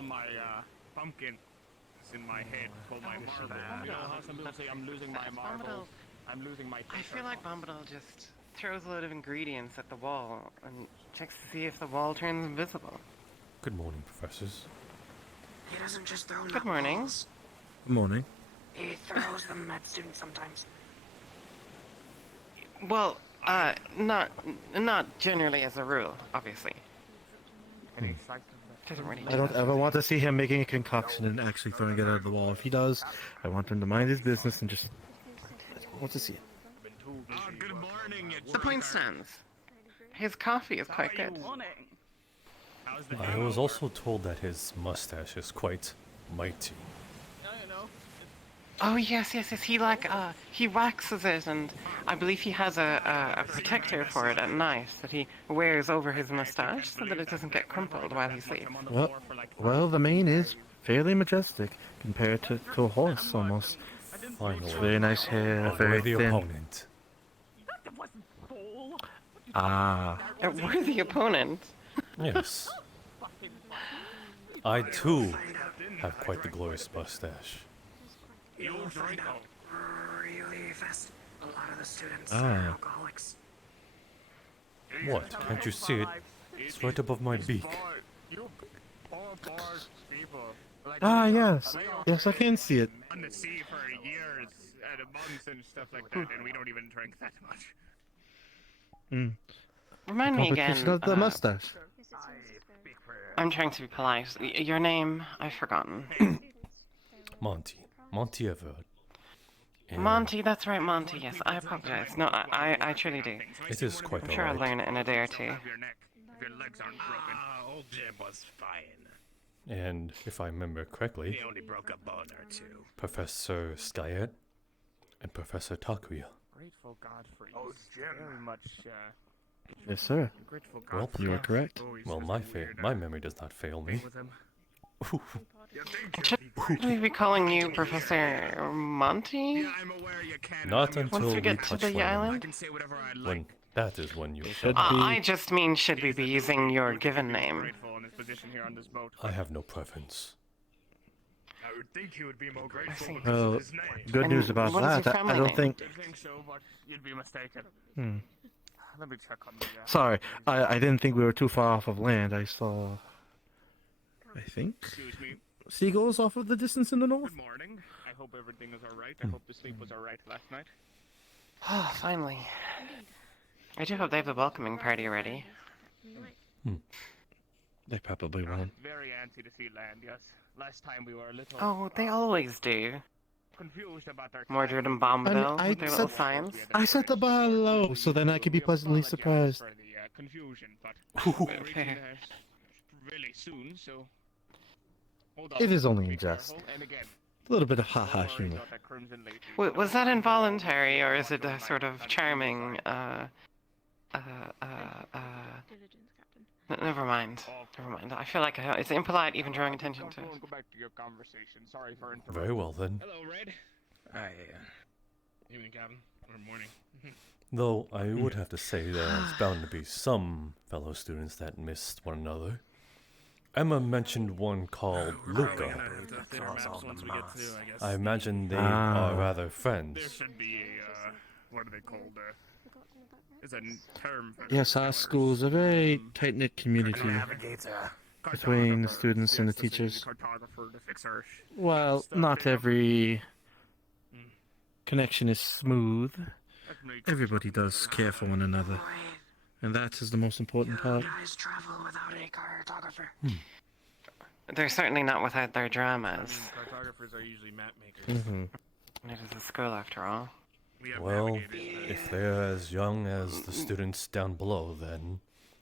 pull my pumpkin in my head, pull my marble. You know how some people say I'm losing my marble? I'm losing my I feel like Bombadil just throws a load of ingredients at the wall and checks to see if the wall turns invisible. Good morning, professors. He doesn't just throw Good morning. balls. Good morning. He throws them at students sometimes. Well, not generally as a rule, obviously. Doesn't really I don't ever want to see him making a concoction and actually throwing it at the wall. If he does, I want him to mind his business and just... I don't want to see it. Good morning. The point stands. His coffee is quite good. I was also told that his mustache is quite mighty. Oh yes. He waxes it, and I believe he has a protector for it at night that he wears over his mustache so that it doesn't get crumpled while he sleeps. Well, the mane is fairly majestic compared to a horse almost. Finally, It's very nice hair, a very worthy thin. opponent. Ah. A worthy opponent. Yes. I too have quite the glorious mustache. You'll find out really fast. A lot of the students Ah. are alcoholics. What? Can't you see it? It's right above my beak. Ah, yes. Yes, I can see it. On the sea for years and months and stuff like that, and we don't even drink that much. Remind me again. Competition of the mustache. I'm trying to be polite. Your name, I've forgotten. Monty. Monty Evard. And Monty, that's right, Monty. Yes, I apologize. No, I truly do. it is quite I'm sure I'll alright. learn it in a day or two. Your neck, if your legs aren't broken. Old Jim was fine. And if I remember correctly, He only broke a bone or two. Professor Skyet and Professor Takuya. Grateful God for you. Very much. Yes, sir. Grateful Well, God for you are correct. Well, my memory does not fail me. With him. Should we be calling you Professor Monty? Yeah, I'm aware you can. Not I'm until Once we we get to touch the one. island? I can say whatever I like. When that is when you should shall. be- I just mean, should we be using your given name? Grateful in his position here on this boat. I have no preference. I would think he would be more grateful see. because Well, of his name. good And news about what is your that. I family don't name? think... You'd think so, but you'd be mistaken. Hmm. Let me check on the. Sorry, I didn't think we were too far off of land. I saw... I think... Excuse me. seagulls off of the distance in the north. Good morning. I hope everything is alright. I hope the sleep was alright last night. Oh, finally. I do hope they have the welcoming party ready. They probably won't. Very antsy to see land, yes. Last time we were a little Oh, they always do. confused about their Mordred and I Bombadil with their little said- signs. I set the bar low so then I could be pleasantly surprised. For the confusion, but we're reaching there really soon, so hold on. It is only in Be jest. careful, and again, A little bit of don't haha worry humor. about that crimson lady. Was that involuntary, or is it a sort of charming, Never mind. Never mind. I feel like it's impolite even drawing attention to it. Go back to your conversation. Sorry for interrupting. Very well then. Hello, Red. Hi. Evening, Captain. Or morning. Though I would have to say there's bound to be some fellow students that missed one another. Emma mentioned one called Luca. I imagine they are rather There friends. should be a, what are they called? Is a term for Yes, our school's a very tight-knit community between the students and the teachers. Cartographer to fix our While not every connection is smooth, everybody does care for one another. And that is the most important part. Guys travel without a cartographer. They're certainly not without their dramas. Cartographers are usually map makers. Mm-hmm. It is a school after all. We have Well, navigators. if they're as young as the students down below, then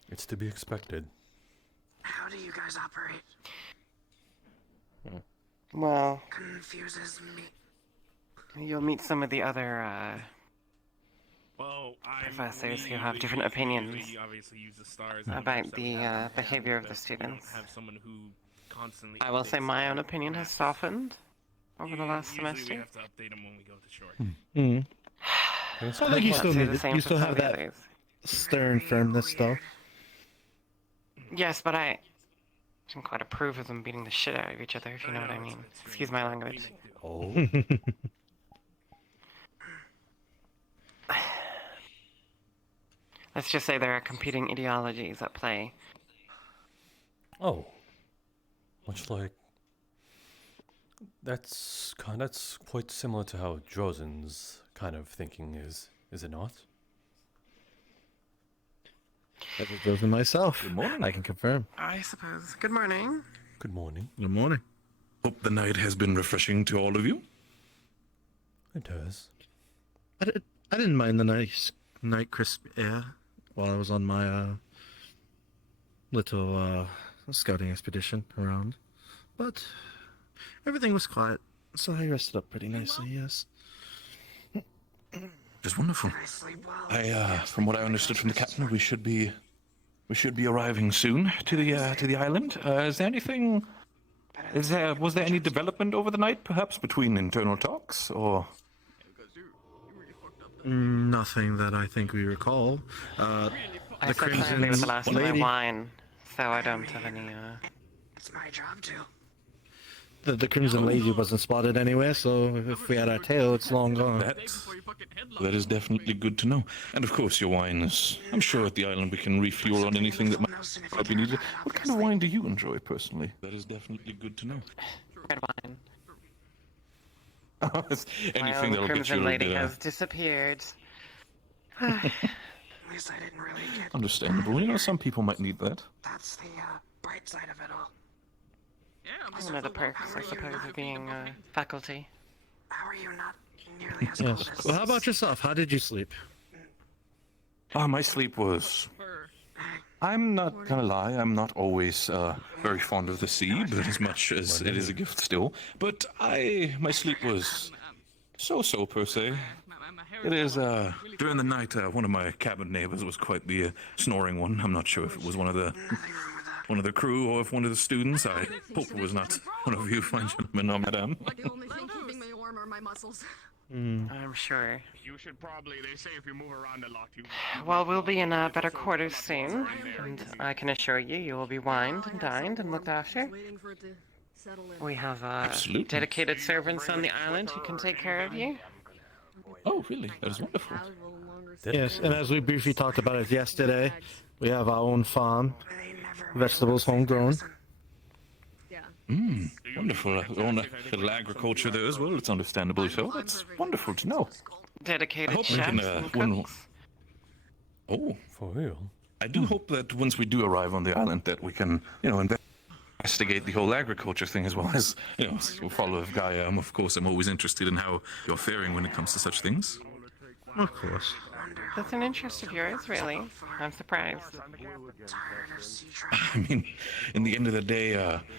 it's to be expected. How do you guys operate? Well, Confuses me. you'll meet some of the other, Well, professors who have different opinions obviously use the stars about the behavior of the students. Have someone who constantly I will say my own opinion has softened over the last Usually we semester. have to update them when we go to shore. Mm. It's I think you I'd still say need the it. same You for still some have of the that others. stern firmness, though. Yes, but Didn't quite approve of them beating the shit out of each other, if you know what I mean. Excuse my language. Oh, Let's just say there are competing ideologies at play. oh. Much like that's quite similar to how Drozen's kind of thinking is it not? That was Joseph myself. Good morning. I can confirm. I suppose. Good morning. Good morning. Good morning. Hope the night has been refreshing to all of you. It does. I didn't mind the nice night crisp air while I was on my little scouting expedition around. But everything was quiet, so I rested up pretty nicely, yes. Just wonderful. I sleep well. From what I understood from the captain, we should be arriving soon to the island. Is there anything? Was there any development over the night, perhaps between internal talks, or? Nothing that I think we recall. I The slept soundly with the last of my lady. wine, so I don't have any, It's my job to. The Crimson Lady wasn't spotted anywhere, so if we had our tail, it's long gone. That is definitely good to know. And of course, your wine is. I'm sure at the island we can refuel on anything that might be needed. What kind of wine do you enjoy personally? That is definitely good to know. red wine. Anything My own that'll get you Crimson a Lady bit, has disappeared. At least I didn't really get. understandable. You know, some people might need that. That's the bright side of it all. One of the perks, I suppose, of being faculty. How are you not nearly as Yes. cold as? Well, how about yourself? How did you sleep? My sleep was. I'm not gonna lie, I'm not always very fond of the sea, but as much as it is a gift still. But my sleep was so per se. It is, during the night, one of my cabin neighbors was quite the snoring one. I'm not sure if it was one of the crew or if one of the students. I hope it was not one of you fine gentlemen or madame. The only thing keeping me warm are my muscles. I'm sure. You should probably, they say if you move around a lot, you... Well, we'll be in better quarters soon, and I can assure you, you will be wined and dined and looked after. Waiting for it to settle in. We have Absolutely. dedicated servants on the island who can take care of you. Oh, really? That is wonderful. Have a little longer Yes, and as we briefly talked about it yesterday, we have our own farm, They never vegetables homegrown. Yeah. Wonderful. Own a little agriculture there as well. It's understandably so. That's wonderful to know. Dedicated hope we chefs can, and when- cooks. Oh, For real. I do hope that once we do arrive on the island that we can, investigate the whole agriculture thing as well as, as a follower of Gaia. Of course, I'm always interested in how you're faring when it comes to such things. Of course. That's an interest of yours, really. I'm surprised. tired of sea travel. I mean, in the end of the day,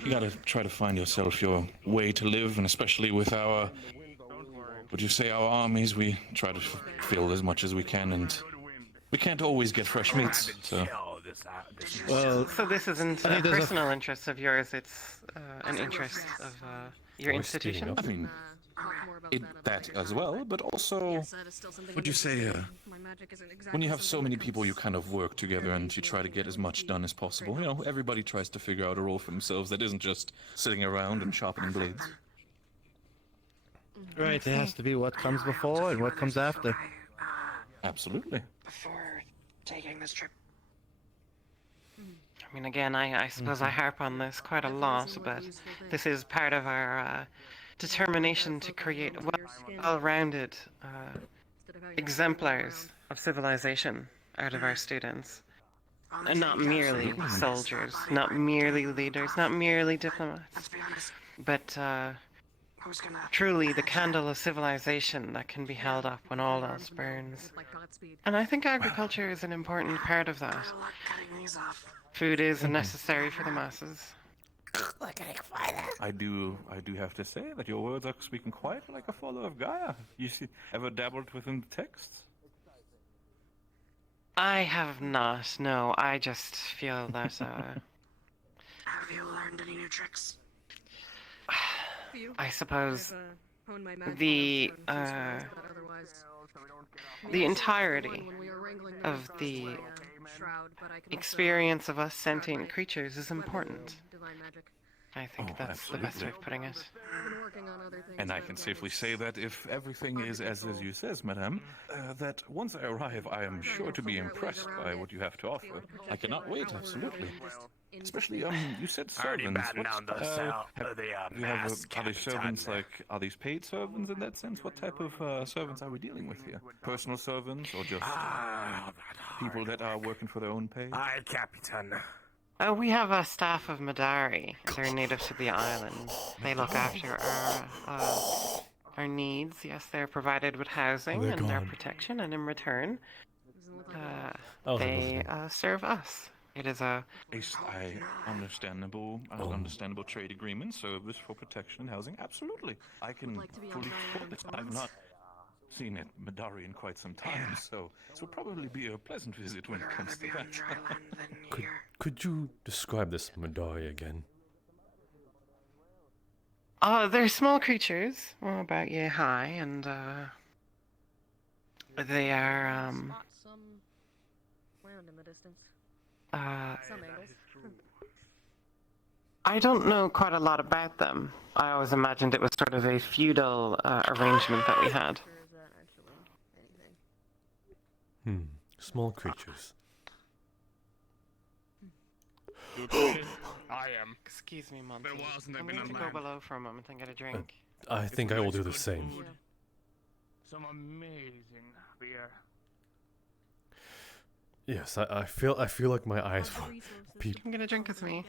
you gotta try to find yourself your way to live, and especially with our, would you say, our armies, we try to fill as much as we can, and we can't always get fresh meats, so... Well, So this isn't I a think there's a- personal interest of yours, it's an interest of your Or speeding institution? up. I mean, Talk more about that as well, but also... Yes, that is still something Would I you need to say, do. My magic isn't exactly when you have so something many that people, you comes kind of work together and you try to get as much done as possible. Everybody tries to figure out a role for themselves that isn't just sitting around and sharpening blades. right, it has to be what comes before and what comes after. Absolutely. Before taking this trip. I mean, again, I suppose I harp on this quite a lot, but this is part of our determination to create well-rounded exemplars of civilization out of our students. And not merely soldiers, not merely leaders, not merely diplomats, Let's be honest. but Who's gonna? truly the candle of civilization that can be held up when all else burns. like Godspeed. And I think agriculture is an important part of that. Good luck cutting these off. Food is necessary for the masses. I do have to say that your words are speaking quite like a follower of Gaia. Ever dabbled within the texts? I have not, no. I just feel that, Have you learned any new tricks? I suppose Honed my magic the, on a few spells, but otherwise- the entirety When we were wrangling of across the shroud, but I can also experience of us sentient creatures is important. divine magic. I think Oh, that's the best way absolutely. of putting it. I've been working on other things. And I but can I'm safely getting say that if everything is as you says, madame, that once I arrive, I am sure to be impressed by what you have to offer. I cannot wait, absolutely. Especially, you said Already servants. battened What, down the cell, do you have masked are they Captain. servants like, are these paid servants in that sense? What type of servants are we dealing with here? Personal servants or just people that are working for their own pay? Aye, Captain. We have a staff of Madari. They're native to the island. They look after our needs. Yes, they're provided with housing They're and their gone. protection, and in return, I was they listening. serve us. It is a Understandable trade agreement, service for protection and housing. Absolutely, I can like to be on fully my support own this. for I've once. not seen it Madari in quite some time, so this will probably be a pleasant visit when it comes to that. Could you describe this Madari again? they're small creatures, about yay high, and they are Spot some land in the distance. Some angles. I don't know quite a lot about them. I always imagined it was sort of a feudal arrangement that we had. Or is that actually anything? Small creatures. I am. Excuse me, Monty. Been a while since I've I'm been going to on go land. below for a moment and get a drink. I think I will do the same. Food, some amazing beer. Yes, I feel like my eyes were peep I'm going to drink with me.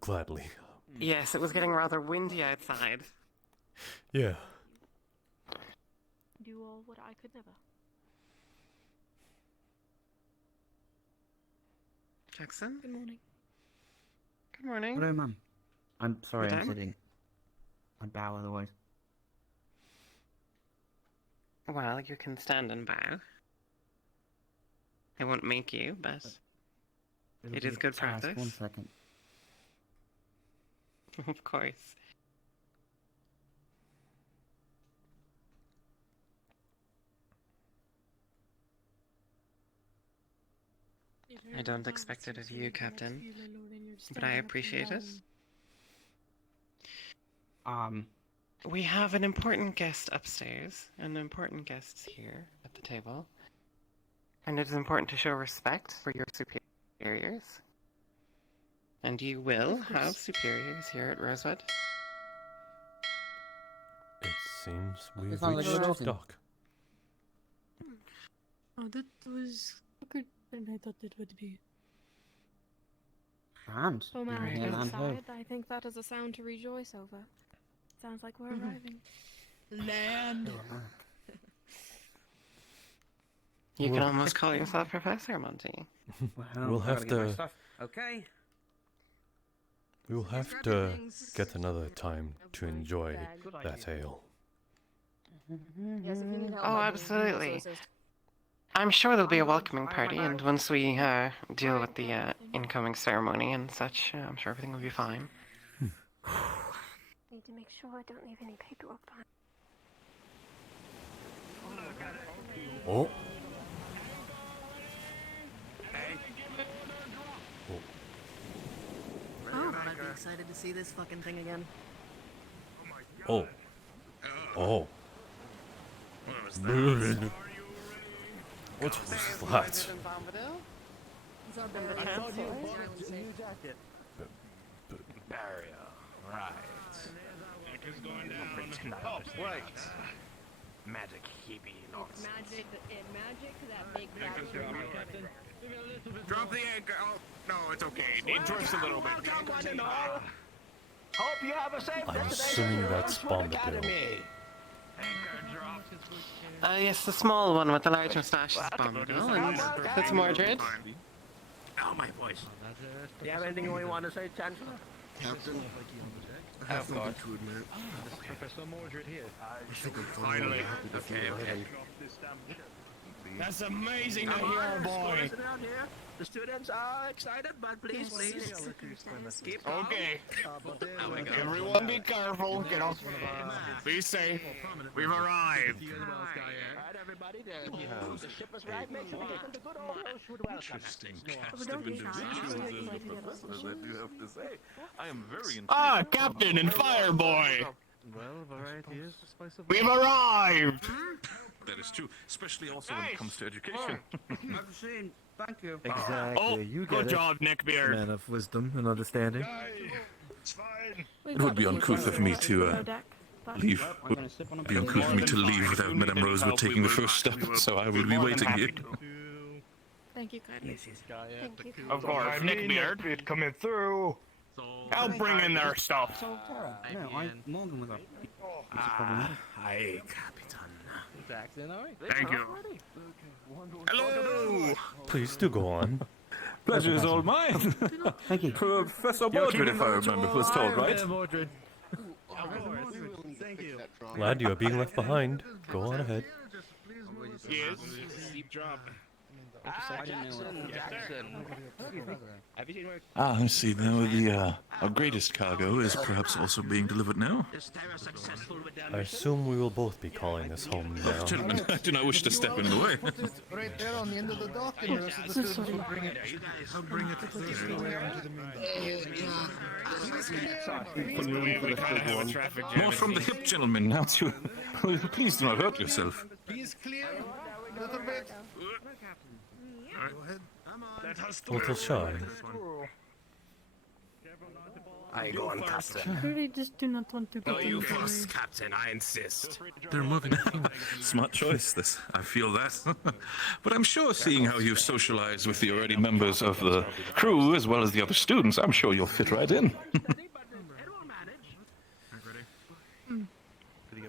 gladly. Yes, it was getting rather windy outside. Yeah. Do all what I could never. Jackson? Good morning. Good morning. Hello, Mum. I'm sorry, I'm Madame? sitting. I'd bow otherwise. Well, you can stand and bow. I won't make you, but It'll it be is a good task. practice. 1 second. Of course. I don't expect it of you, Captain, but I appreciate it. We have an important guest upstairs and important guests here at the table. And it is important to show respect for your superiors. And you will have superiors here at Rosewood. It seems we've It's not like reached it was. dock. Oh, that was quicker than I thought it would be. Grand. Oh man, Right. Yeah, land ho. outside, I think that is a sound to rejoice over. Sounds like we're arriving. Land. You can almost call yourself Professor Monty. Well, We'll I have gotta get my to- stuff. Okay. We will have to get another time to enjoy that ale. Yes, if you need help, Oh, I can absolutely. also assist. I'm sure there'll be a welcoming party, and once we deal with the incoming ceremony and such, I'm sure everything will be fine. Need to make sure I don't leave any paperwork behind. Oh, Oh, but I'd be excited to see this fucking thing again. oh, oh. What was that? He's our barrier. I thought you He's your island safe. Barrier. Right. Going down. Pretend I understand. Magic heebie nonsense. Magic that big Drop the anchor. Oh, no, it's okay. It drifts a little bit. Hope you have a safe I'm destination assuming to that's Rosewood Bombadil. Academy. Yes, the small one with the large moustache is Bombadil, and that's Mordred. Oh, my voice. Do you have anything you want to say, Chancellor? Captain, I have something to admit. Professor Mordred here. I think I'm Finally. happy to see you again. That's amazing to hear, boy. The students are excited, but please, keep Okay. Everyone be careful. Get off. Be safe. We've arrived. Alright, everybody, the ship has arrived. Make sure we give them the good old Rosewood welcome. Interesting cast of individuals that you have to say. I am very Captain and Fireboy. Well, variety is the spice of We've arrived. That is true, especially also when it comes to education. I've seen. Thank you. Exactly. Oh, you get good it. job, Neckbeard. Man of wisdom and understanding. It's fine. It would be uncouth of me to leave. I'm gonna sip on a It would be uncouth of me to leave without Madame Rosewood taking the first step, so I will be waiting here. Thank you, kindly. Yes, yes. Thank you. Of course, Neckbeard. It coming through. I'll bring in their stuff. So, Tara, no, Morgan was up. Hi, Capitan. Thank you. Hello. Please do go on. Pleasure is all mine. Thank you. Professor Mordred, if I remember, was told, right? Thank you. Lad, you are being left behind. Go on ahead. Yes. Deep drop. I see. Now our greatest cargo is perhaps also being delivered now. I assume we will both be calling this home now. Gentlemen, I do not wish to step in the way. Right there on the end of the dock, and the rest of the students will bring it. I'll bring it this way onto the main. More from the hip, gentlemen. Now, please do not hurt yourself. Please clear. Little bit. Go ahead. A little shy. I go on, Captain. Really just do not want to go. No, you first, Captain. I insist. They're moving. Smart choice, this. I feel that. But I'm sure, seeing how you've socialized with the already members of the crew as well as the other students, I'm sure you'll fit right in.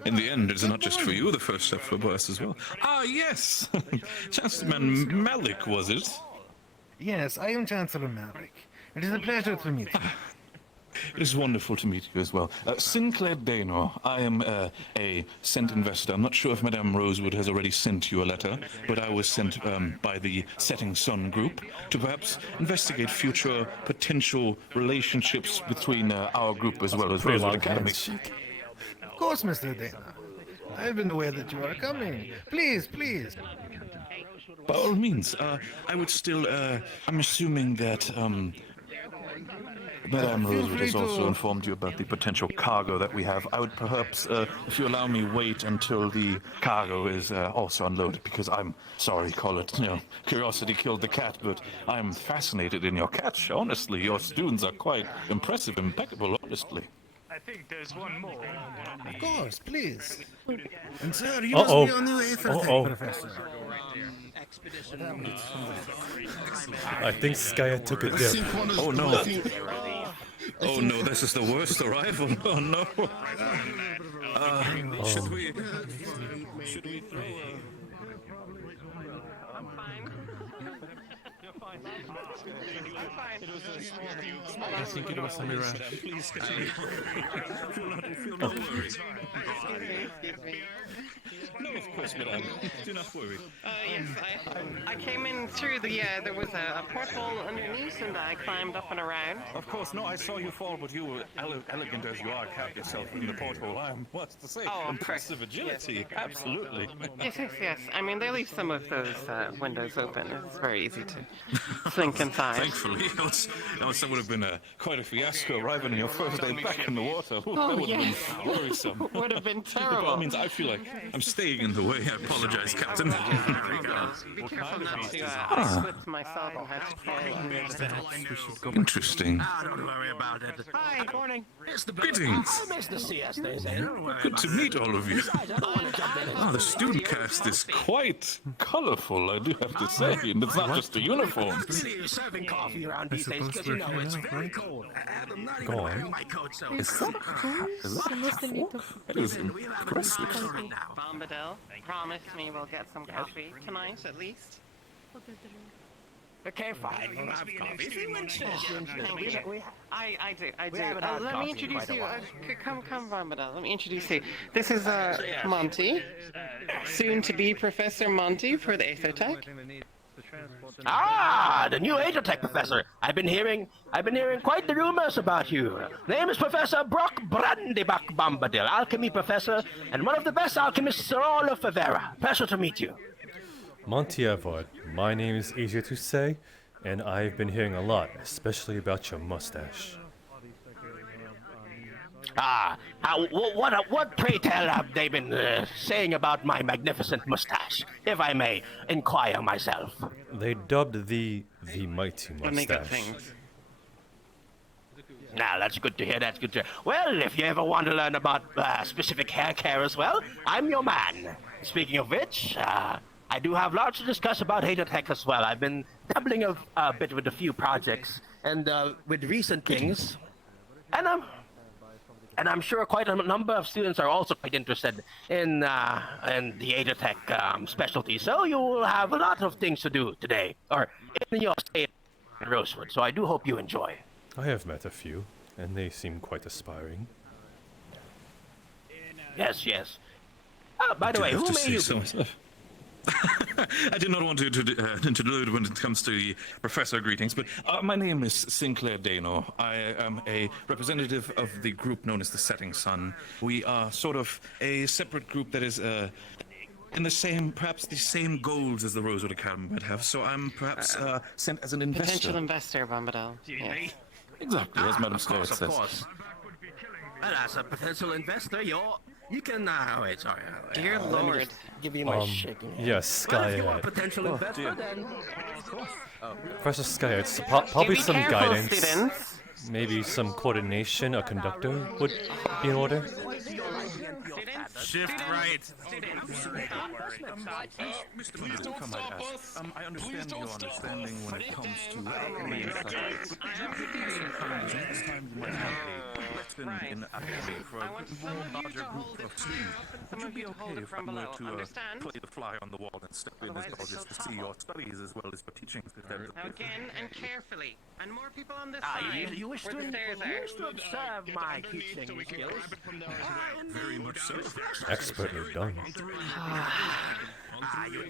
In the end, it's not just for you the first step for us as well. Ah, yes! Chancellorman Malik, was it? Yes, I am Chancellor Maverick. It is a pleasure to meet you. It is wonderful to meet you as well. Sinclair Dano, I am a sent investor. I'm not sure if Madame Rosewood has already sent you a letter, but I was sent by the Setting Sun Group to perhaps investigate future potential relationships between our group as well as Rosewood Academy. Of course, Mr. Dana. I've been aware that you are coming. Please, please. By all means, I would still, I'm assuming that, Madame Rosewood has also informed you about the potential cargo that we have. I would perhaps, if you allow me, wait until the cargo is also unloaded, because I'm sorry, call it, curiosity killed the cat, but I'm fascinated in your catch, honestly. Your students are quite impressive, impeccable, honestly. I think there's one more. Of course, please. And sir, you must be on the way for Professor. I think Skya took a dip. Oh no. Oh no, this is the worst arrival. Oh no. Should we throw I'm fine. You're fine. I'm fine. I think it was a mirage. Please continue. Feel not worried. Excuse me. No, of course, madame. Do not worry. Yes, I came in through the, there was a porthole underneath and I climbed up and around. Of course, no, I saw you fall, but you were elegant as you are, kept yourself in the porthole. What's to say? Oh, impressive agility. Yes. Absolutely. Yes. I mean, they leave some of those windows open. It's very easy to slink inside. Thankfully, that would have been quite a fiasco arriving on your first day back in the water. Ooh, that would have been worrisome. Would have been terrible. By all means, I feel like I'm staying in the way. I apologize, Captain. Be careful not to slip myself and have to Interesting. Don't worry about it. Hi, good morning. Greetings. Good to meet all of you. The student cast is quite colorful, I do have to say. And it's not just the uniforms. Serving coffee around these days because you know it's very cold. I'm not even wearing my coat, so That is impressive. Bombadil, promise me we'll get some coffee tonight at least. okay, fine. We'll have coffee if you insist. I do. Let me introduce you. Come, Bombadil. Let me introduce you. This is Monty, soon to be Professor Monty for the Aethertech. Ah, the new Agertech professor. I've been hearing quite the rumors about you. Name is Professor Brock Brandybuck Bombadil, alchemy professor, and one of the best alchemists in all of Favera. Pleasure to meet you. Monty Evard, my name is easier to say, and I've been hearing a lot, especially about your mustache. What pray tell have they been saying about my magnificent mustache, if I may inquire myself? They dubbed the mighty mustache. Now, that's good to hear, that's good to hear. Well, if you ever want to learn about specific hair care as well, I'm your man. Speaking of which, I do have lots to discuss about Hatertech as well. I've been dabbling a bit with a few projects, and with recent things, and I'm sure quite a number of students are also quite interested in the Hatertech specialty. So you will have a lot of things to do today, or in your stay in Rosewood. So I do hope you enjoy. I have met a few, and they seem quite aspiring. Yes. By the way, who may you be? I did not want to interlude when it comes to the professor greetings, but my name is Sinclair Dano. I am a representative of the group known as the Setting Sun. We are sort of a separate group that is perhaps the same goals as the Rosewood Academy might have, so I'm perhaps sent as an investor. Potential investor, Bombadil. Yes. Exactly, as Madam Scarlet says. Of course. Well, as a potential investor, you can, wait, sorry. Dear Lord. Give me my shaking hand. Yes, Well, if you Skyhead. want potential investor, then... Professor Skyhead, probably some careful, guidance. students. Maybe some coordination, a conductor would be in order. Shift right. Mr. Please come I ask. I understand your understanding when it comes to alchemy and such. Next time you might have a lesson in alchemy for a larger group of students. Would you be okay if I were to play the fly on the wall and step in as well just to see your studies as well as your teachings? Again and carefully. And more people on this You wish to observe my teaching skills? Very much so. Expertly done. You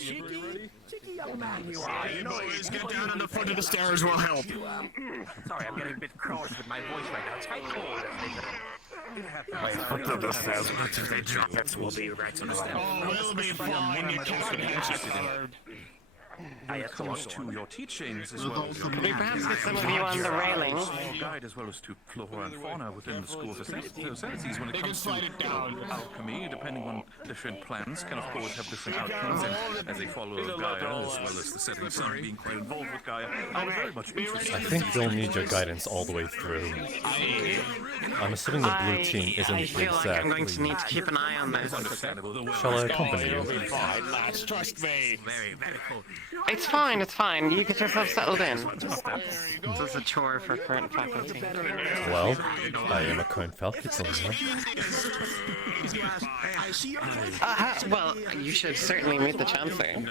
cheeky young man you are. You know, Boys, get down on the foot of the stairs will help. Sorry, I'm getting a bit cross with my voice right now. It's quite cold. Foot of the stairs, but if they drop it, we'll be right on the step. We'll be fine, you can't. When it comes to your teachings as well as your Perhaps get some of you on the railing. guide as well as to flora and fauna within the school's facilities when it comes to alchemy, depending on different plans, can of course have different outcomes. And as a follower of Gaia, as well as the Setting Sun being quite involved with Gaia, I'm very much interested. I think they'll need your guidance all the way through. I'm assuming the blue team isn't I feel like I'm going to exactly... need to keep an eye on this. Shall I accompany you? Fine, lads, trust me. Very, very cool. It's fine, it's fine. You get yourself settled in. This is a chore for current faculty. Well, I am a current faculty now. Well, you should certainly meet the Chancellor.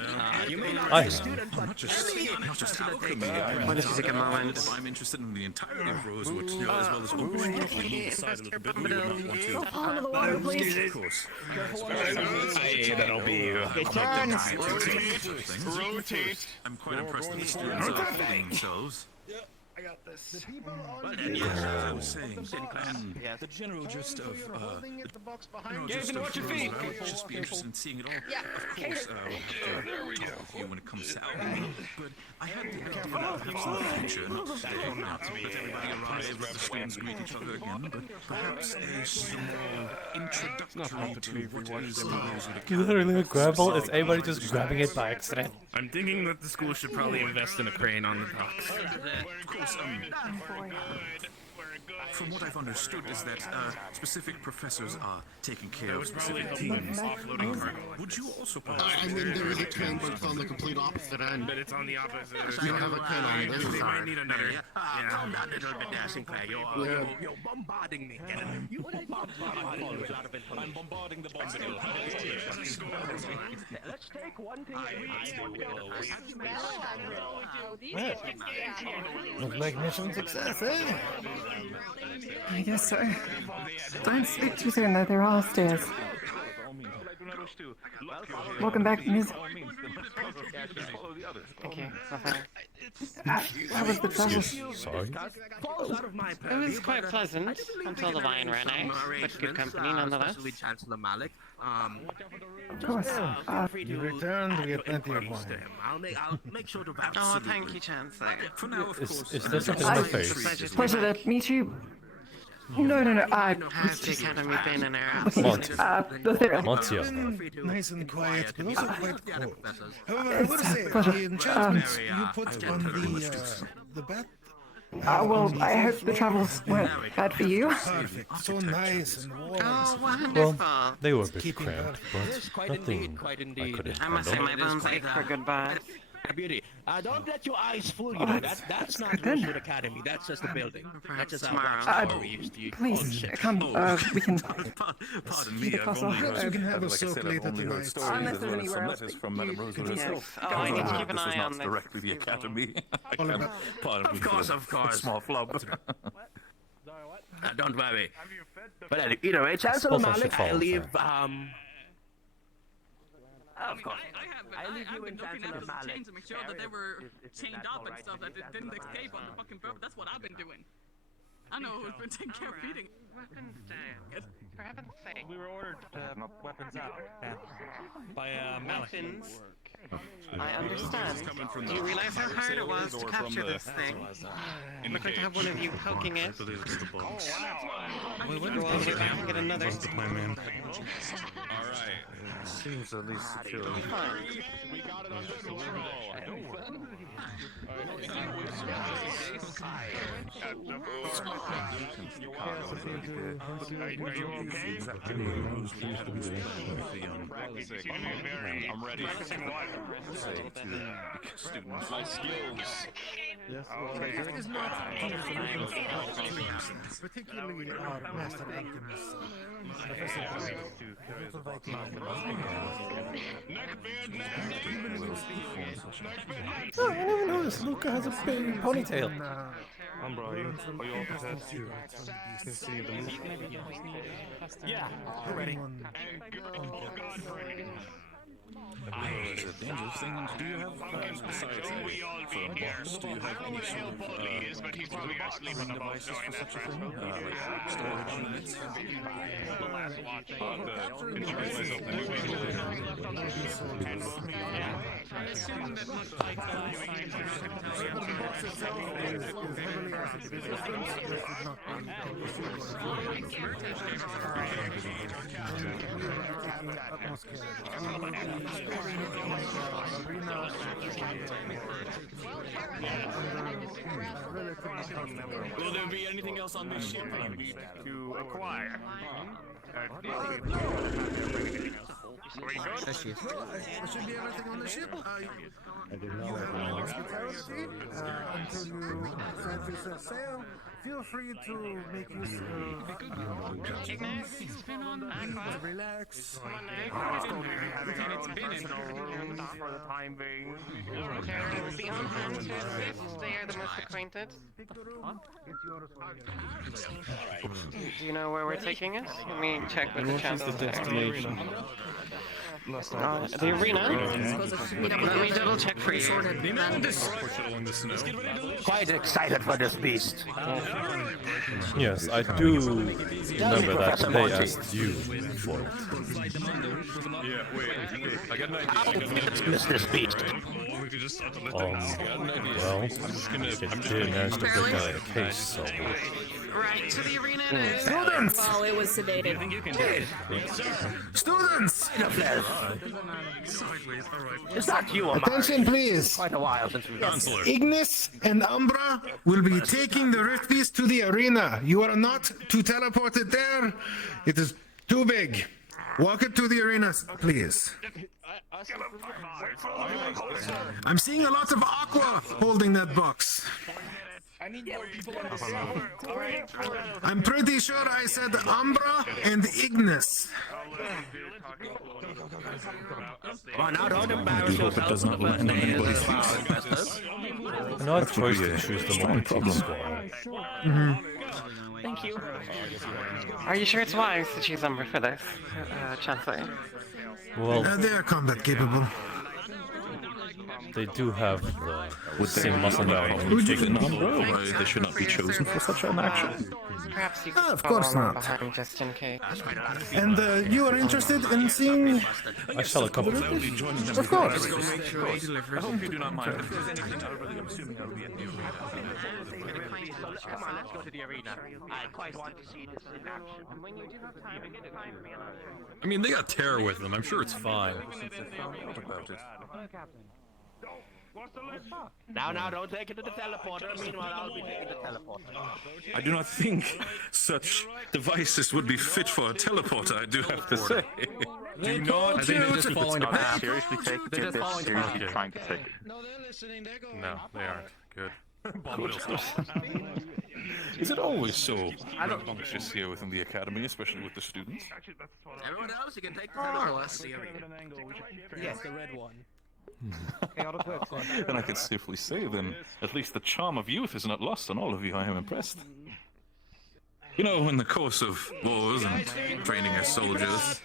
I am. Not just alchemy. What if you take a moment? I'm interested in the entirety of Rosewood, as well as of course. That'll be rotate. I'm quite impressed with the students are feeling themselves. I got this. As I was saying, the general gist of Rosewood, I would just be interested in seeing it all. Of course, we'll have to talk with you when it comes to alchemy, but I had the idea that perhaps in the future, not today, not that everybody arrives, the students greet each other again, but perhaps a small introductory to what is the Rosewood Academy. Literally a grabble? Is anybody just grabbing it by accident? I'm thinking that the school should probably invest in a crane on the docks. Of course, from what I've understood is that specific professors are taking care of specific teams. Would you also I mean, there is a crane, but it's on the complete opposite end. But it's on the opposite. You don't have a crane on this They might need another. Calm down a little bit there, Sinclair. You're bombarding me. I'm bombarding the bomb. Let's take one thing. Looks like mission success, eh? I guess so. Don't speak too soon, though. They're all upstairs. I do not wish to Welcome back, Ms. Thank you. Nothing. How was the travel? Sorry? It was quite pleasant until the wine ran out, but good company nonetheless. Chancellor Malik. Of course. You returned, we had plenty of wine. I'll make sure to vouch. Oh, thank you, Chancellor. For now, of course. Is there something in my face? Pleasure to meet you. No. Has the Academy been in our absence? Monty. Monty. Nice and quiet, but also quite cold. However, I It's will a say, pleasure. the enchantments you put on the bat. Well, I hope the travels weren't bad for you. Perfect. So nice and warm. Oh, wonderful. Well, they were a bit Keeping cramped, Yes, but quite nothing indeed, quite I indeed. couldn't I must say, handle. my bones ache for a good bath. A beauty. Don't let your eyes fool you. That's not Rosewood Academy. That's just the building. That's just our watch we used to use. Please, come, we can Pardon speak across our You can have a soak later tonight. Unless there's anywhere else. Letters from Madame Rosewood herself. Oh, I need to keep an This is eye not on this. directly the academy. I All can, about- pardon me. Of course. Small flub. Don't worry. But either way, Chancellor Suppose I should Malik, follow I leave. her. Of course. I've been looking at the chains to make sure that they were chained up and stuff, that they didn't escape on the fucking boat. That's what I've been doing. I know who's been taking care of feeding. Weapons down. For heaven's sake. We were ordered weapons out by Malik. Weapons. I understand. Do you realize how hard it was to capture this thing? We're going to have one of you poking it. Oh, wow. Go all the way back and get another. man? Seems at least secure. Fine. We got it under control. I'm ready. My skills. Yes, it is not particularly our master alchemist, Professor Oh, I never noticed Luca has a big ponytail. Umbra, are you all prepared to see the move? Yeah, ready. It's a dangerous thing. Do you have, besides for a box, do you have any sort of devices for such a thing? Storage units? I assume that much like Will there be anything else on this ship that you need to acquire? There should be everything on the ship. You have no hospitality until you set yourself sail. Feel free to make use of relax. It's been in for the time being. There will be on hand to assist. They are the most acquainted. Do you know where we're taking it? Let me check with the chancellor. The arena? Let me double check for you. Quite excited for this beast. Yes, I do remember that they asked you for it. Yeah, wait. I got an idea. I'll dismiss this beast. Well, it did manage to break out of the case, so... Right to the arena it is. Students! Well, it was sedated. Students! It's not you, Amari. Attention, please. Quite a while since we've done this. Ignis and Umbra will be taking the Rift Beast to the arena. You are not to teleport it there. It is too big. Walk it to the arena, please. I'm seeing a lot of aqua holding that box. I'm pretty sure I said Umbra and Ignis. Well, now don't embarrass yourself for the first day as An odd choice to choose the Monty squad. Thank you. Are you sure it's wise to choose Umbra for this, Chancellor? Well, They are combat capable. they do have the same muscle memory. Would you think they should not be chosen for such an action? Perhaps you Ah, could of follow course along not. behind just in case. And you are interested in seeing? I shall accompany I'll be you. joining them. Of course. I hope you do not mind. If there's anything elderly, I'm assuming I'll be at the arena. Come on, let's go to the arena. I quite want to see this in action. I mean, they got terror with them. I'm sure it's fine. Now, don't take it to the teleporter. Meanwhile, I'll be taking the teleporter. I do not think such devices would be fit for a teleporter, I do have to say. Do not. I think they're just following the path. Seriously taking They're it, just they're following the seriously path. trying to take it. No, they aren't. Good. Is it always so rambunctious here within the academy, especially with the students? Everyone else, you can take the teleporter. Yes, the red one. Then I can safely say, then, at least the charm of youth is not lost on all of you. I am impressed. You know, in the course of wars and training as soldiers,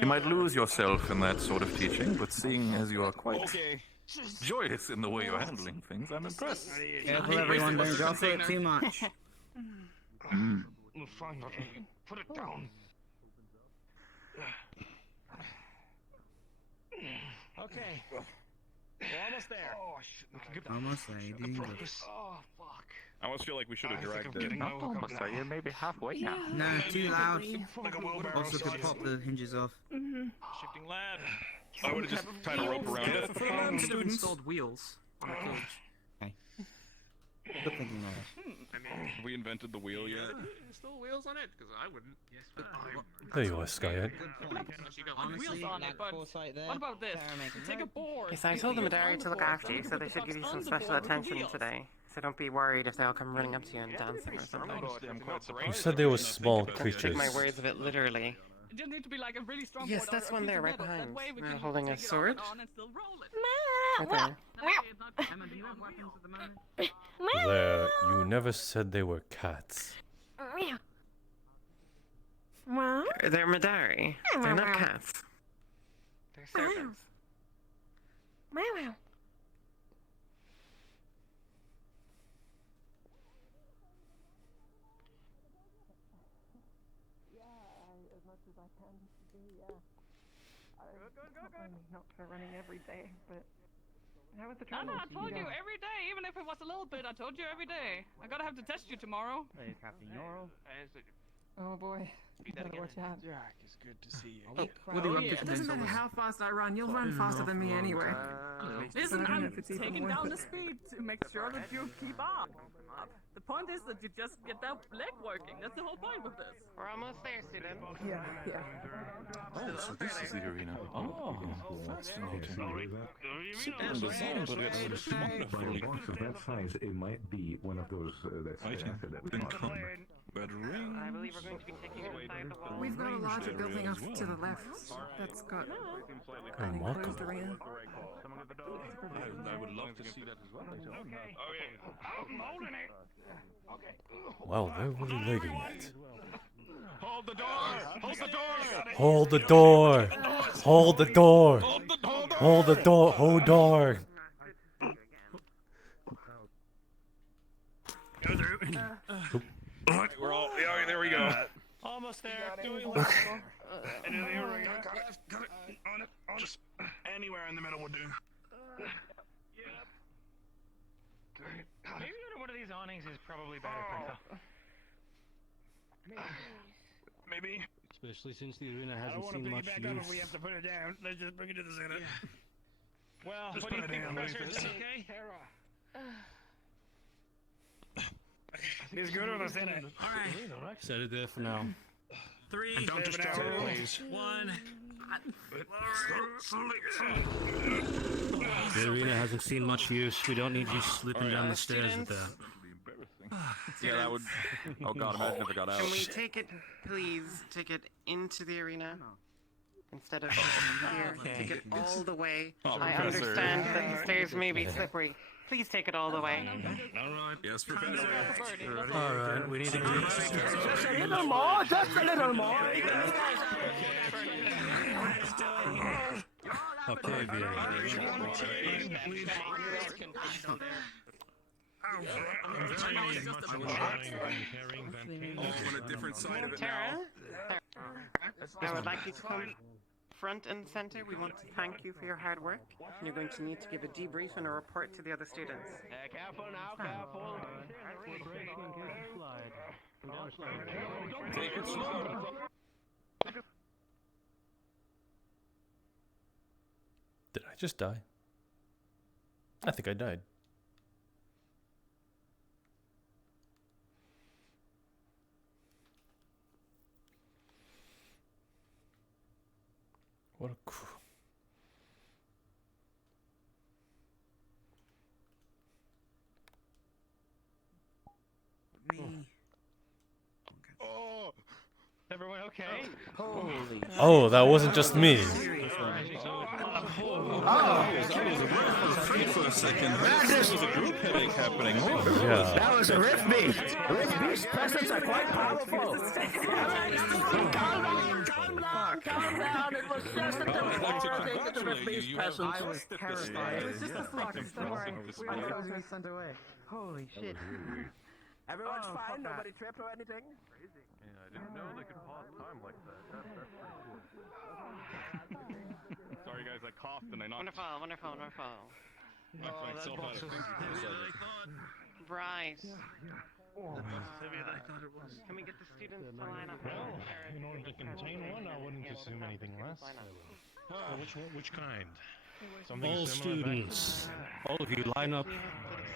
you might lose yourself in that sort of teaching, but seeing as you are quite joyous in the way you're handling things, I'm impressed. Careful, everyone, don't go for it too much. Put it down. Okay. We're almost there. Oh, shit. Almost there, you're doing good. Oh, fuck. I almost feel like we should have dragged it. Not almost, are you? Maybe halfway now. No, too loud. Also could pop the hinges off. Shifting lab. I would have just tied a rope around it. Should have installed wheels on the cage. Okay. Good thinking, Have we invented the wheel yet? Still wheels on it? Because I wouldn't. Yes, but There you are, Skyette. Wheels on it, but what about this? Take a board. Yes, I told the Madari to look after you, so they should give you some special attention today. So don't be worried if they all come running up to you and dancing or something. You said they were small Don't creatures. take my words of it literally. It just need to be like a really strong Yes, board that's or a one piece there, of right metal. That behind. way we They're can holding a take it off sword. and on and still roll it. Right there. Emma, do you have weapons at the moment? There, you never said they were cats. They're Madari. They're not cats. They're servants. Not for running every day, but how was the No, travel? I told you every day, even if it was a little bit. I told you every day. I gotta have to test you tomorrow. Hey, Captain Noro. Oh boy, better watch out. Jack, it's good to see you. It doesn't matter how fast I run, you'll run faster than me anyway. Listen, I don't know I'm if it's even taking worth down it. the speed to make sure that you keep up. The point is that you just get that leg working. That's the whole point with this. We're almost there, student. Yeah. Oh, so this is the arena. Oh, fascinating. Simple in design, but it's wonderfully. Of that size, it might be one of those Red ring. I believe we're going to be taking inside the wall. We've got a larger building off to the left that's got an enclosed arena. I would love to see that as well. Okay. I'm holding it. Okay. Wow, they're really legging it. Hold the door! Hold the door! Hold the door! Hold the door! Hold the door! Hold door! Alright, we're all. Yeah, there we go. Almost there. Doing well. And then there we go. Got it. On it. Just anywhere in the middle would do. Maybe under one of these awnings is probably better. Maybe. Especially since the arena I don't hasn't want to seen pick much it back up if we use. have to put it down. Let's just bring it to the center. Well, Just what do you put it think, down, Professor? leave Is it. this okay? It's good on the center. Alright. Set it there for now. 3. And don't disturb it, please. 1. The arena hasn't seen much use. We don't need you slipping down the stairs with that. Yeah, that would. Oh god, imagine if it got out. Can we take it, please, take it into the arena? Instead of here, take it all the way. Oh, I Professor. understand that the stairs may be slippery. Please take it all the way. Alright, yes, Professor. Alright, we need to do Just a little more, just a little more. Octavia. On a different side of it now. I would like you to come front and center. We want to thank you for your hard work. And you're going to need to give a debrief and a report to the other students. Careful now, careful. Take it slow. Did I just die? I think I died. What a Me. Oh, everyone okay? Holy. Oh, that wasn't just me. For a second, there was a group headache happening. Yeah. That was a rift beast. Rift beast presence are quite powerful. Calm down. It was just a temporary thing with the rift beast presence. I was terrified. It was just a flux. Don't worry. We were going to be sent away. Holy shit. Everyone's fine. Nobody tripped or anything. Yeah, I didn't know they could pause time like that. That's pretty cool. sorry guys, I coughed and I knocked. Wonderful. Knocked myself out of thinking. Right. Oh, Can we get the students to line up? well, in order to contain one, I wouldn't assume anything less. Which kind? Something All similar students, all of you line up.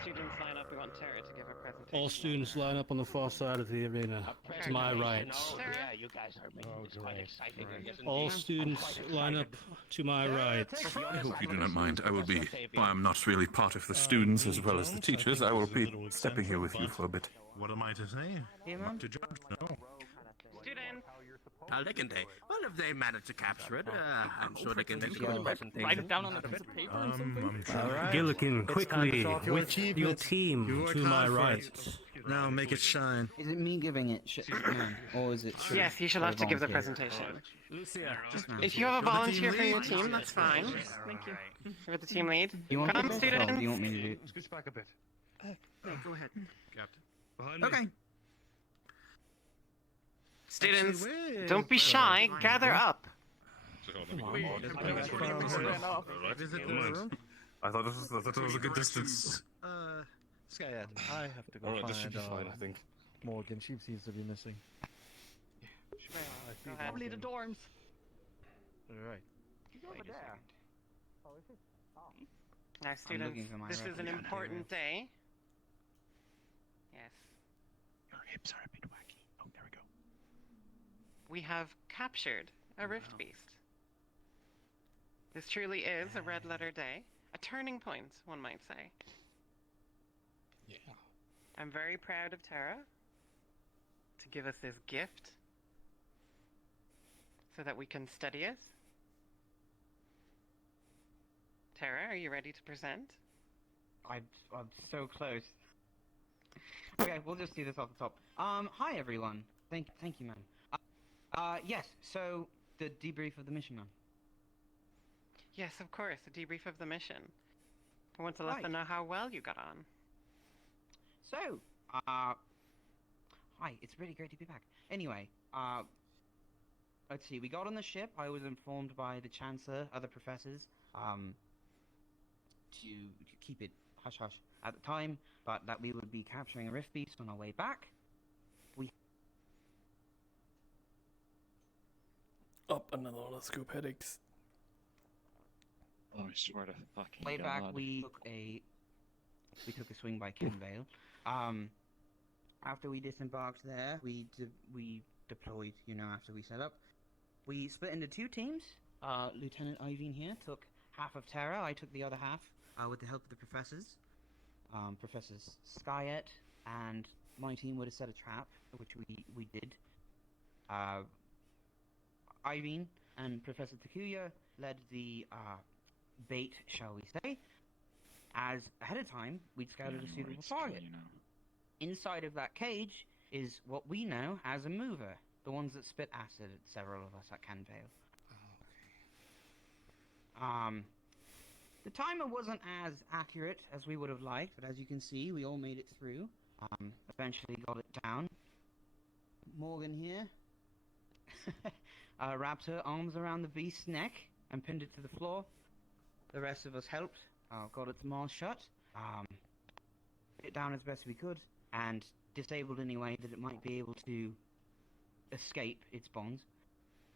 Students line up. We want Tara to give a presentation. All students line up on the far side of the arena, to my right. Yeah, you guys are making this quite exciting. All students line up to my right. I hope you do not mind. I will be. Well, I'm not really part of the students as well as the teachers. I will be stepping here with you for a bit. What am I to say? Not to judge, no. Students. They can take. Well, if they manage to capture it, I'm sure they can make a presentation. Write it down on a piece of paper or something. Gillikin, quickly, with your team to my right. Now make it shine. Is it me giving it or is it? Yes, you should have to give the presentation. If you have a volunteer from your team, that's fine. Thank you. You're the team lead. You want Come, me to students. What do you want me to do? Scooch back a bit. Go ahead. Captain. Behind me. Okay. Students, don't be shy. Gather up. I thought it was a good distance. Skyad, I have to go This should be fine, I think. Morgan. She seems to be missing. Probably the dorms. Alright. Now, students, this is an important day. Yes. Your hips are a bit wacky. Oh, there we go. We have captured a Rift Beast. This truly is a red letter day. A turning point, one might say. Yeah. I'm very proud of Tara to give us this gift so that we can study it. Tara, are you ready to present? I'm so close. Okay, we'll just do this off the top. Hi everyone. Thank you, man. Yes. So the debrief of the mission, man. Yes, of course, a debrief of the mission. I want to let them know how well you got on. So, hi, it's really great to be back. Anyway, let's see, we got on the ship. I was informed by the Chancellor, other professors, to keep it hush-hush at the time, but that we would be capturing a Rift Beast on our way back. Up another one of scoop headaches. Oh, I swear to fucking Way God. back, we took a swing by Kinvale. After we disembarked there, we deployed. After we set up, we split into two teams. Lieutenant Iveen here took half of Terra. I took the other half with the help of the professors. Professors Skyet and my team would have set a trap, which we did. Iveen and Professor Takuya led the bait, shall we say, as ahead of time we'd scouted a suitable target. Inside of that cage is what we know as a mover, the ones that spit acid at several of us at Canvale. The timer wasn't as accurate as we would have liked, but as you can see, we all made it through. Eventually got it down. Morgan here wrapped her arms around the beast's neck and pinned it to the floor. The rest of us helped, got its mouth shut, put it down as best we could, and disabled any way that it might be able to escape its bonds.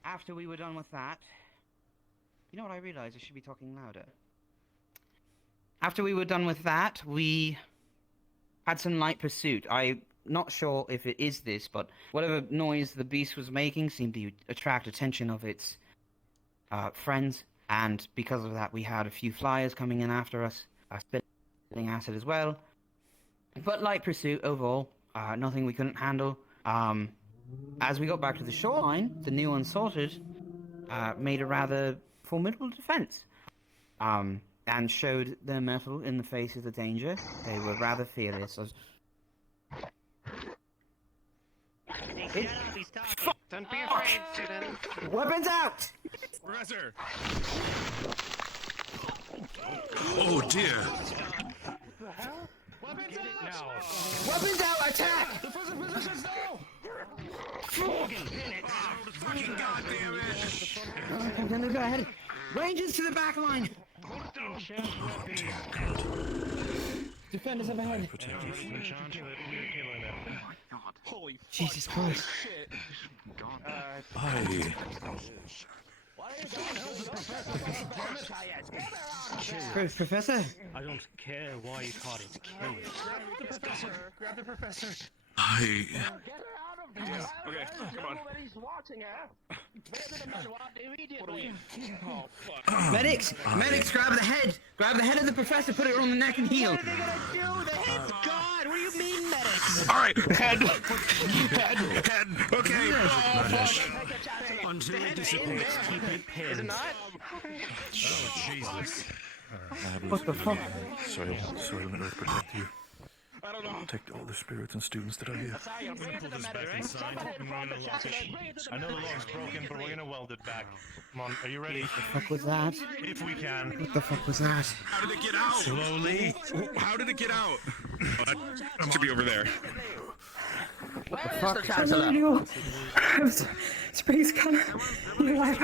After we were done with that, you know what I realized? I should be talking louder. After we were done with that, we had some light pursuit. I'm not sure if it is this, but whatever noise the beast was making seemed to attract attention of its friends, and because of that we had a few flyers coming in after us, spitting acid as well. But light pursuit overall, nothing we couldn't handle. As we got back to the shoreline, the new Unsalted made a rather formidable defense, and showed their mettle in the face of the danger. They were rather fearless. Don't be afraid, student. Weapons out! Professor! Oh dear! Weapons out! Weapons out! Attack! The first positions now! Fucking goddamn it! No, go ahead. Rangers to the back line! Defenders up ahead. Holy Jesus Christ. Professor? I don't care why you caught it. Kill it. Grab the professor! Grab the professor! I... Okay, come on. Oh, fuck. Medics! Medics, grab the head! Grab the head of the professor, put it on the neck and heel! What are they gonna do? The head's gone! What do you mean, medics? Alright, head! Head! Okay! Oh, fuck! Until it dissipates, keep it pinned. Is it not? Oh, Jesus. What the fuck? Sorry, let Earth protect you. I don't know. Protect all the spirits and students that are here. I know the log's broken, but we're gonna weld it back. Come on, are you ready? What the fuck was that? If we can. What the fuck was that? How did it get out? Slowly. How did it get out? That should be over there. Where is fuck? the Chancellor? Radio. Space gun. You're alive.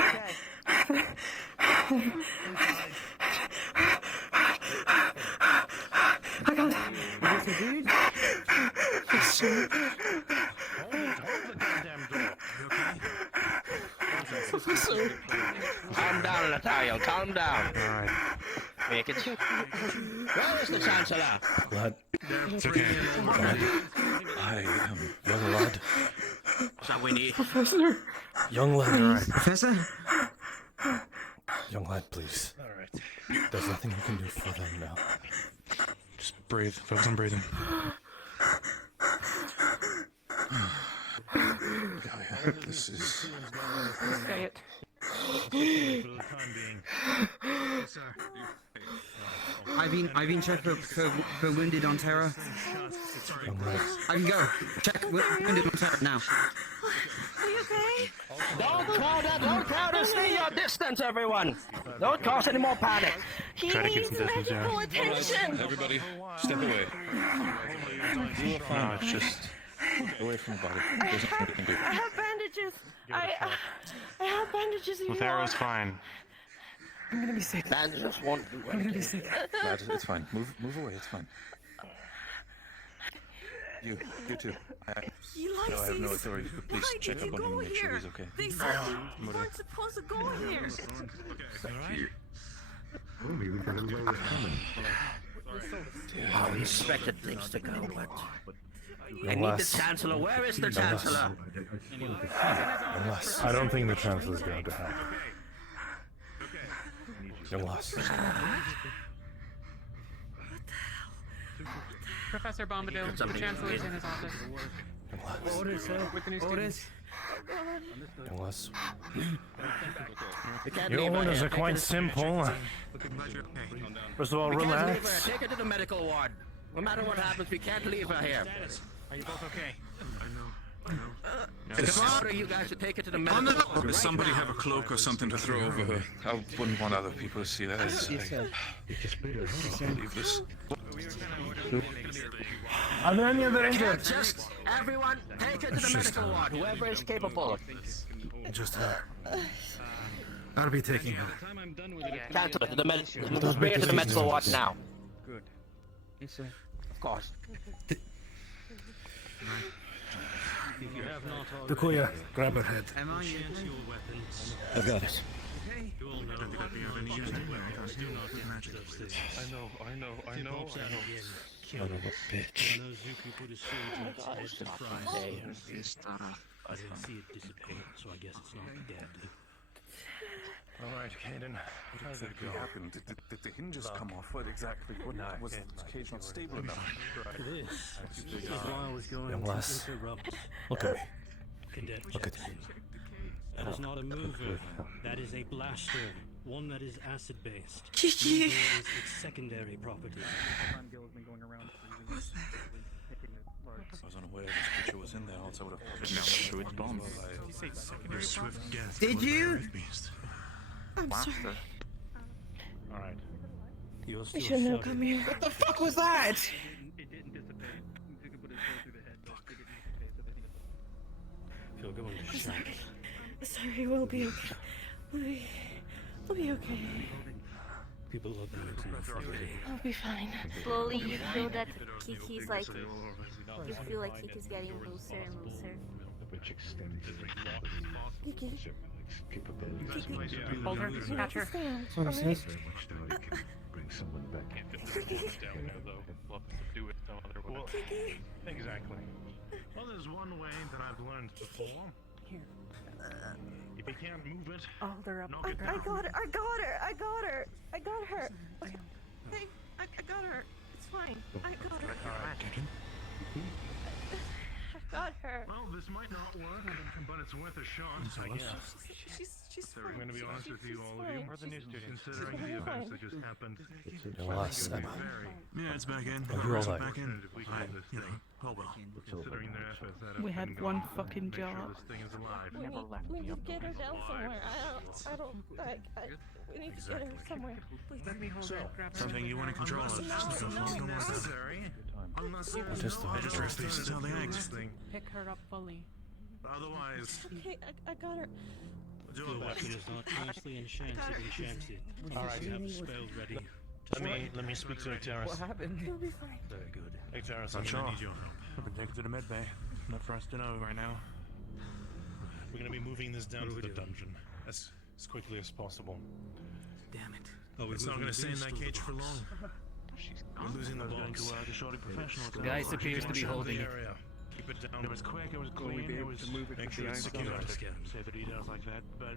I got it. Calm down, Natalia. Calm down. Alright. Make it. Where is the Chancellor? Lad. It's okay. Lad. I am young lad. So we need. Professor. Young lad. Alright. Professor? Young lad, please. Alright. There's nothing you can do for them now. Just breathe. Focus on breathing. This is... Say it. For the time being. I've been checked for wounded on Terra. Young lad. I can go. Check wounded on Terra now. Are you okay? Don't crowd and stay your distance, everyone. Don't cause any more panic. He Try to keep needs some distance, medical yeah. attention. Everybody, step away. No, it's just away from the body. There's nothing we can do. I have bandages. I have bandages. With arrows, fine. I'm gonna be sick. Bandages won't do I'm gonna be sick. Lad, it's fine. Move away. It's fine. You too. You I have no authority, but please Why check did up you on him go and make sure here? he's okay. They said you weren't supposed to go here. Oh, maybe we can enjoy this coming. I expected things to go, but I Young need the lass. Chancellor. Where is the Chancellor? Young lass. I don't think the Chancellor's going to help. Young lass. Professor Bombadil, the Chancellor's in his office. Young lass. Orders, sir. With the new Orders. students. Unless Your orders are quite simple. First of all, relax. Take her to the medical ward. No matter what happens, we can't leave her here. Are you both okay? Come on, you guys should take her to the medical ward. Does somebody have a cloak or something to throw over her? I wouldn't want other people to see that. I can't believe this. Are there any other injured? Just everyone, take her to the medical ward. Whoever is capable. Just her. I'll be taking her. Cancel it to the bring her to the medical ward now. Good. Yes, sir. Of course. Dukuya, grab her head. Am I you? I've got it. I know. Son of a bitch. I didn't see it dissipate, so I guess it's not dead. Alright, Caden. How did it go? Happened? Did the hinges come off? What exactly? What was the cage not stable enough? This is why I was going Young to lass, interrupt. look at me. Cadet Look at Jackson. That is not a mover. That is a blaster. One that is acid-based. Mover is its secondary property. I was unaware this creature was in there, else I would have through its bomb. Did you? I'm sorry. Alright. You're I still shouldn't have shouting. come here. What the fuck was that? You're going to shout. Sorry, we'll be okay. We'll be okay. People are going to Friday. I'll be fine. Slowly you feel that Kiki's like, you feel like Kiki's getting looser and looser. Which extends Kiki. capabilities. Hold her, catch her. So much now you can bring someone back. Well, exactly. Well, there's one way that I've learned before. Here. If you can't move it, Hold her up. knock it I down. got her. I got her. I got her. I got her. Okay. Hey, I got her. It's fine. I got her. I got her. Well, this might not work, but it's worth a shot, I guess. She's fine. I'm going to be honest with you, all of you. We're the new students. Considering the events that just happened, Young lass, Emma. yeah, it's back in. Are you alright? Back in. Oh well. Considering their efforts, that We had one fucking make sure job. this thing is alive. We need to get her down somewhere. We need to get her somewhere. Please let me hold her. Grab her. Something you want to control us. Unnecessary. What is the Just this is how they act. Pick her up fully. Otherwise, Okay, I got her. do Your it weapon is not closely enchanted. Alright, have spells ready. Let me speak to Ecteris. What happened? You'll be fine. Very good. Ecteris, I'm gonna need your help. I've been taken to the med bay. Not for us to know right now. We're gonna be moving this down to the dungeon as quickly as possible. Damn it. Oh, it's not gonna stay in that cage for long. We're losing the box. The guy appears to be holding it. Keep it down. It was quick, it was clean, it was make sure it's secure. Say the details like that, but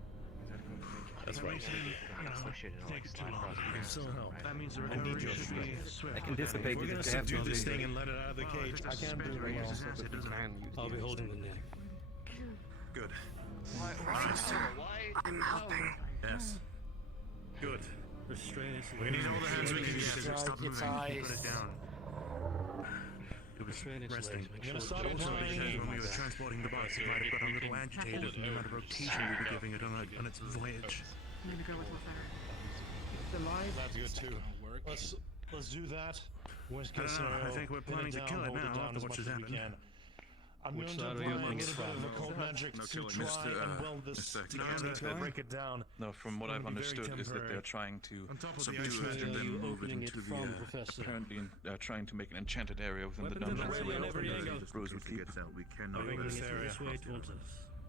that's right. Takes too long. You can still help. That means the recovery should be swift. I can dissipate We're this gonna if they do have this something. thing and let it out of the cage. I can't do it all. I'll be holding the neck. Good. I'm helping. Yes. Good. Restrain is We need all the hands we can get. Stop moving. Put it down. It was resting. Also, because when we were transporting the box, it might have got a little agitated from the amount of rotation we were giving it on its voyage. I'm gonna go with what's That's good too. Let's do that. Worst case scenario. I think we're planning to kill it now after what just happened. I'm going to apply a little bit of occult magic to try and weld this together to break it down. No, from what I've understood is that they're trying to subdue it and then move it into the apparently trying to make an enchanted area within the dungeon. Rosewood keep. We cannot leave this area.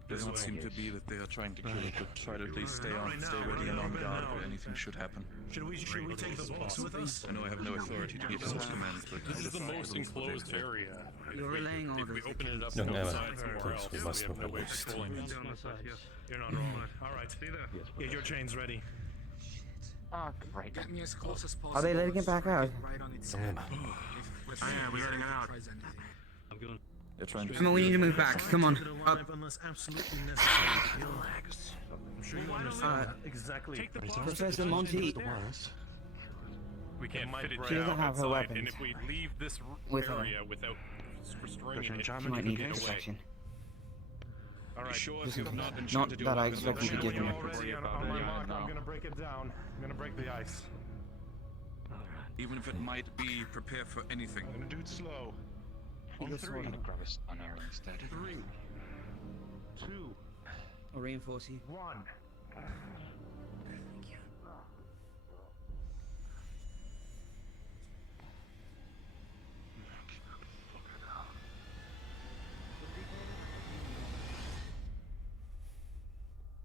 Doesn't seem to be that they are trying to kill it, but try to at least stay ready and on guard if anything should happen. Should we take the box with us? I know I have no authority to give such commands, but This is the most enclosed area. You're relaying all this. Open it up. Young Emma, please, we must move at least. You're not rolling it. All right, stay there. Get your chains ready. Oh, great. Get me as close as possible. Are they letting it back out? Right on its Young head. Emma. Yeah, we're letting it out. I'm going. They're trying to. Come on, we need to move back. Come on, up. Unless absolutely necessary. Relax. I'm sure you understand exactly. Take the Professor Monty. We can't fit it She doesn't down have her outside, weapons and if we leave this with her. area without restraining it, She might need get away. protection. All right. Sure, This if is you've not been not shot to that I weapons expect you to give When me. you're already on my mark, I'm gonna break it down. I'm gonna break the ice. Even if it might be prepared for anything. I'm gonna do it slow. You go slow. Grab us an arrow instead. 3, 2, I'll reinforce you. 1.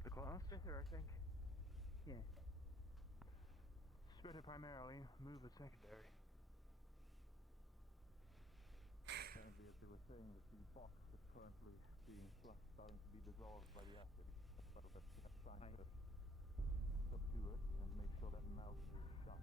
The class? I think. Yeah. Spreader primarily, move a secondary. Apparently, as they were saying, that the box is currently being starting to be dissolved by the acid. So that's trying to subdue it and make sure that mouth is shut.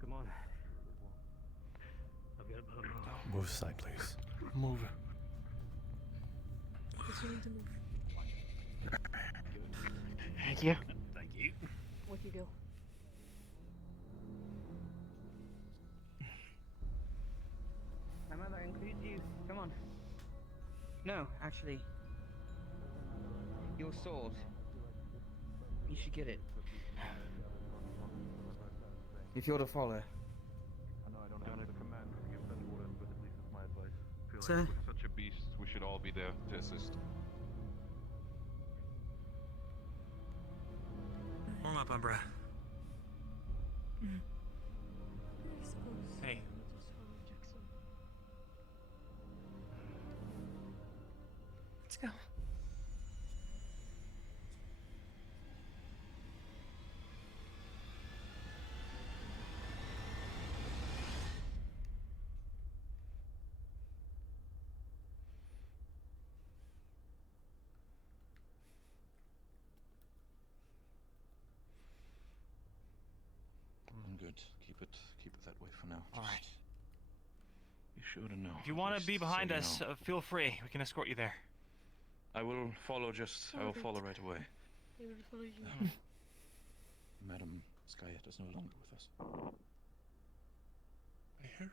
Come on. I've got about a Move aside, please. Move. You need to move. Thank you. Thank you. What you do? My mother includes you. Come on. No, actually. Your sword. You should get it. If you're to follow. I know I don't have the command to give such orders, but at least it's my advice. I feel Sir? Like with such a beast, we should all be there to assist. Warm up, Umbra. Hey. Let's go. I'm good. Keep it that way for now. All right. Be sure to know. If you want to Just be behind so you us, know. feel free. We can escort you there. I will follow. I will follow right away. They will follow you. Madam Skyette is no longer with us. I heard.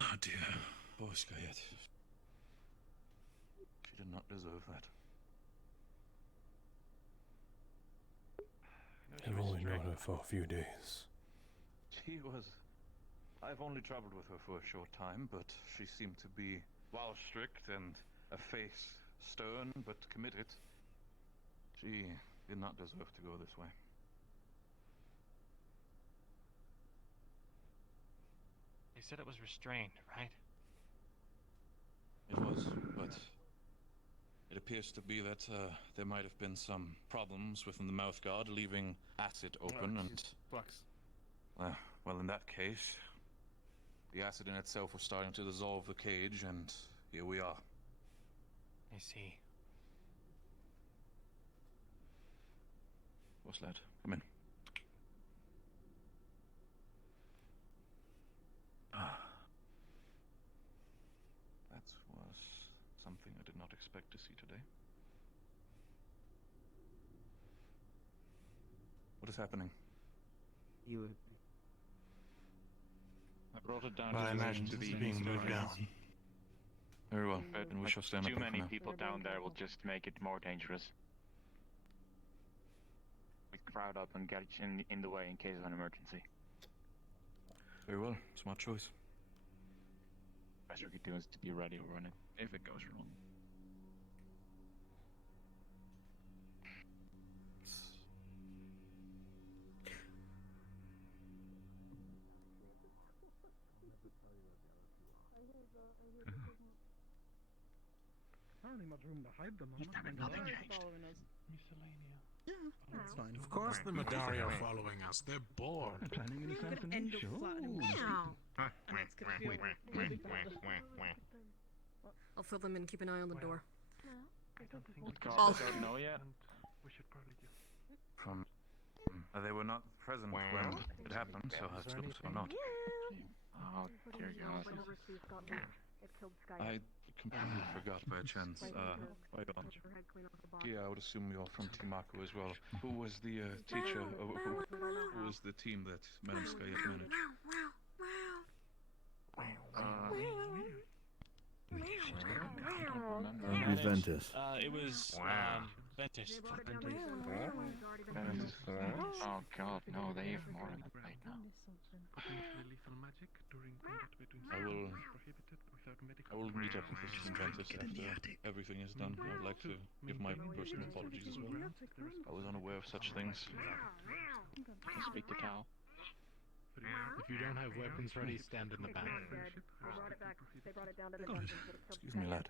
Oh dear. Poor Skyette. She did not deserve that. I've only known her for a few days. She was. I've only traveled with her for a short time, but she seemed to be, while strict and a face stern but committed, she did not deserve to go this way. You said it was restrained, right? It was, but it appears to be that there might have been some problems within the mouth guard, leaving acid open and... well, in that case, the acid in itself was starting to dissolve the cage, and here we are. I see. What's that? Come in. That was something I did not expect to see today. What is happening? You would. I brought it down But I to the imagine to this the is being moved down. Very well, then we shall stand up Too there for many now. people down there will just make it more dangerous. We crowd up and get in the way in case of an emergency. Very well, smart choice. best we could do is to be ready when if it goes wrong. I don't think much room to hide them. Nothing changed. Yeah, that's fine. Of course the Madari are following us. They're bored. Planning an assassination. I'll fill them in. Keep an eye on the door. God doesn't know yet. From they were not present when it happened, so not. Oh dear God. I completely forgot by chance. Yeah, I would assume you're from Team Mako as well. Who was the teacher? Who was the team that Madam Skyette managed? Who's Ventus? It was Ventus. Oh God, no, they have more than that right now. I will meet up with Team Ventus after everything is done. I would like to give my personal apologies as well. I was unaware of such things. I'll speak to Cal. If you don't have weapons ready, stand in the back. Excuse me, lad.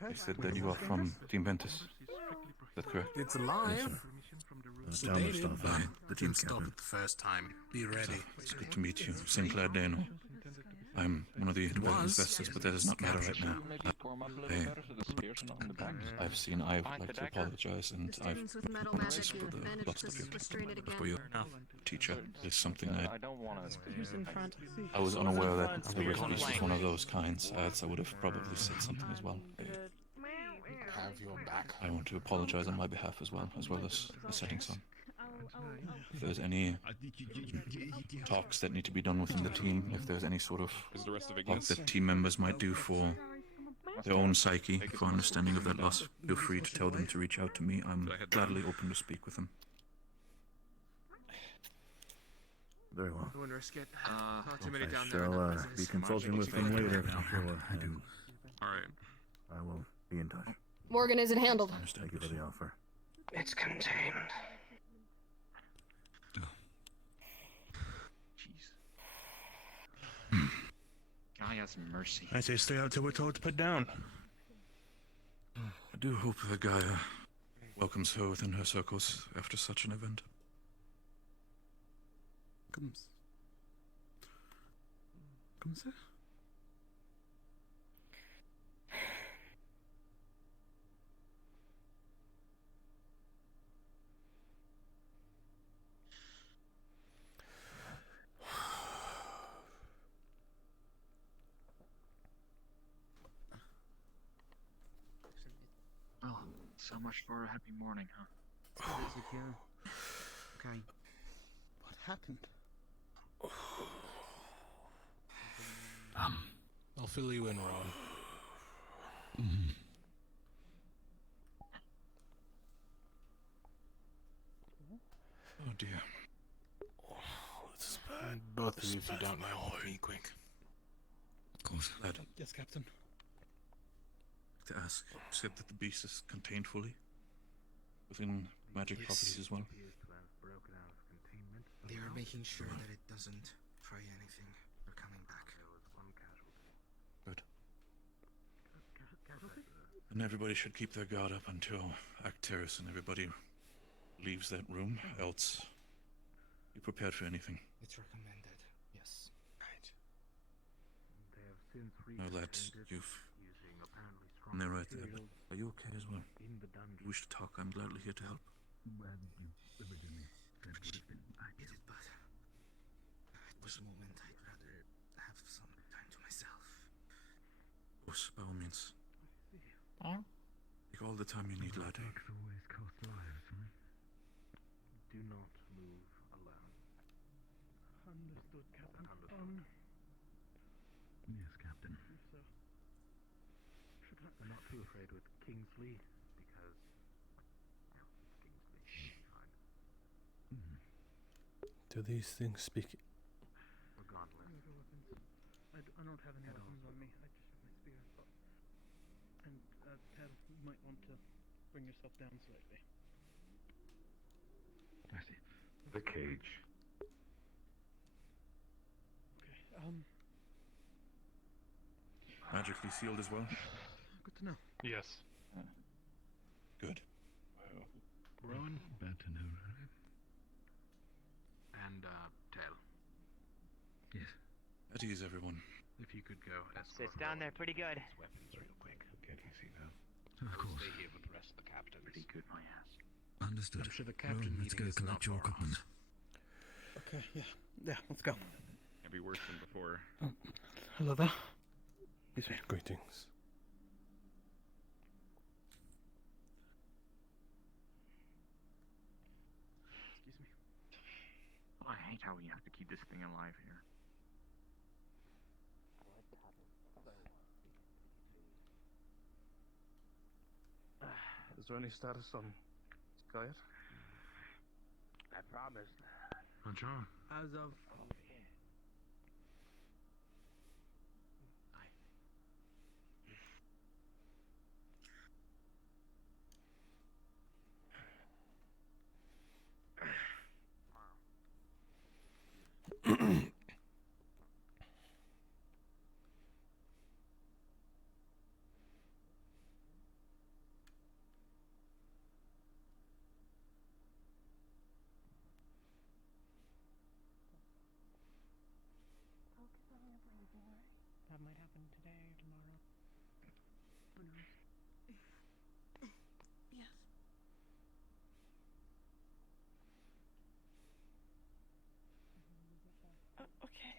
They said that you are from Team Ventus. Is that correct? It's alive. Sedated, but the team stop captain. it the first time. Be ready. It's good to meet you, Sinclair Dano. I'm one of the development investors, but that does not matter right now. I've seen. I'd like to apologize, and I've apologized for the lots of you. For your teacher is something that Who's in front? I was unaware that the Rift was one of those kinds. Else I would have probably said something as well. Have your back. I want to apologize on my behalf as well as the setting sun. If there's any talks that need to be done within the team, if there's any sort of talk that team members might do for their own psyche, for understanding of that loss, feel free to tell them to reach out to me. I'm gladly open to speak with them. Very well. I wouldn't risk it. Not too many down there. I shall be consulting with them later before I do. Alright. I will be in touch. Morgan isn't handled. Thank you for the offer. It's contained. God has mercy. I say stay out till we're told to put down. I do hope that Gaia welcomes her within her circles after such an event. Come sir. Oh, so much for a happy morning, huh? Okay. What happened? I'll fill you in, Ron. Oh dear. This is bad. Both of you, if you don't know, help me quick. Of course, lad. Yes, Captain. To ask, you said that the beast is contained fully within magic properties as well. They are making sure that it doesn't try anything. They're coming back. Good. And everybody should keep their guard up until Acteris and everybody leaves that room, else be prepared for anything. It's recommended. Yes. Right. No, lad, you've... And they're right there, but are you okay as well? You wish to talk, I'm gladly here to help. I get it, but at this moment I'd rather have some time to myself. Of course, by all means. Take all the time you need, lad. Do not move alone. Understood, Captain. Yes, Captain. I'm not too afraid with Kingsley, because Do these things speak? regardless. I don't have any weapons on me. I just have my spear. But... And, Ted, you might want to bring yourself down slightly. I see. The cage. Okay, Magically sealed as well? good to know. Yes. Good. Rowan? Bad to know, right? And, Tail. Yes. At ease, everyone. If you could go escort Sits down there pretty good. his weapons real quick. Get easy now. Of course. Stay here with the rest of the captains. Pretty good, my ass. Understood. I'm sure the Well, captain let's go meeting is not collect your far off. equipment. Okay, yeah, let's go. Can't be worse than before. Hello there. Excuse me. Greetings. Excuse me. Oh, I hate how we have to keep this thing alive here. Is there any status on Skyet? I promise. Not sure. As of... That might happen today or tomorrow. Who knows? Yes. Okay.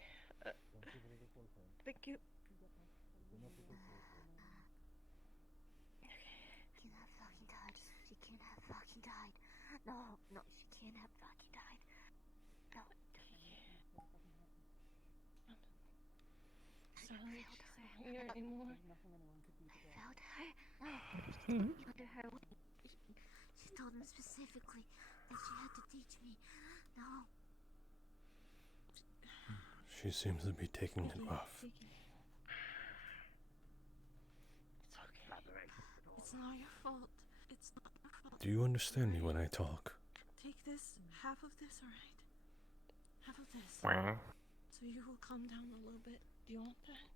Thank you. Can't have fucking died. She can't have fucking died. No, she can't have fucking died. No. So I failed her here anymore. I failed her. No, she under her wing. She told him specifically that she had to teach me. No. She seems to be taking it rough. It's okay. It's not your fault. It's not your fault. Do you understand me when I talk? Take this, half of this, alright? Half of this. Well. So you will calm down a little bit. Do you want that?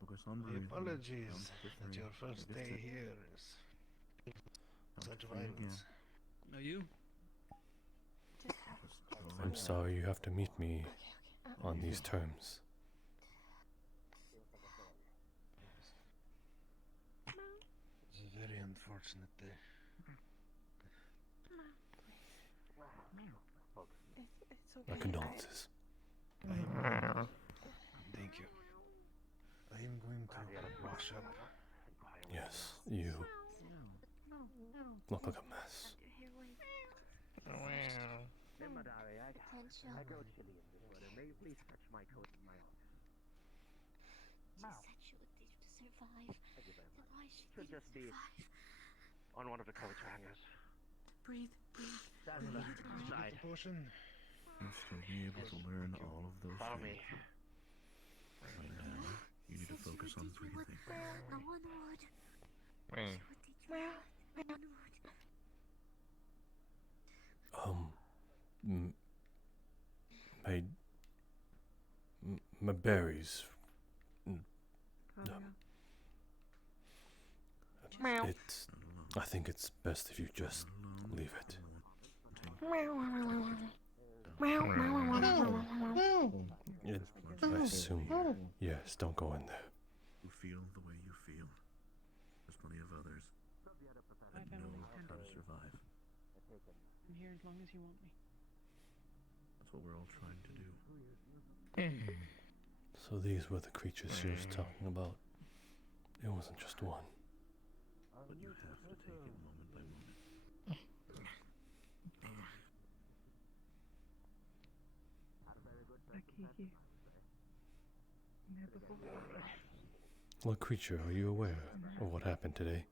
Focus on My breathing. apologies Don't that breathe. your first Just day it. here is such breathe again. violence. Are you? I'm sorry you have to meet me on these terms. It's a very unfortunate day. It's okay. My condolences. Thank you. I am going to wash up. Yes, you No. look like a mess. Potential. I grow chilly in this weather. May you please touch my coat with my arm? She said she would teach to survive. Thank you very Then much. why she Should didn't just be survive? on one of the coach hangers. Breathe. That's on the side. Potion. You'll still be able to learn all of those Follow me. things. Right now, you need to Said she focus would on teach me what breathing. no one would. Well. She would teach me what no one would. My berries. It's. I think it's best if you just leave it. I assume. Yes, don't go in there. Who feel the way you feel. There's plenty of others that know how to survive. I'm here as long as you want me. That's what we're all trying to do. So these were the creatures she was talking about. It wasn't just one. But you have to take it moment by moment. What creature are you aware of what happened today?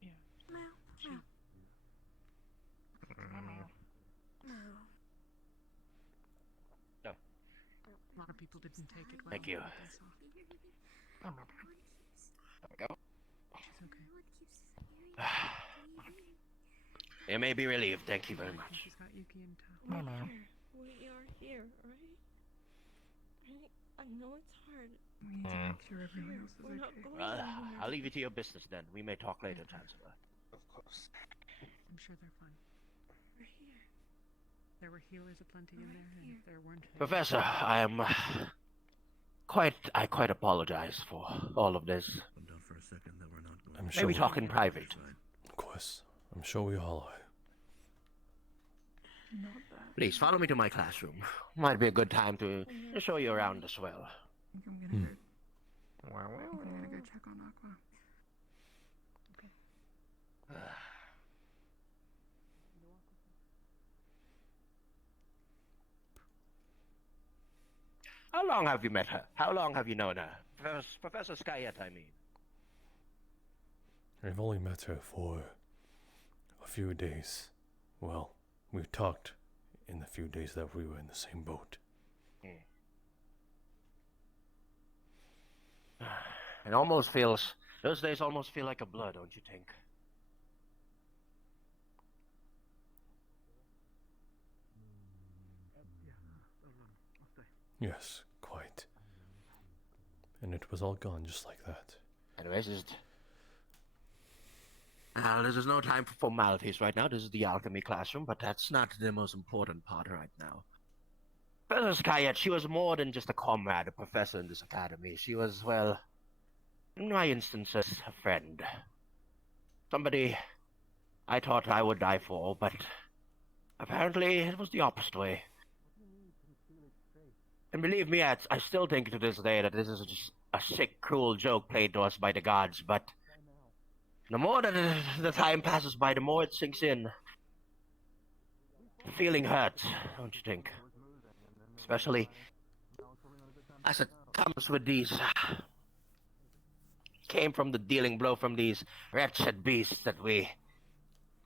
Yeah. pistol didn't take it well. Thank you. That's all. There we go. She's okay. You may be relieved. Thank you very much. She's got Yuki and Ta. We are here, right? Right? I know it's hard. We need to make sure everyone else is We're not okay. going Well, anywhere. I'll leave you to your business then. We may talk later, Chancellor. Of course. I'm sure they're fine. We're here. There were healers aplenty in there, and if there weren't... Professor, I am I quite apologize for all of this. Don't for a second that we're not going I'm Maybe sure. talk in private. Of course. I'm sure we all are. Not bad. Please follow me to my classroom. Might be a good time to show you around as well. I think I'm gonna go... I'm gonna go check on Aqua. Okay. How long have you met her? How long have you known her? Professor Skyette, I mean. I've only met her for a few days. Well, we've talked in the few days that we were in the same boat. It almost feels... Those days almost feel like a blur, don't you think? Yes, quite. And it was all gone just like that. Anyways, this is no time for formalities right now. This is the alchemy classroom, but that's not the most important part right now. Professor Skyette, she was more than just a comrade, a professor in this academy. She was, well, in my instances, a friend. Somebody I thought I would die for, but apparently it was the opposite way. And believe me, I still think to this day that this is just a sick, cruel joke played to us by the gods, but the more that the time passes by, the more it sinks in. Feeling hurt, don't you think? Especially as it comes with these... came from the dealing blow from these wretched beasts that we...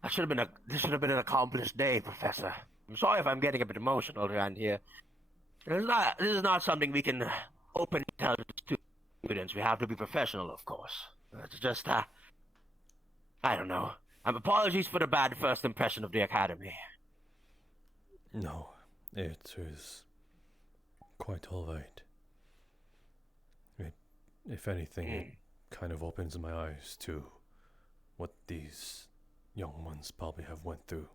This should have been an accomplished day, Professor. I'm sorry if I'm getting a bit emotional around here. This is not something we can openly tell students. We have to be professional, of course. It's just, I don't know. Apologies for the bad first impression of the academy. No, it is quite all right. If anything, it kind of opens my eyes to what these young ones probably have went through.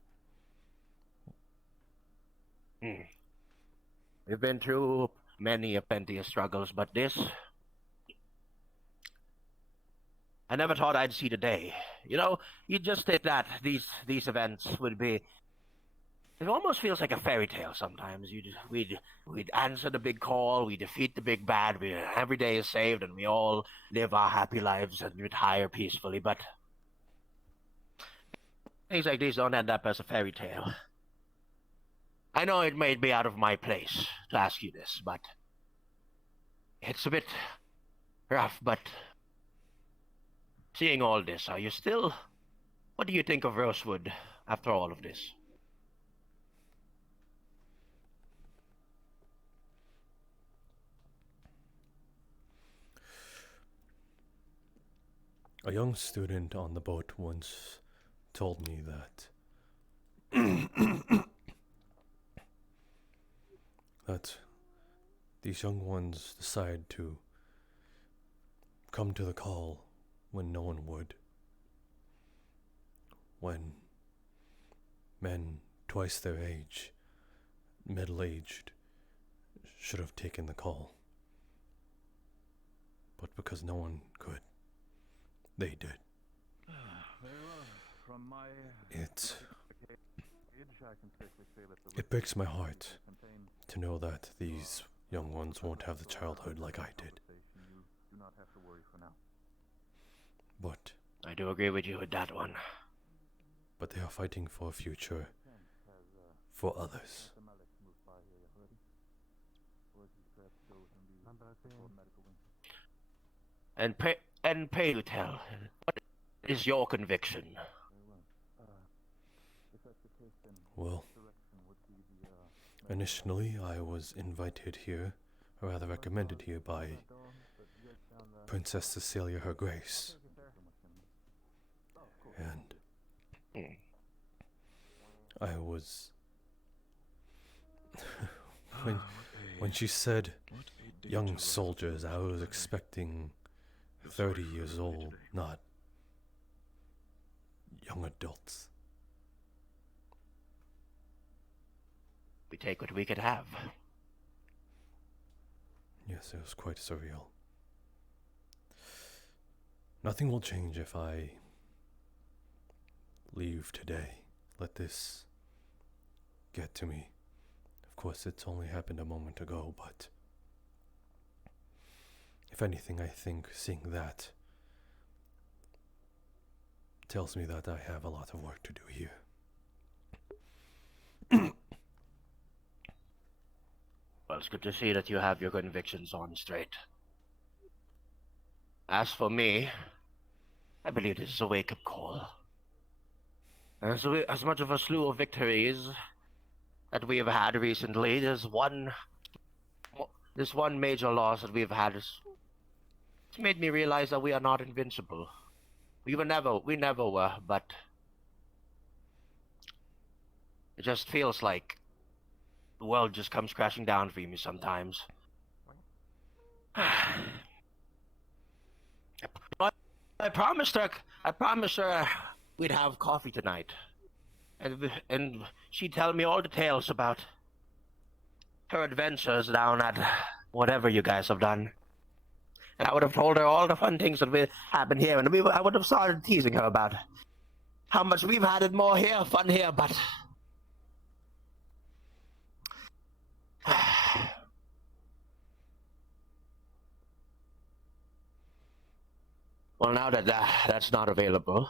We've been through many a plenty of struggles, but this... I never thought I'd see the day. You know, you just think that these events would be... It almost feels like a fairy tale sometimes. We'd answer the big call, we defeat the big bad, every day is saved, and we all live our happy lives and retire peacefully, but... Things like these don't end up as a fairy tale. I know it may be out of my place to ask you this, but... It's a bit rough, but... Seeing all this, are you still... What do you think of Rosewood after all of this? A young student on the boat once told me that that these young ones decide to come to the call when no one would. When men twice their age, middle-aged, should have taken the call. But because no one could, they did. It breaks my heart to know that these young ones won't have the childhood like I did. But I do agree with you with that one. But they are fighting for a future for others. And pray to tell, what is your conviction? Well, initially I was invited here or rather recommended here by Princess Cecilia Her Grace. And I was... when she said young soldiers, I was expecting 30 years old, not young adults. We take what we could have. Yes, it was quite surreal. Nothing will change if I leave today. Let this get to me. Of course, it's only happened a moment ago, but if anything, I think seeing that tells me that I have a lot of work to do here. Well, it's good to see that you have your convictions on straight. As for me, I believe this is a wake-up call. As much of a slew of victories that we have had recently, there's one major loss that we've had. It's made me realize that we are not invincible. We never were, but it just feels like the world just comes crashing down for me sometimes. I promised her we'd have coffee tonight, and she'd tell me all the tales about her adventures down at whatever you guys have done. And I would have told her all the fun things that happened here, and I would have started teasing her about how much we've had it more here, fun here, but well, now that that's not available,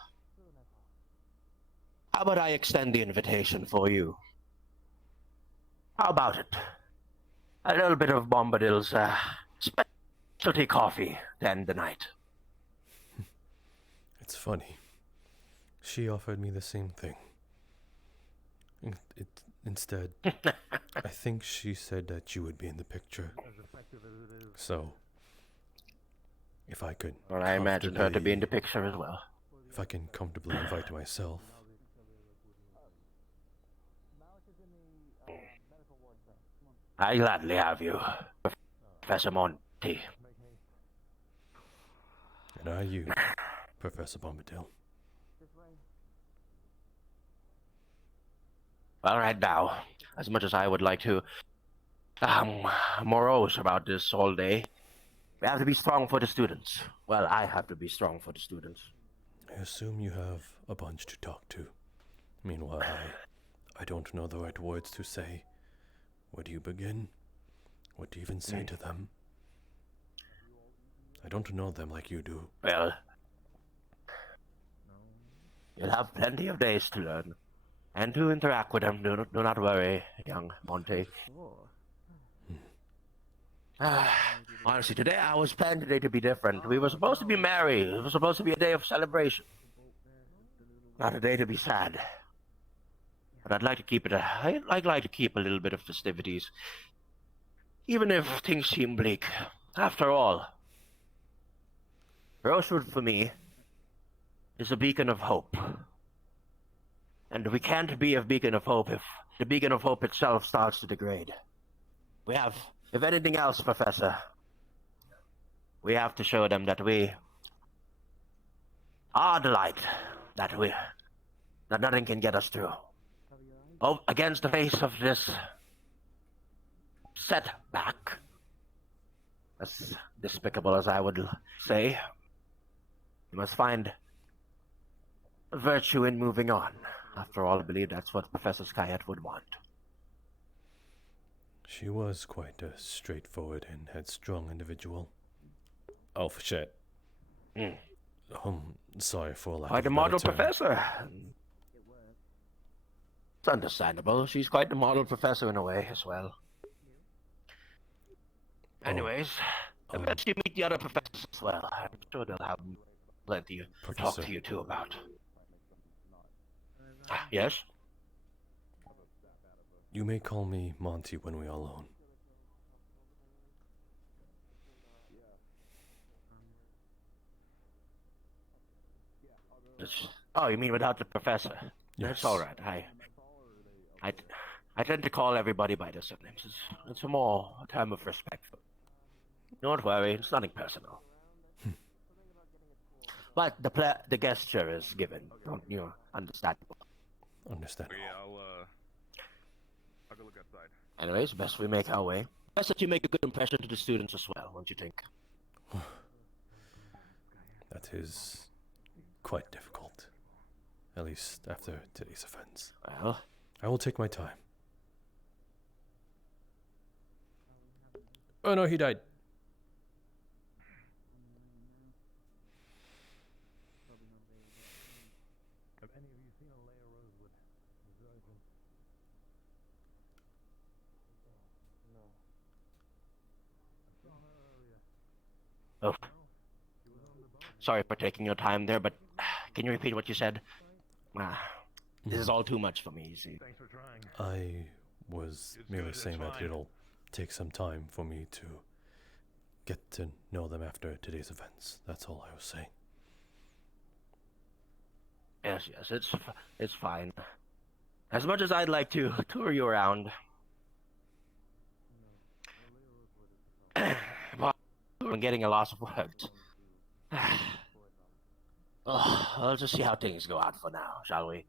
how about I extend the invitation for you? How about it? A little bit of Bombadil's specialty coffee to end the night. It's funny. She offered me the same thing. Instead, I think she said that you would be in the picture. So, if I could... Well, I imagined her to be in the picture as well. If I can comfortably invite myself. I gladly have you, Professor Monty. And I you, Professor Bombadil. Well, right now, as much as I would like to morose about this all day, we have to be strong for the students. Well, I have to be strong for the students. I assume you have a bunch to talk to. Meanwhile, I don't know the right words to say. Where do you begin? What do you even say to them? I don't know them like you do. Well, you'll have plenty of days to learn. And to interact with them. Do not worry, young Monty. Honestly, today I was planning today to be different. We were supposed to be merry. It was supposed to be a day of celebration. Not a day to be sad. But I'd like to keep it I'd like to keep a little bit of festivities. Even if things seem bleak. After all, Rosewood for me is a beacon of hope. And we can't be a beacon of hope if the beacon of hope itself starts to degrade. We have, if anything else, Professor, we have to show them that we are the light, that nothing can get us through. Oh, against the face of this setback, as despicable as I would say, we must find virtue in moving on. After all, I believe that's what Professor Skyette would want. She was quite a straightforward and headstrong individual. Oh, shit. Sorry for lack Quite of a model better term. professor. It's understandable. She's quite the model professor in a way as well. Anyways, let you meet the other professors as well. I'm sure they'll have plenty to talk to you two about. Yes? You may call me Monty when we are alone. Oh, you mean without the professor? Yes. That's all right. I tend to call everybody by their surnames. It's a time of respect. Don't worry, it's nothing personal. But the gesture is given. Don't you understand? Understandable. Yeah, I'll go look outside. Anyways, best we make our way. Best that you make a good impression to the students as well, don't you think? That is quite difficult. At least after today's offense. Well, I will take my time. Oh no, he died. Have any of you seen a layer Rosewood? No. I saw her earlier. Oh. Sorry for taking your time there, but can you repeat what you said? This is all too much for me, you see. Thanks for trying. I was merely saying that it'll take some time for me to get to know them after today's events. That's all I was saying. Yes, it's fine. As much as I'd like to tour you around, but I'm getting a loss of words. I'll just see how things go out for now, shall we?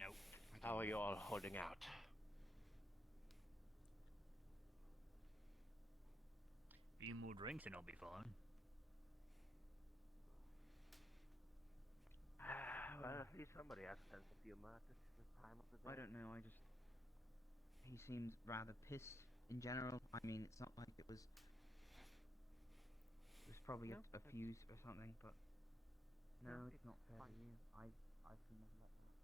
Nope. How are you all holding out? Few more drinks and I'll be fine. Well, at least somebody has spent a few months this time of the day. I don't know, he seems rather pissed in general. I mean, it's not like it was probably a fuse or something, but no, it's not fair to you. I can never let that.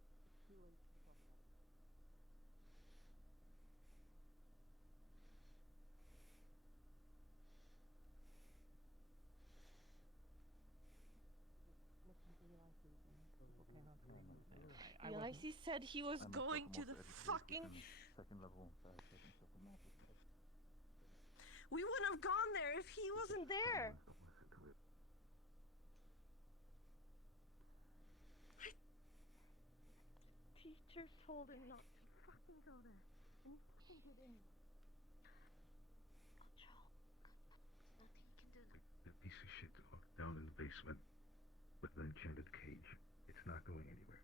He said he was going to the fucking... We wouldn't have gone there if he wasn't there. Teacher told him not to fucking go there. And he fucking did anyway. That piece of shit down in the basement with the enchanted cage. It's not going anywhere.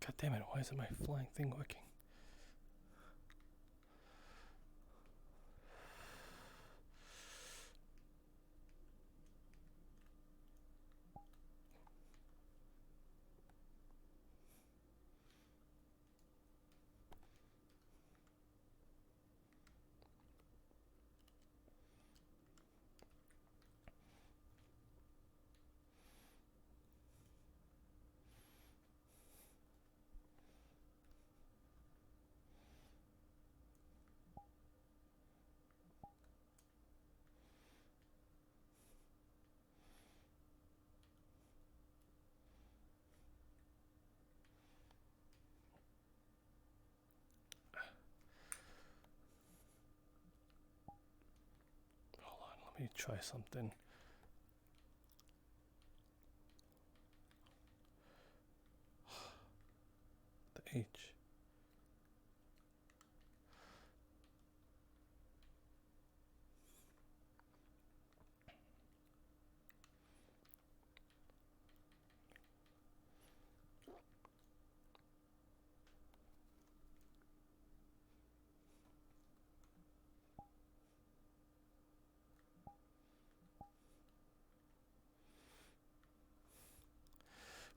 God damn it, why isn't my flying thing working? Hold on, let me try something.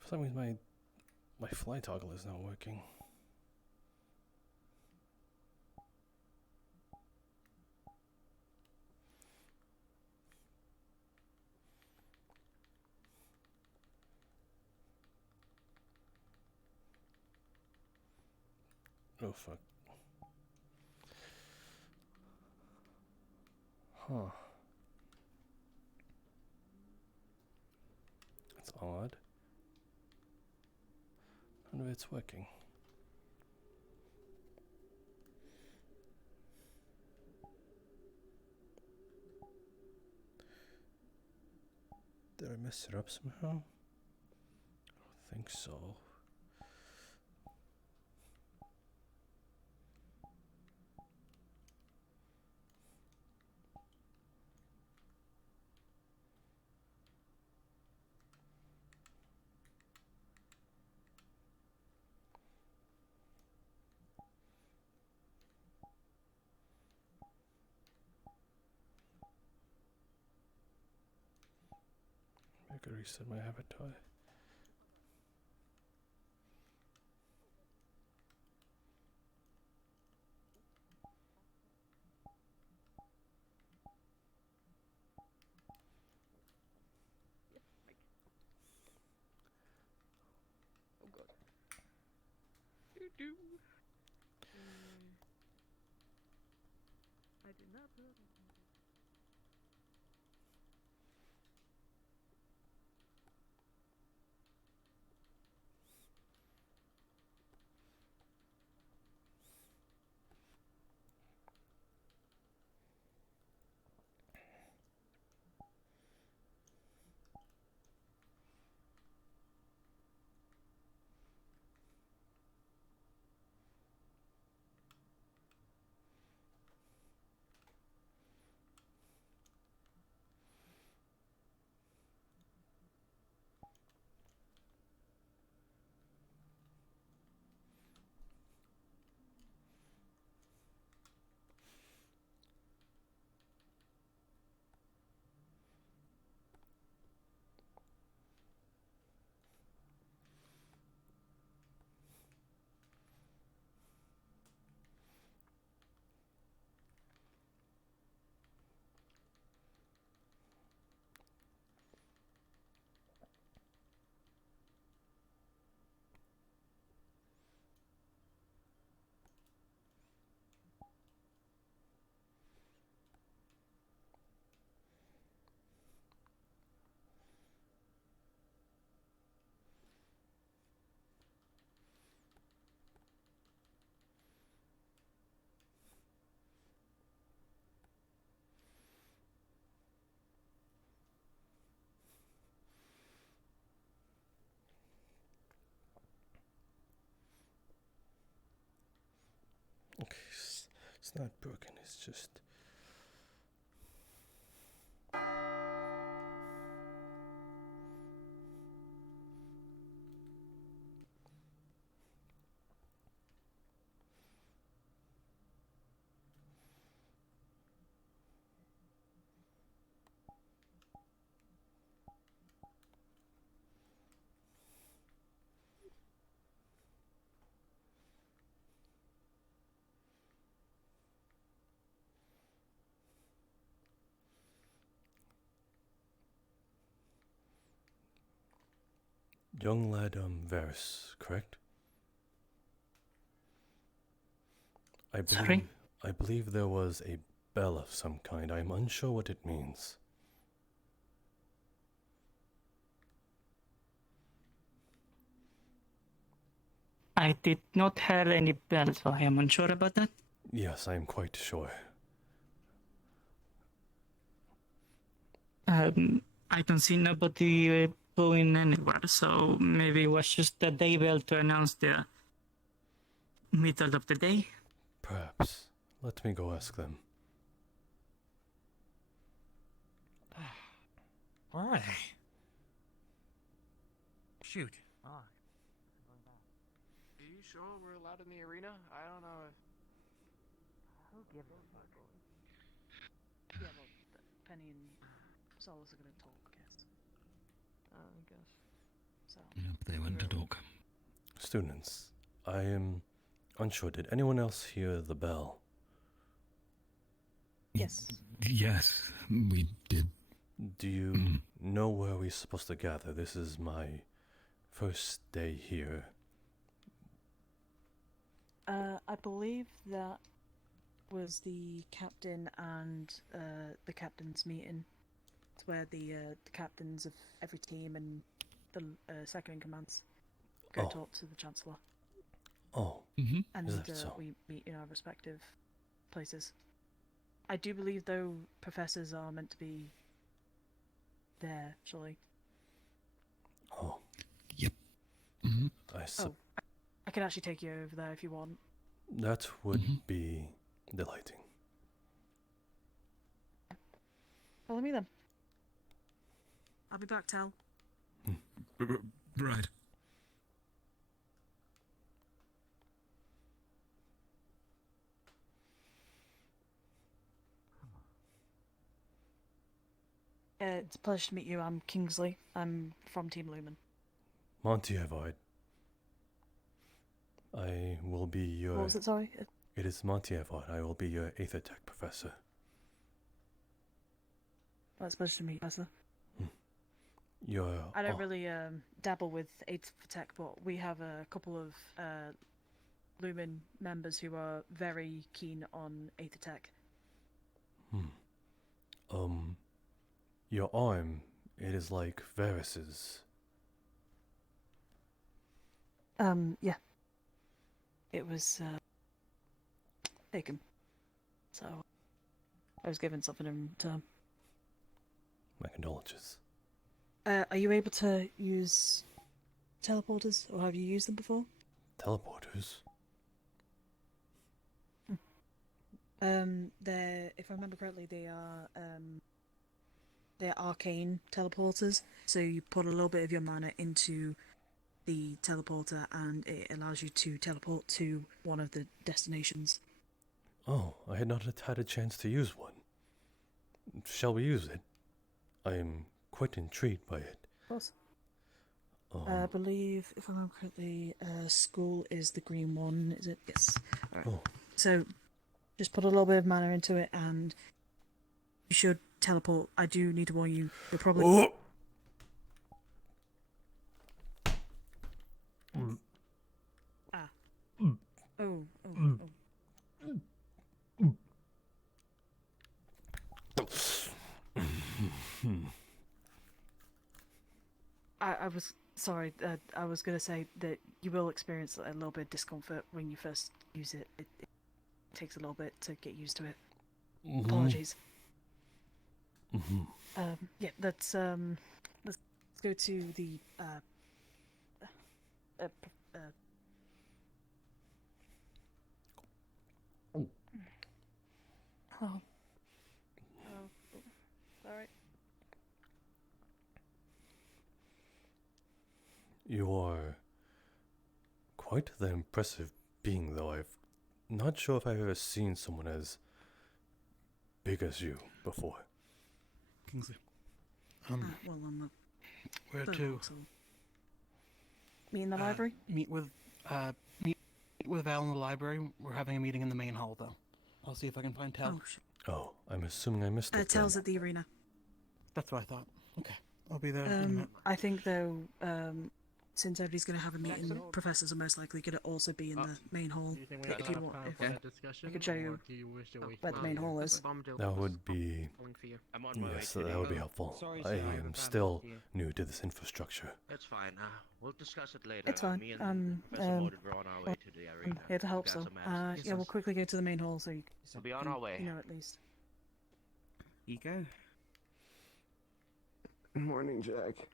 For some reason my fly toggle is not working. Oh fuck. Huh. That's odd. I wonder if it's working. Did I mess it up somehow? I don't think so. I could reset my avatar. Oh god. Doo-doo. I did not put it. Okay, it's not broken, it's just... Young lad, Varus, correct? Sorry? I believe there was a bell of some kind. I'm unsure what it means. I did not hear any bells, so I am unsure about that. Yes, I am quite sure. I don't see nobody going anywhere, so maybe it was just the day bell to announce the middle of the day. Perhaps. Let me go ask them. Why? Shoot. Are you sure we're allowed in the arena? I don't know if... Who gives a fuck? Yeah, well, Penny and Solus are gonna talk, I guess. So. Yep, they went to talk. Students, I am unsure. Did anyone else hear the bell? Yes. Yes, we did. Do you know where we're supposed to gather? This is my first day here. I believe that was the captain and the captain's meeting. It's where the captains of every team and the second in commands go talk to the chancellor. Oh, And is that so? we meet in our respective places. I do believe, though, professors are meant to be there, surely. Oh. Yep. I can actually take you over there if you want. That would be delighting. Follow me then. I'll be back, Tal. Right. It's a pleasure to meet you. I'm Kingsley. I'm from Team Lumen. Monty, Evard. I will be your... What was it, sorry? It is Monty, Evard. I will be your Aether Tech professor. Well, it's a pleasure to meet you, Professor. You're... I don't really dabble with Aether Tech, but we have a couple of Lumen members who are very keen on Aether Tech. Your arm, it is like Varys's. Yeah. It was taken. So I was given something in return. My condolences. Are you able to use teleporters, or have you used them before? Teleporters? They're, if I remember correctly, they're arcane teleporters. So you put a little bit of your mana into the teleporter, and it allows you to teleport to one of the destinations. Oh, I had not had a chance to use one. Shall we use it? I am quite intrigued by it. Of course. I believe, if I remember correctly, school is the green one, is it? Yes. Alright. Oh. So, just put a little bit of mana into it, and you should teleport. I do need to warn you, you're probably... Oh! Ah. Oh. I was sorry. I was going to say that you will experience a little bit of discomfort when you first use it. It takes a little bit to get used to it. Apologies. Yeah, let's go to the Oh. Sorry. You are quite the impressive being, though. I'm not sure if I've ever seen someone as big as you before. Kingsley. Well, I'm Where to? Me in the library? Meet with Val in the library. We're having a meeting in the main hall, though. I'll see if I can find Tal. Oh, I'm assuming I missed it. Tal's at the arena. That's what I thought. Okay, I'll be there in a minute. I think, though, since everybody's going to have a meeting, professors are most likely going to also be in the main hall. If you want, I could show you where the main hall is. That would be... Yes, that would be helpful. I am still new to this infrastructure. It's fine. We'll discuss it later. It's fine. Me and Professor Mordred are on our way to the arena. I'm here to help, so yeah, we'll quickly go to the main hall so you We'll be on our way. You know, at least. You go. Good morning, Jack.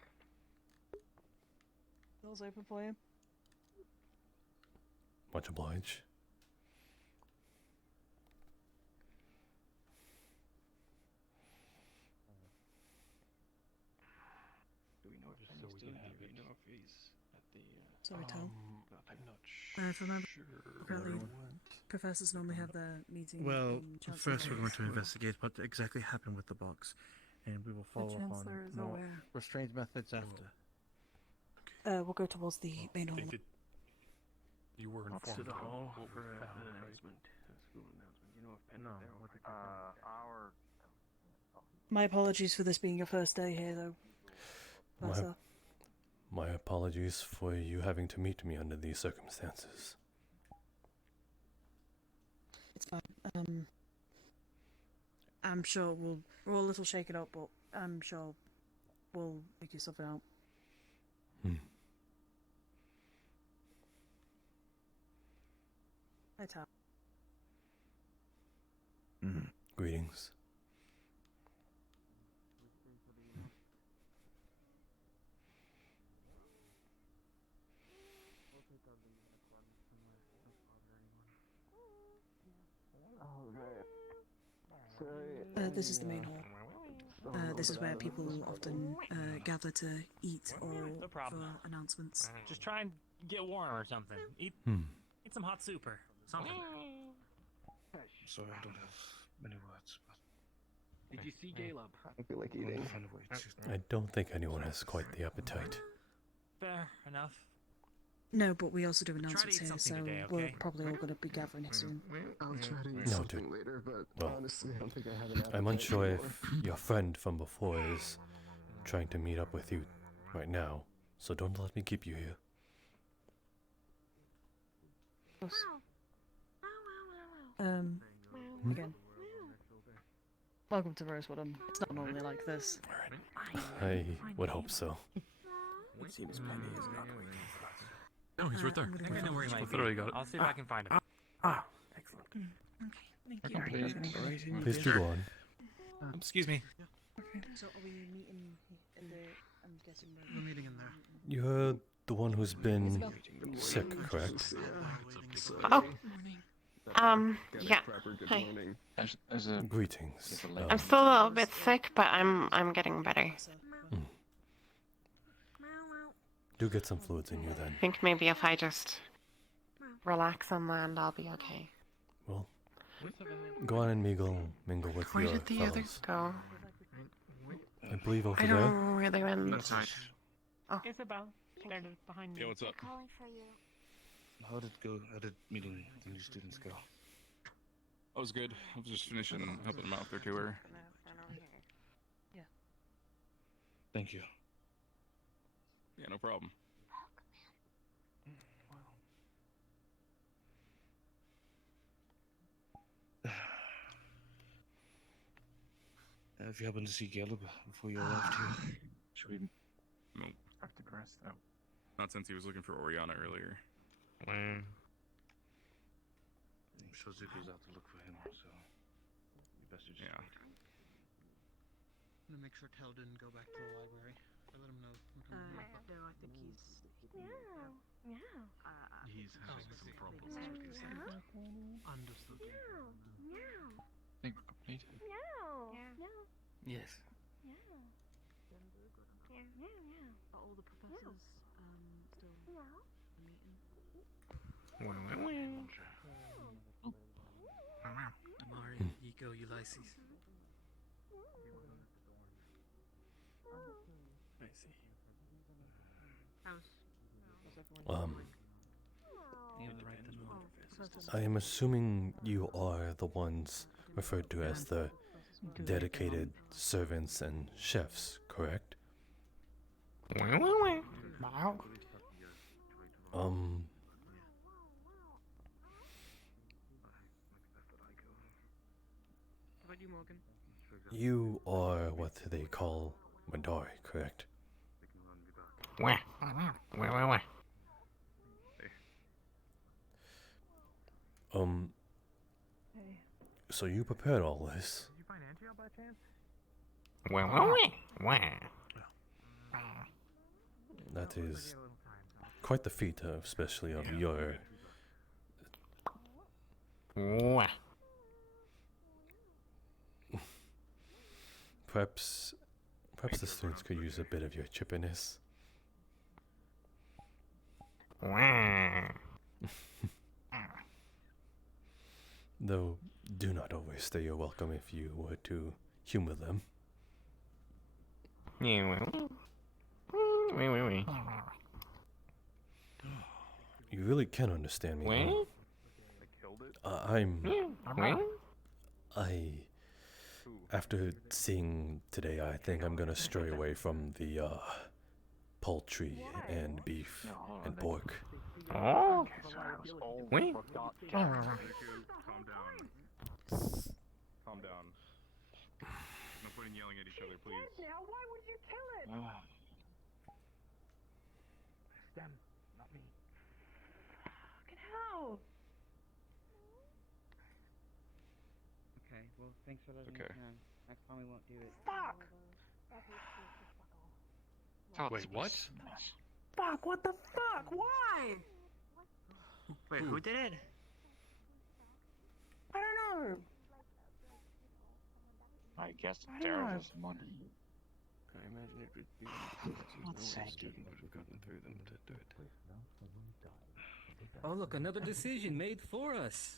Doors open for you. Much obliged. Do we know if so we can have it? Know if he's at the, Sorry, Tal. I'm not If I remember correctly, professors normally have their meeting. Well, in Chancellor's first we're going office. to investigate what exactly happened with the box, and we will follow up on Chancellor is more aware. restraint methods after. Okay, we'll go towards the main hall. You were Up to informed the about hall what for was an found, right? announcement. A school announcement. You know if Penn is there? Our My apologies for this being your first day here, though. Professor. My apologies for you having to meet me under these circumstances. It's fine. I'm sure we're all a little shaken up, but I'm sure we'll make you something out. Hi, Tom. Greetings. This is the main hall. This is where people often gather to eat or No problem. for announcements. Just try and get warm or something. Eat some hot soup or something. Sorry, I don't have many words. But Did you see Caleb? I feel like eating. Find a way to... I don't think anyone has quite the appetite. Fair enough. No, but we also do Try to announcements eat here, so something today, we're okay? probably all going to be gathering here soon. I'll try to eat Noted. something later, but Well, honestly, I don't think I have an I'm appetite unsure anymore. if your friend from before is trying to meet up with you right now, so don't let me keep you here. Again. Welcome to Rosewood. It's not normally like this. I would hope so. It seems Penny is not waiting for us. No, he's right there. Don't worry, I Mike. thought I got it. I'll see if I can find him. Excellent. Thank you. Please do go on. Excuse me. So are we meeting in the... I'm guessing We're meeting in there. You're the one who's been sick, correct? Oh. Yeah. Hi. Greetings. I'm still a little bit sick, but I'm getting better. Do get some fluids in you then. I think maybe if I just relax and land, I'll be okay. Well, go on and mingle with Where your did the fellows. others go? I believe over I there. don't know where they went. Inside. Oh. Isabel, they're behind me. Yeah, what's up? Calling for you. How did it go? How did meeting the new students go? I was good. I was just finishing helping them out with their tour. Yeah. Thank you. Yeah, no problem. Have you happened to see Caleb before you left here? Should we? Nope. Have to rest out. Not since he was looking for Oriana earlier. I'm sure Zuko's out to look for him, so you best just wait. I'm gonna make sure Tel didn't go back to the library. I let him know. No, I think he's... He's having some problems with his head. Understood. I think we're complete. Yes. Are all the professors still meeting? Amari, Eco, Ulysses. I see. I am assuming you are the ones referred to as the dedicated servants and chefs, correct? You are what they call Madari, correct? So you prepared all this? Did you find Andrea by chance? That is quite the feat, especially of your... Perhaps the students could use a bit of your chippiness. Though, do not overstay your welcome if you were to humor them. You really can understand me. huh? They killed it? After seeing today, I think I'm gonna stray away from the poultry and beef and pork. Oh? Okay, sorry, I was all Wait. fucked up. Calm down. Calm down. No point in yelling at each other, please. Now, why would you kill it? It's them, not me. Fucking hell. Okay, well, thanks for letting Okay. us know. Next time we won't do it. Fuck! Wait, what? Fuck, what the fuck? Why? Wait, who did it? I don't know. I guess I don't know. Tara doesn't want I imagine it would be God's sake. would have gotten through them to do it. Oh, look, another decision made for us.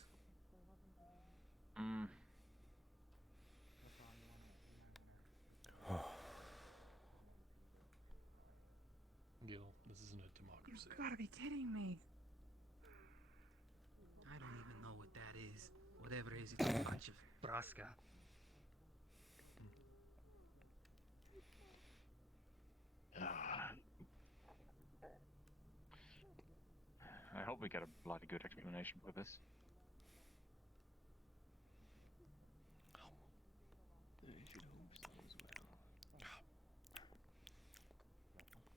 Gil, this isn't a democracy. You gotta be kidding me. I don't even know what that is. Whatever it is, it's a bunch of braska. I hope we get a bloody good explanation for this.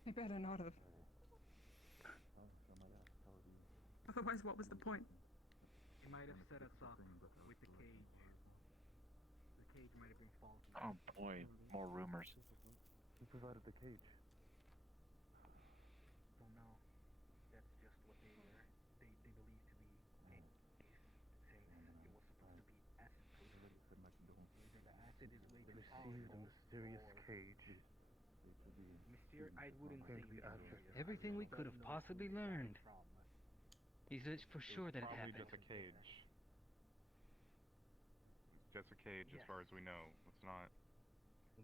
They better not have. Otherwise, what was the point? He might have set us up with the cage. The cage might have been faulty. Oh boy, more rumors. Who provided the cage? Well, no. That's just what they believe to be a case. Since it was supposed to be acid-proof. Either the acid is way too powerful, mysterious cage. I wouldn't say Everything we could have possibly learned. He's for sure that it Probably happened. just a cage. It's just a cage as far as we know. It's not.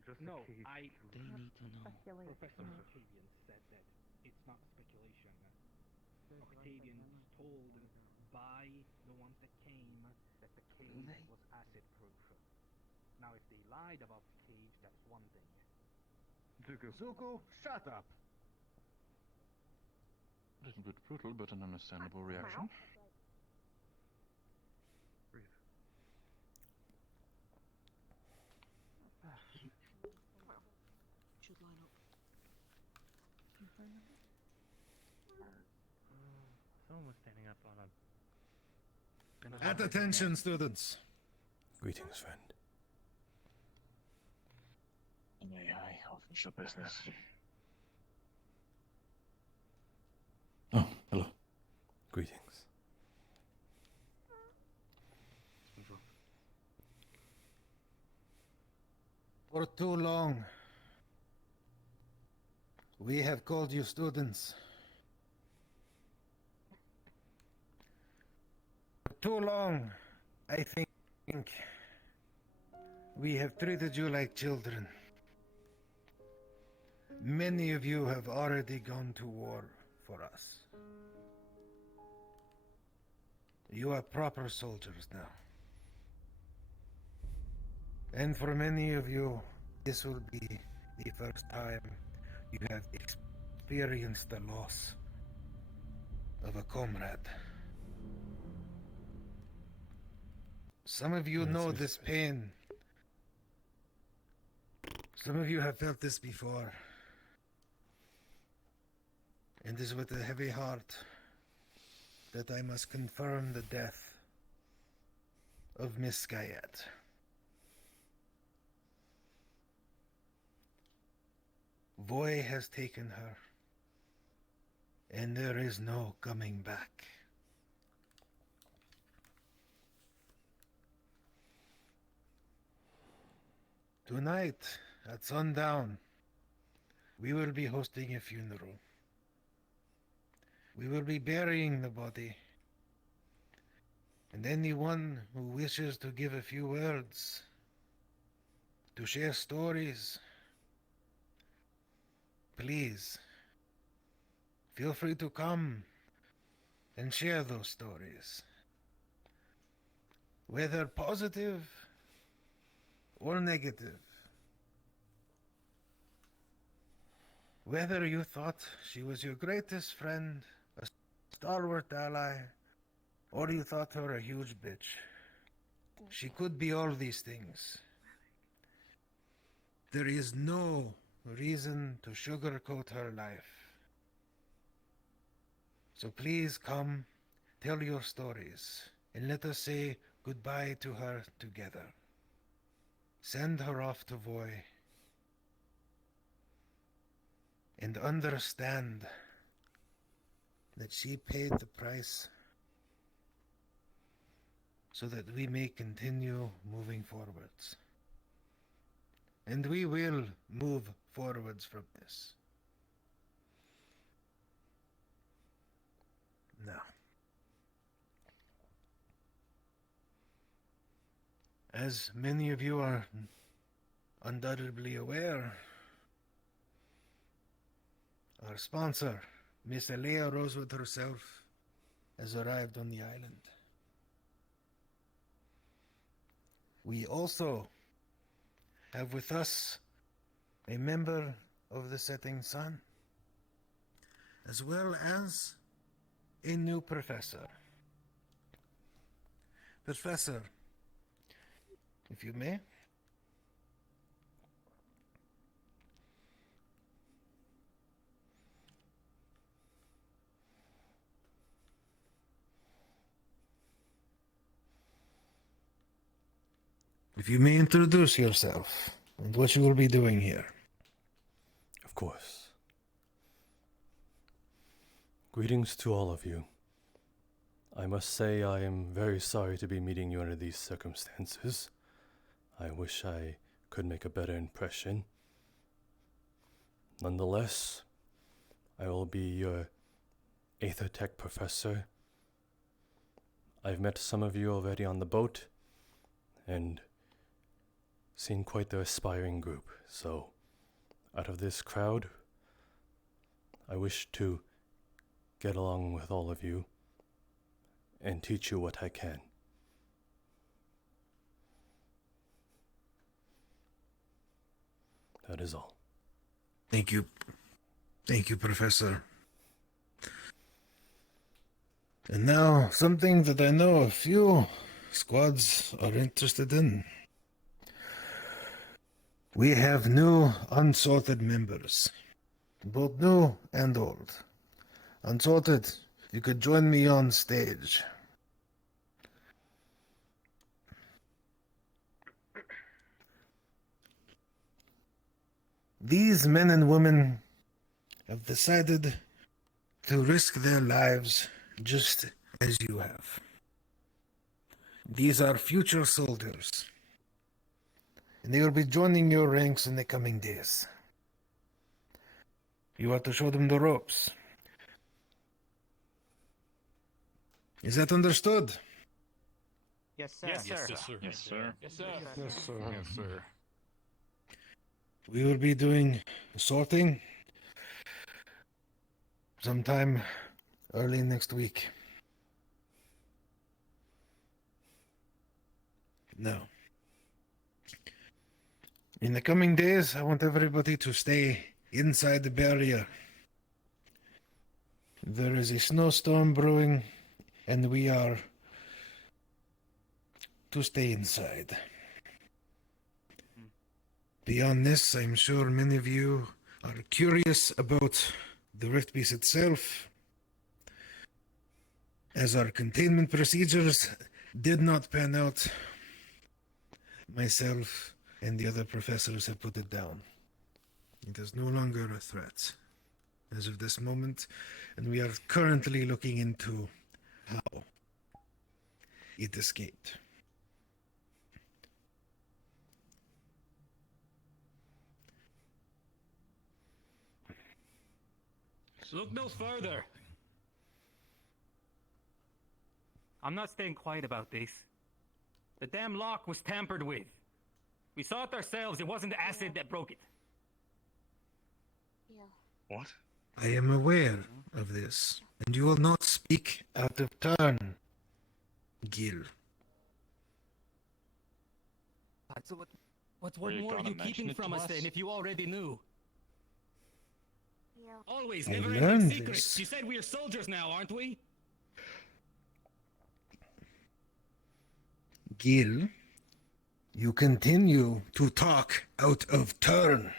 Just No, a cage. They need to know. Professor Octavian said that it's not speculation. Octavian was told by the ones that came that the cage was acid-proof. Now, if they lied about the cage, that's one thing. Zuko, shut up. A little bit brutal, but an understandable reaction. Should line up. Someone was standing up on a. At attention, students. Greetings, friend. May I official business? Oh, hello. Greetings. For too long, we have called you students. For too long, I think we have treated you like children. Many of you have already gone to war for us. You are proper soldiers now. And for many of you, this will be the first time you have experienced the loss of a comrade. Some of you know this pain. Some of you have felt this before. And it is with a heavy heart that I must confirm the death of Miss Guyette. Voy has taken her, and there is no coming back. Tonight, at sundown, we will be hosting a funeral. We will be burying the body. And anyone who wishes to give a few words, to share stories, please, feel free to come and share those stories. Whether positive or negative. Whether you thought she was your greatest friend, a stalwart ally, or you thought her a huge bitch. She could be all these things. There is no reason to sugarcoat her life. So please come, tell your stories, and let us say goodbye to her together. Send her off to Voy, and understand that she paid the price so that we may continue moving forwards. And we will move forwards from this. Now, as many of you are undoubtedly aware, our sponsor, Miss Alea Rosewood herself, has arrived on the island. We also have with us a member of the Setting Sun, as well as a new professor. Professor, if you may. If you may introduce yourself and what you will be doing here. Of course. Greetings to all of you. I must say I am very sorry to be meeting you under these circumstances. I wish I could make a better impression. Nonetheless, I will be your Aether Tech professor. I've met some of you already on the boat, and seen quite the aspiring group, so out of this crowd, I wish to get along with all of you and teach you what I can. That is all. Thank you. Thank you, Professor. And now, something that I know a few squads are interested in. We have new unsorted members, both new and old. Unsorted, you could join me on stage. These men and women have decided to risk their lives just as you have. These are future soldiers, and they will be joining your ranks in the coming days. You are to show them the ropes. Is that understood? Yes, sir. Yes, sir. Yes, sir. Yes, sir. Yes, sir. Yes, sir. Yes, sir. We will be doing sorting sometime early next week. Now, in the coming days, I want everybody to stay inside the barrier. There is a snowstorm brewing, and we are to stay inside. Beyond this, I'm sure many of you are curious about the Rift Beast itself, as our containment procedures did not pan out. Myself and the other professors have put it down. It is no longer a threat as of this moment, and we are currently looking into how it escaped. Look no further. I'm not staying quiet about this. The damn lock was tampered with. We saw it ourselves. It wasn't the acid that broke it. Yeah. What? I am aware of this. And you will not speak out of turn, Gil. So what's one more you keeping from us then, if you already knew? Always, I never-ending learned secrets. this. You said we are soldiers now, aren't we? Gil, you continue to talk out of turn.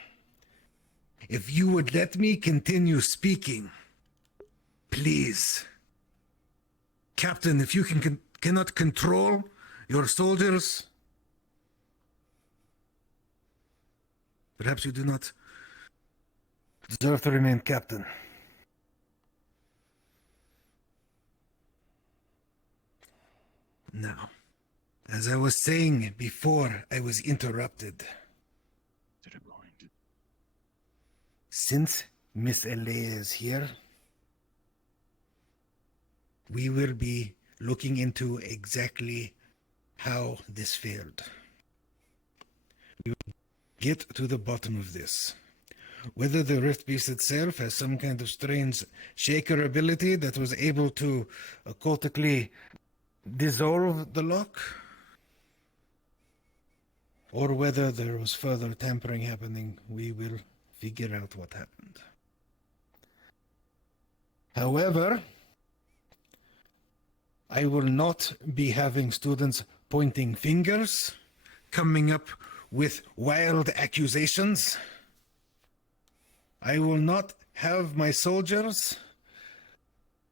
If you would let me continue speaking, please. Captain, if you cannot control your soldiers, perhaps you do not deserve to remain captain. Now, as I was saying before I was interrupted, since Miss Alea is here, we will be looking into exactly how this failed. We will get to the bottom of this. Whether the Rift Beast itself has some kind of strange shaker ability that was able to occultically dissolve the lock, or whether there was further tampering happening, we will figure out what happened. However, I will not be having students pointing fingers, coming up with wild accusations. I will not have my soldiers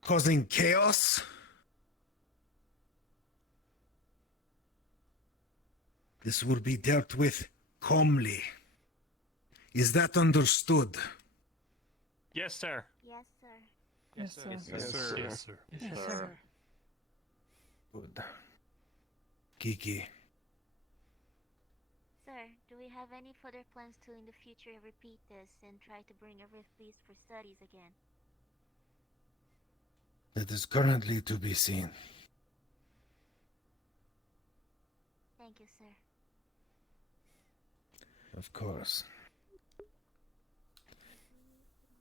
causing chaos. This will be dealt with calmly. Is that understood? Yes, sir. Yes, sir. Yes, sir. Yes, sir. Yes, sir. Yes, sir. Good. Kiki. Sir, do we have any further plans to in the future repeat this and try to bring a Rift Beast for studies again? That is currently to be seen. Thank you, sir. Of course.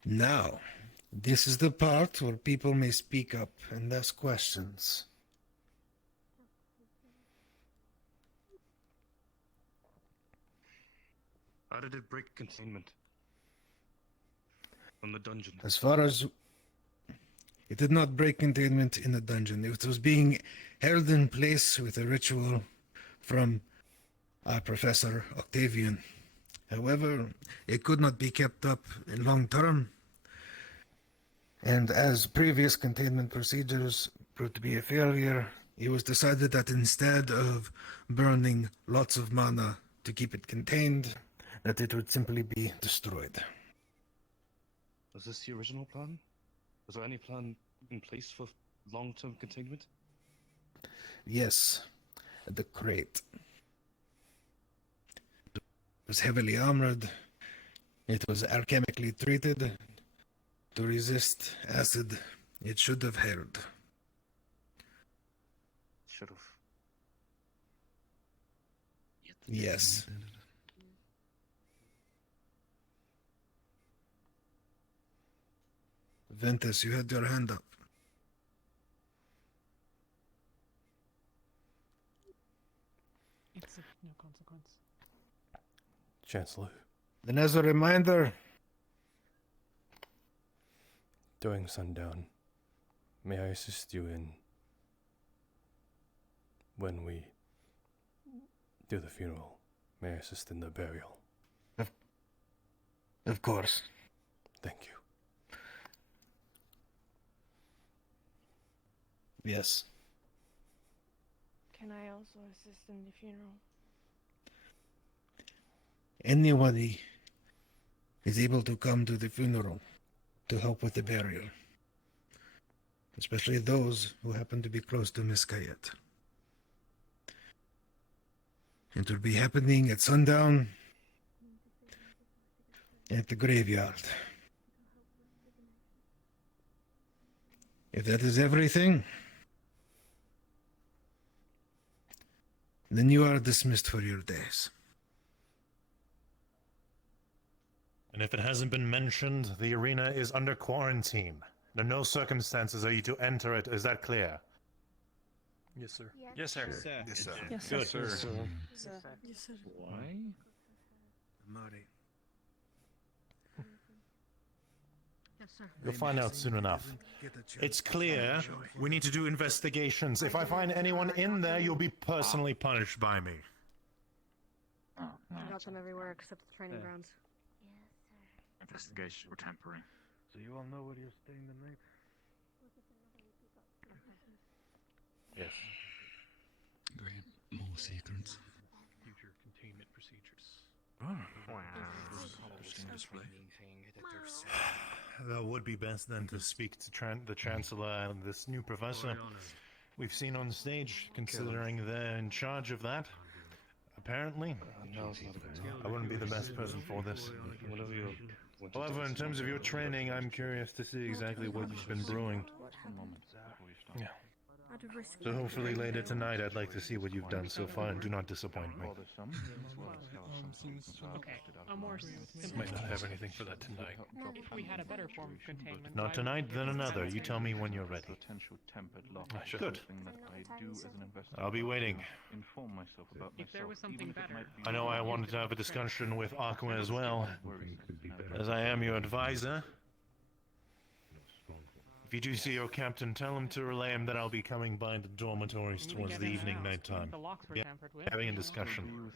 Now, this is the part where people may speak up and ask questions. How did it break containment from the dungeon? As far as it did not break containment in the dungeon, it was being held in place with a ritual from Professor Octavian. However, it could not be kept up in long term, and as previous containment procedures proved to be a failure, it was decided that instead of burning lots of mana to keep it contained, that it would simply be destroyed. Was this the original plan? Was there any plan in place for long-term containment? Yes, the crate. It was heavily armored. It was alchemically treated to resist acid. It should have held. Should have. Yes. Ventus, you had your hand up. It's of no consequence. Chancellor, Then as a reminder, during sundown, may I assist you in when we do the funeral? May I assist in the burial? Of course. Thank you. Yes. Can I also assist in the funeral? Anybody is able to come to the funeral to help with the burial. Especially those who happen to be close to Miss Kayet. It will be happening at sundown at the graveyard. If that is everything, then you are dismissed for your days. And if it hasn't been mentioned, the arena is under quarantine Under no circumstances are you to enter it. Is that clear? Yes, sir. Yes, sir. Yes, sir. Yes, sir. Yes, sir. Good. Yes, sir. Sir. Yes, sir. Why? Marty. Yes, sir. You'll find out soon enough. It's clear we need to do investigations. If I find anyone in there, you'll be personally punished by me. I got them everywhere except the training grounds. Investigation. We're tempering. So you all know where you're staying the night? Yes. Great. More secrets. Future containment procedures. That would be best then to speak to the Chancellor and this new professor we've seen on stage, considering they're in charge of that. Apparently, I wouldn't be the best person for this. However, in terms of your training, I'm curious to see exactly what you've been brewing. Yeah. So hopefully later tonight, I'd like to see what you've done so far, and do not disappoint me. Okay, I'm more Might not have anything for that tonight. If we had a better form of containment. Not tonight, then another. You tell me when you're ready. Good. I'll be waiting. If there was something better. I know I wanted to have a discussion with Aqua as well, as I am your advisor. If you do see your captain, tell him to relay him that I'll be coming by the dormitories towards the evening nighttime. The locks were Yeah, tampered with. having a discussion.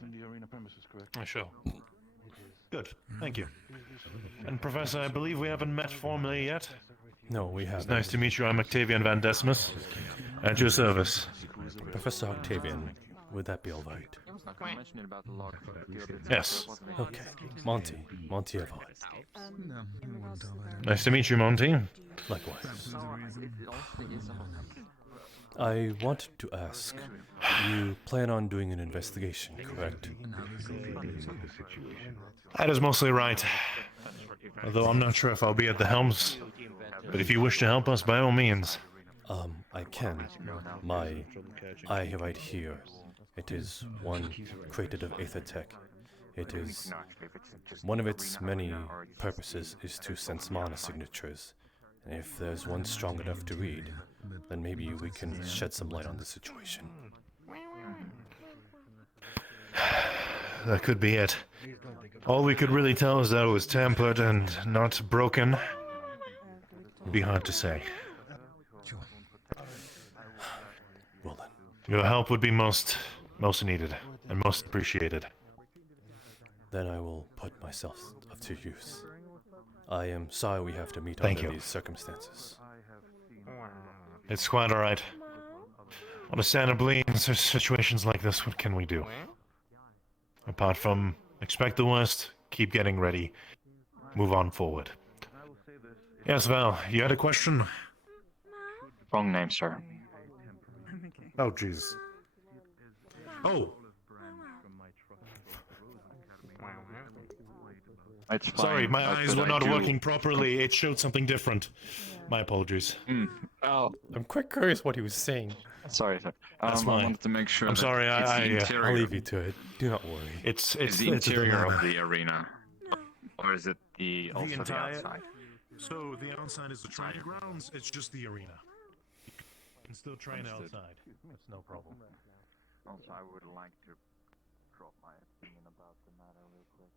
I shall. Good, thank you. And Professor, I believe we haven't met formally yet. No, we It's haven't. nice to meet you. I'm Octavian Van Decimus. At your service. Professor Octavian, would that be all right? Yes. Okay. Monty Evard. Nice to meet you, Monty. Likewise. I wanted to ask, you plan on doing an investigation, correct? That is mostly right. Although I'm not sure if I'll be at the helms. But if you wish to help us, by all means. I can. I right here. It is one created of Aethertech. It is one of its many purposes is to sense mana signatures. And if there's one strong enough to read, then maybe we can shed some light on the situation. That could be it. All we could really tell is that it was tampered and not broken. It'd be hard to say. Well then. Your help would be most needed and most appreciated. Then I will put myself up to use. I am sorry we have to meet Thank under you. these circumstances. It's quite alright. Understandably, in situations like this, what can we do? Apart from expect the worst, keep getting ready, move on forward. Yes, Val, you had a question? Wrong name, sir. Oh, jeez. Oh! It's fine. Sorry, my But eyes were I not do- working properly. It showed something different. My apologies. Oh, I'm quite curious what he was saying. sorry, sir. That's I fine. wanted to make sure. I'm that sorry, it's the interior. I'll leave you to it. Do not worry. It's It's the a interior of dilemma. the arena, or is it also the entire- outside? So the outside is the training grounds, it's just the arena. You can still train Understood. outside. It's no problem. Also, I would like to drop my opinion about the matter real quick.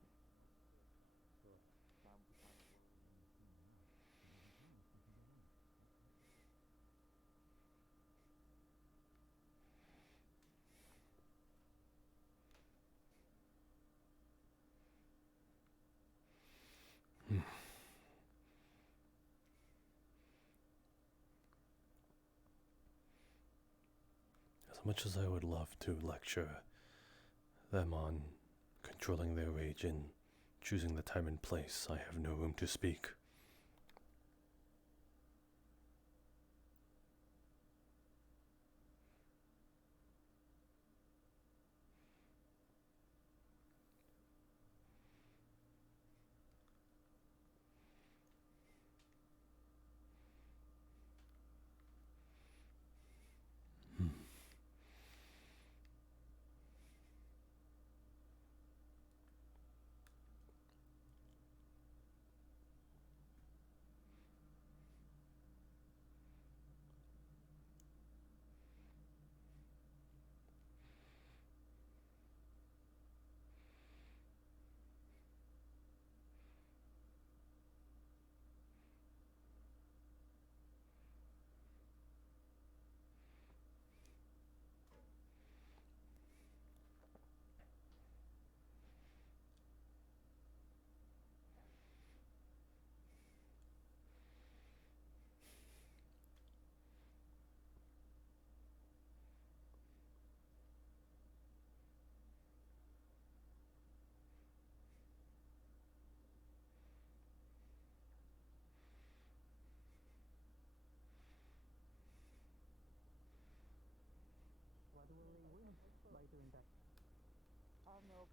As much as I would love to lecture them on controlling their rage and choosing the time and place, I have no room to speak.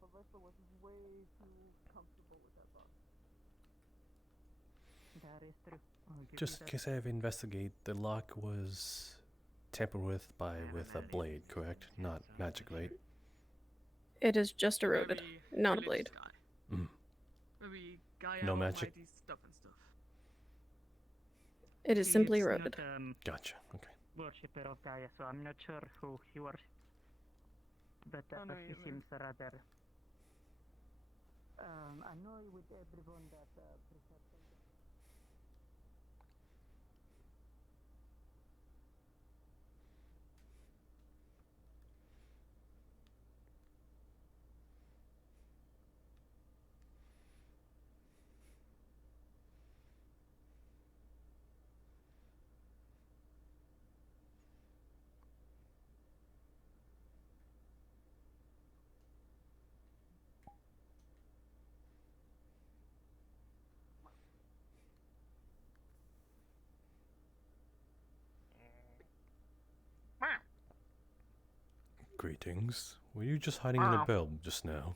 Professor was way too comfortable with that box. That is true. Just in case I ever investigate, the lock was tampered with with a blade, correct? Not magic, right? It is just eroded, not a blade. Maybe guy No had magic? almighty stuff and stuff. It is simply He's eroded. Not, Gotcha. Okay. worshipper of Gaia, so I'm not sure who he worships. But no, he you seems rather annoyed with everyone that prefers him. Greetings. Were you just hiding in a bulb just now?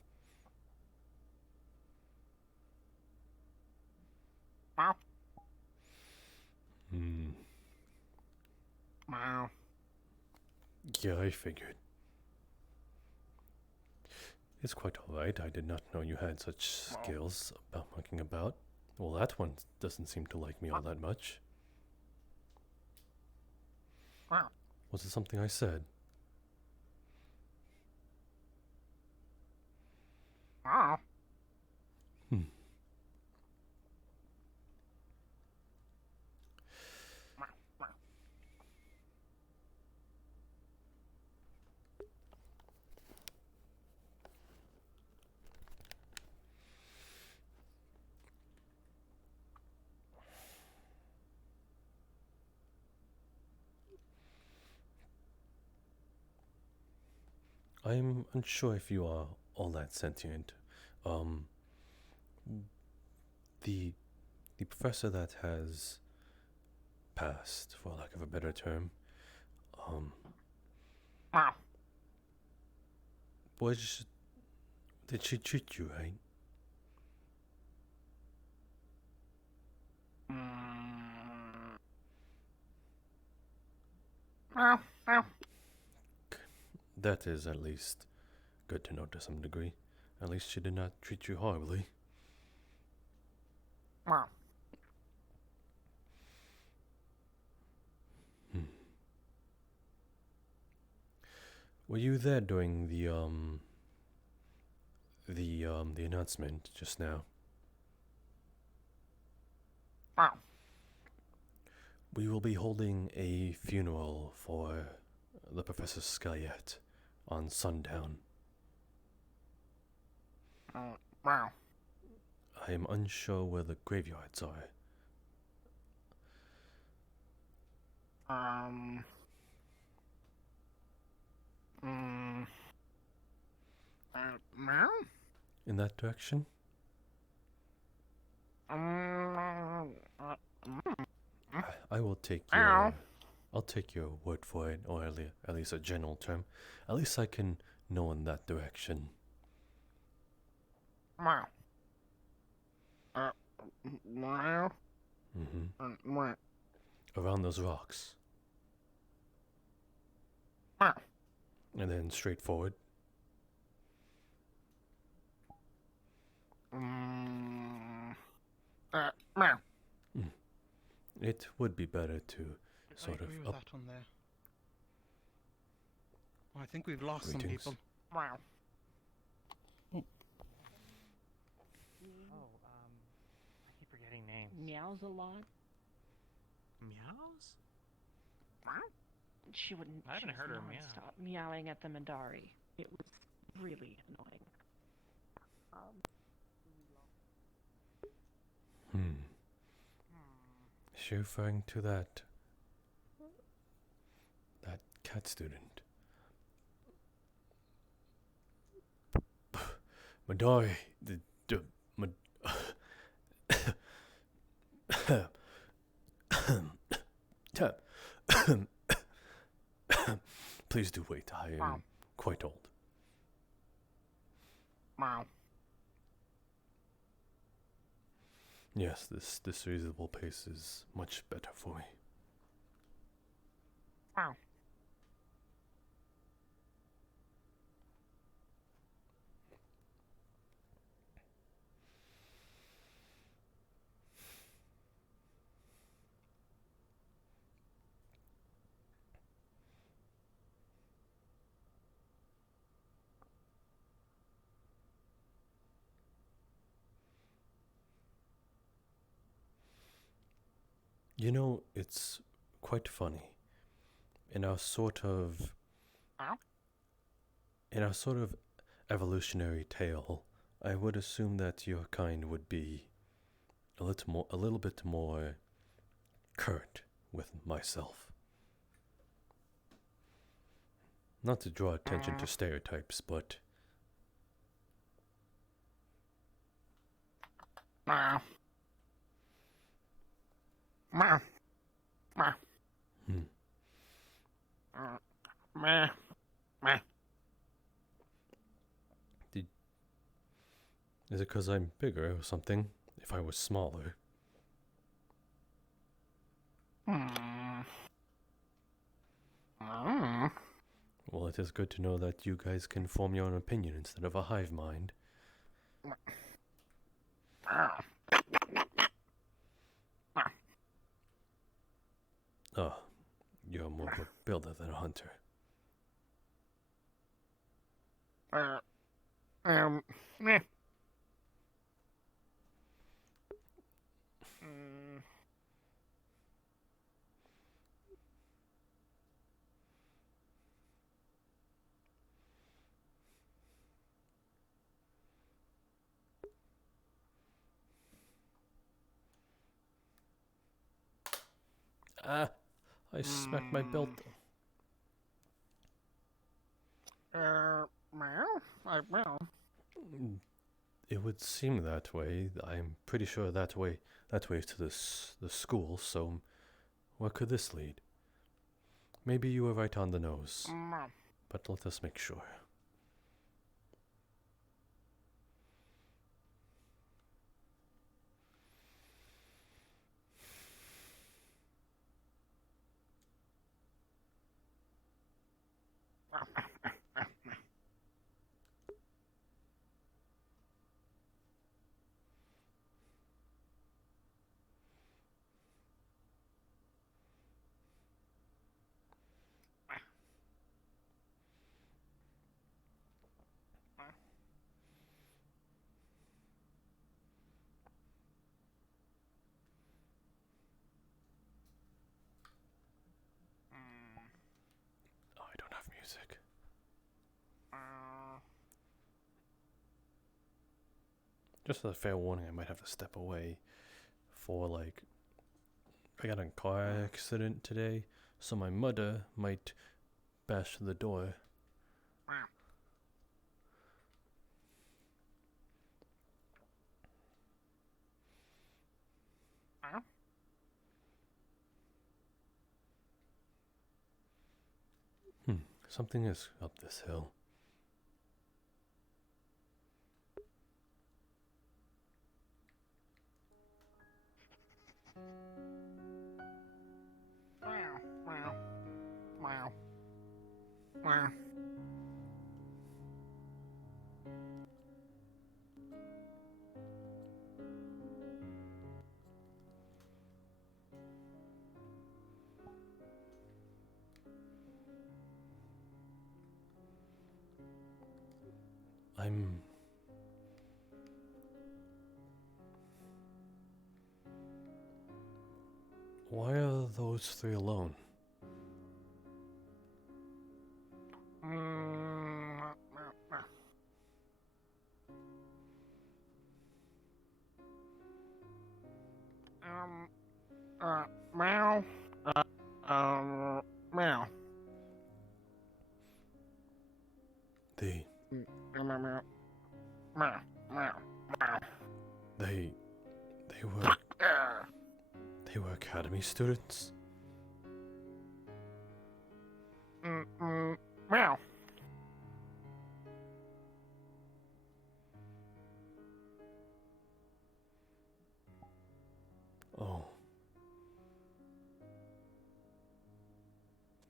Hmm. Yeah, I figured. It's quite alright. I did not know you had such skills about mucking about. Well, that one doesn't seem to like me all that much. Was it something I said? Hmm. I'm unsure if you are all that sentient. The professor that has passed, for lack of a better term, did she treat you right? That is at least good to know to some degree. At least she did not treat you horribly. Were you there during the announcement just now? We will be holding a funeral for the Professor Skyette on sundown. I am unsure where the graveyards are. In that direction? I will take your... I'll take your word for it, or at least a general term. At least I can know in that direction. Around those rocks. And then straight forward. It would be better to sort I agree of with that one there. Well, I think we've lost some Greetings. people. I keep forgetting names. Meows a lot. Meows? She wouldn't. I haven't she heard was her meow. non-stop meowing at the Mandari. It was really annoying. Is she referring to that cat student? Madari, please do wait. I am quite old. Yes, this reasonable pace is much better for me. You know, it's quite funny. In our sort of evolutionary tale, I would assume that your kind would be a little bit more curt with myself. Not to draw attention to stereotypes, but is it 'cause I'm bigger or something? If I was smaller. Well, it is good to know that you guys can form your own opinion instead of a hive mind. Oh, you're more of a builder than a hunter. Meh. Ah, I smacked my belt. I will. It would seem that way. I'm pretty sure that way to the school, so where could this lead? Maybe you were right on the nose, but let us make sure. Oh, I don't have music. Just as a fair warning, I might have to step away for, like, I got in a car accident today, so my mother might bash the door. Something is up this hill. Why are those three alone? Meow. Meow. They Meow. Meow. Meow. were academy students? Meow. Oh.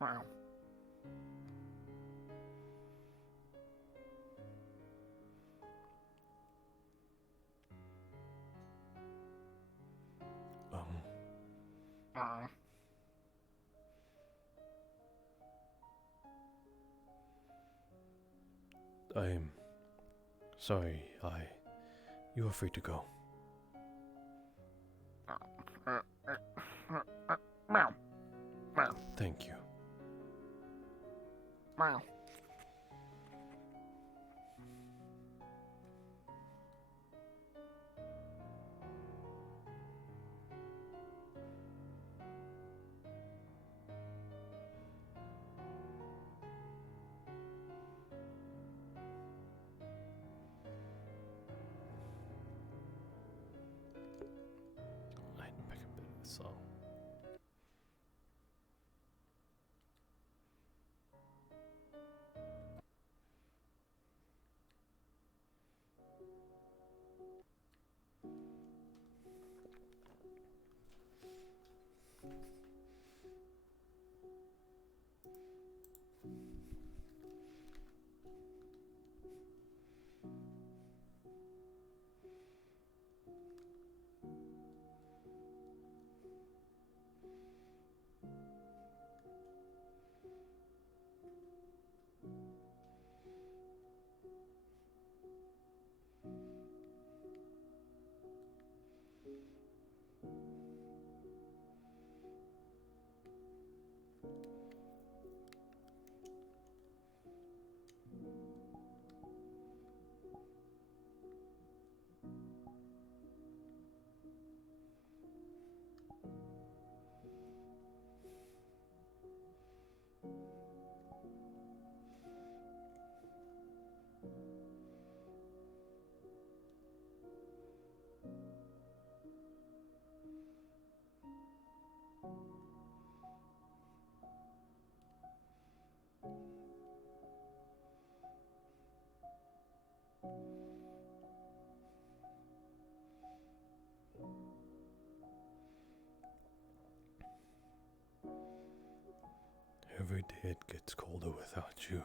Wow. Wow. I'm sorry, you are free to go. Wow. Wow. Thank you. Wow. I need to pick a bit of this song. Every day it gets colder without you.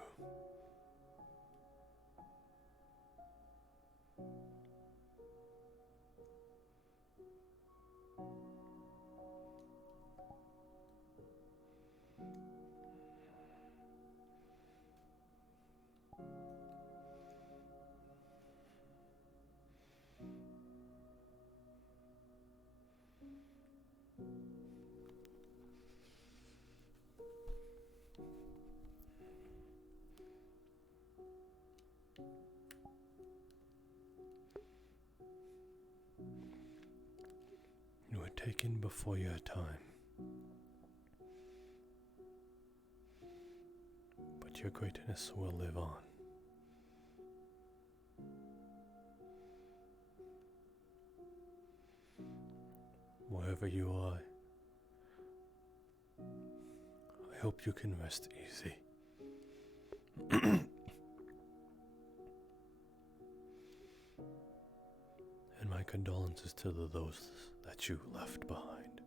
You were taken before your time. But your greatness will live on. Wherever you are, I hope you can rest easy. And my condolences to those that you left behind.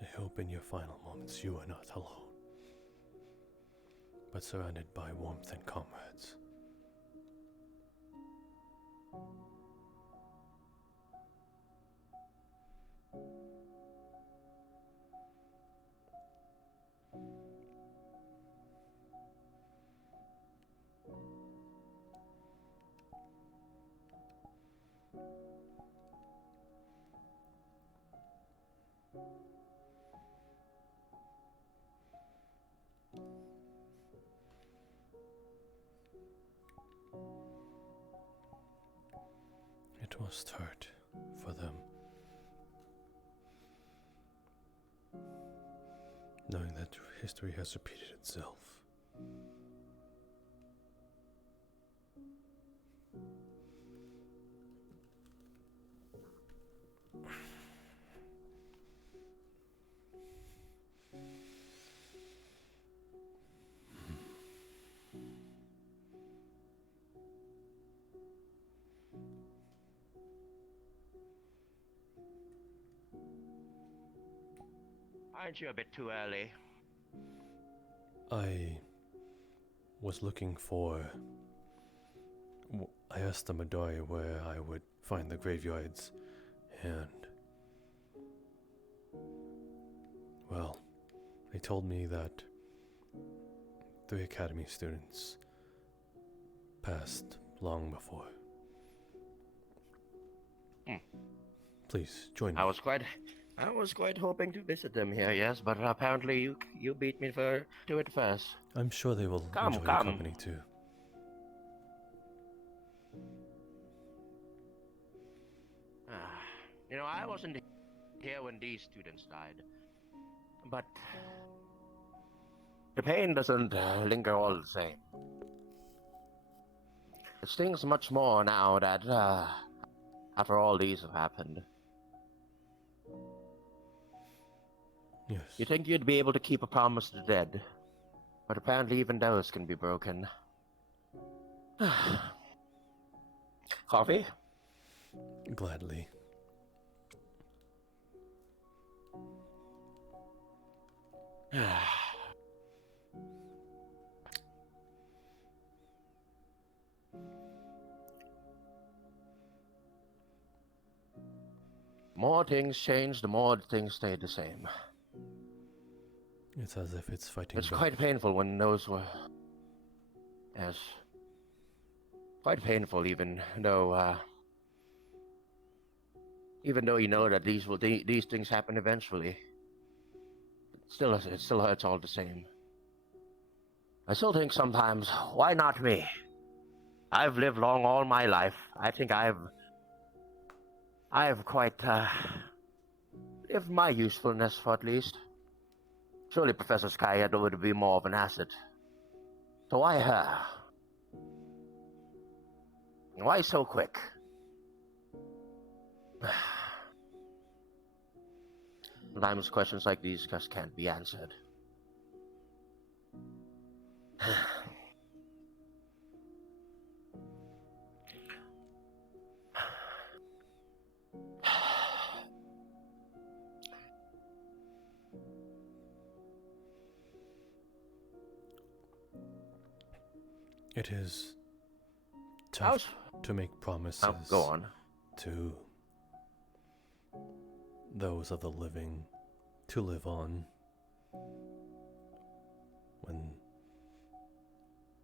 I hope in your final moments you are not alone, but surrounded by warmth and comrades. It must hurt for them, knowing that history has repeated itself. Aren't you a bit too early? I was looking for... I asked the Midori where I would find the graveyards, and... well, they told me that 3 Academy students passed long before. Please, join me. I was quite hoping to visit them here, yes, but apparently you beat me to it first. I'm sure they will Come, enjoy your come. company too. You know, I wasn't here when these students died, but the pain doesn't linger all the same. It stings much more now that after all these have happened. Yes. You think you'd be able to keep a promise to the dead, but apparently even those can be broken. Coffee? Gladly. More things change, the more things stay the same. It's as if it's fighting It's back. quite painful when those were... Yes. Quite painful even though you know that these things happen eventually. It still hurts all the same. I still think sometimes, why not me? I've lived long all my life. I think I've quite lived my usefulness for at least. Surely Professor Sky would be more of an asset. So why her? Why so quick? Sometimes questions like these just can't be answered. It is tough to make promises go on. to those of the living to live on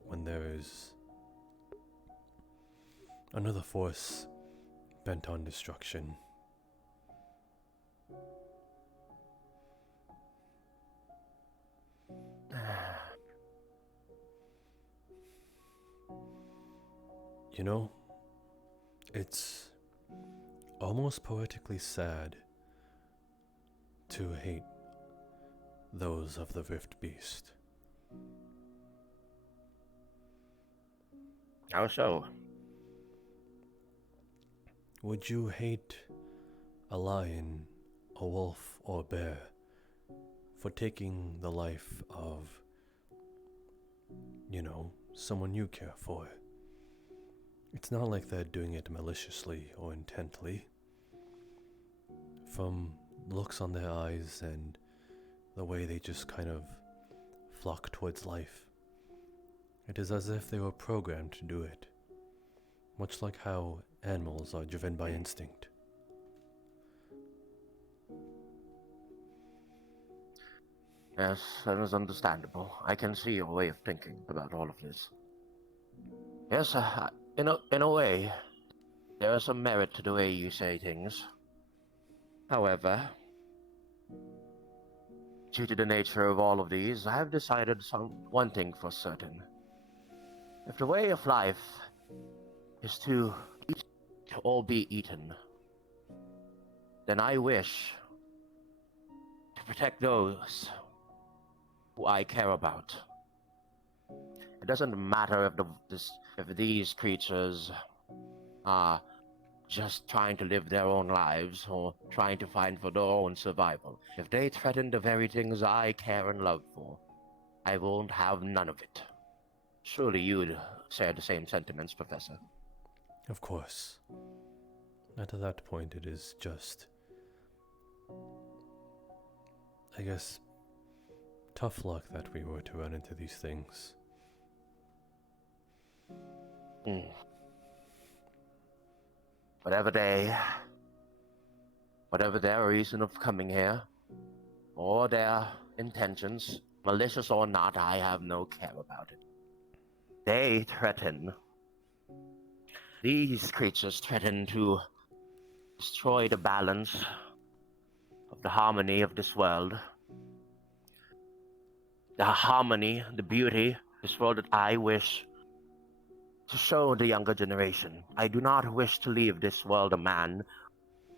when there is another force bent on destruction. You know, it's almost poetically sad to hate those of the Rift Beast. How so? Would you hate a lion, a wolf, or bear for taking the life of, someone you care for? It's not like they're doing it maliciously or intently. From looks on their eyes and the way they just kind of flock towards life, it is as if they were programmed to do it. Much like how animals are driven by instinct. Yes, that is understandable. I can see your way of thinking about all of this. Yes, in a way, there is some merit to the way you say things. However, due to the nature of all of these, I have decided one thing for certain. If the way of life is to eat or be eaten, then I wish to protect those who I care about. It doesn't matter if these creatures are just trying to live their own lives or trying to find for their own survival. If they threaten the very things I care and love for, I won't have none of it. Surely you'd share the same sentiments, Professor. Of course. At that point, it is just I guess, tough luck that we were to run into these things. Whatever their reason of coming here, or their intentions, malicious or not, I have no care about it. These creatures threaten to destroy the balance of the harmony of this world. The harmony, the beauty, this world that I wish to show the younger generation. I do not wish to leave this world a man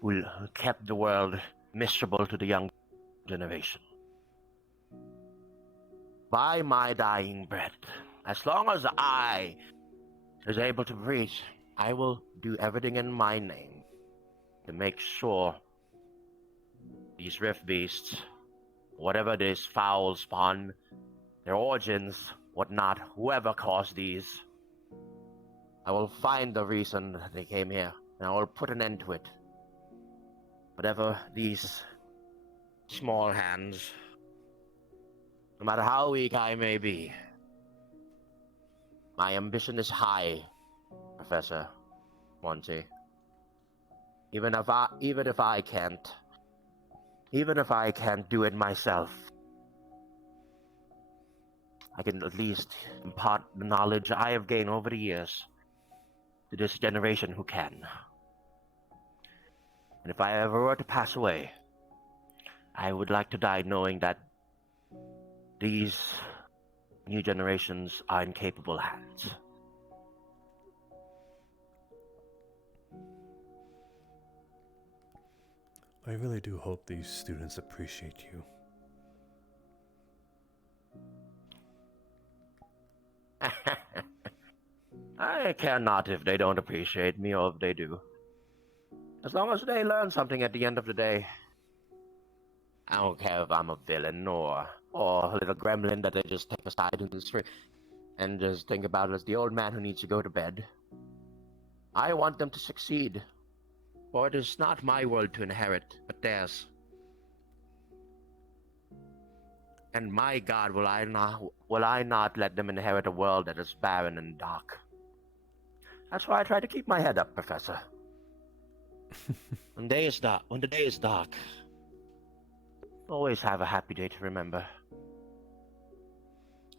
who kept the world miserable to the young generation. By my dying breath, as long as I is able to breathe, I will do everything in my name to make sure these rift beasts, whatever this foul spawn, their origins, whatnot, whoever caused these, I will find the reason that they came here, and I will put an end to it. Whatever these small hands, no matter how weak I may be, my ambition is high, Professor Monty. Even if I can't do it myself, I can at least impart the knowledge I have gained over the years to this generation who can. And if I ever were to pass away, I would like to die knowing that these new generations are in capable hands. I really do hope these students appreciate you. I care not if they don't appreciate me or if they do. As long as they learn something at the end of the day. I don't care if I'm a villain or a little gremlin that they just take aside in the street and just think about it as the old man who needs to go to bed. I want them to succeed, for it is not my world to inherit, but theirs. And my God, will I not let them inherit a world that is barren and dark. That's why I try to keep my head up, Professor. When the day is dark, always have a happy day to remember.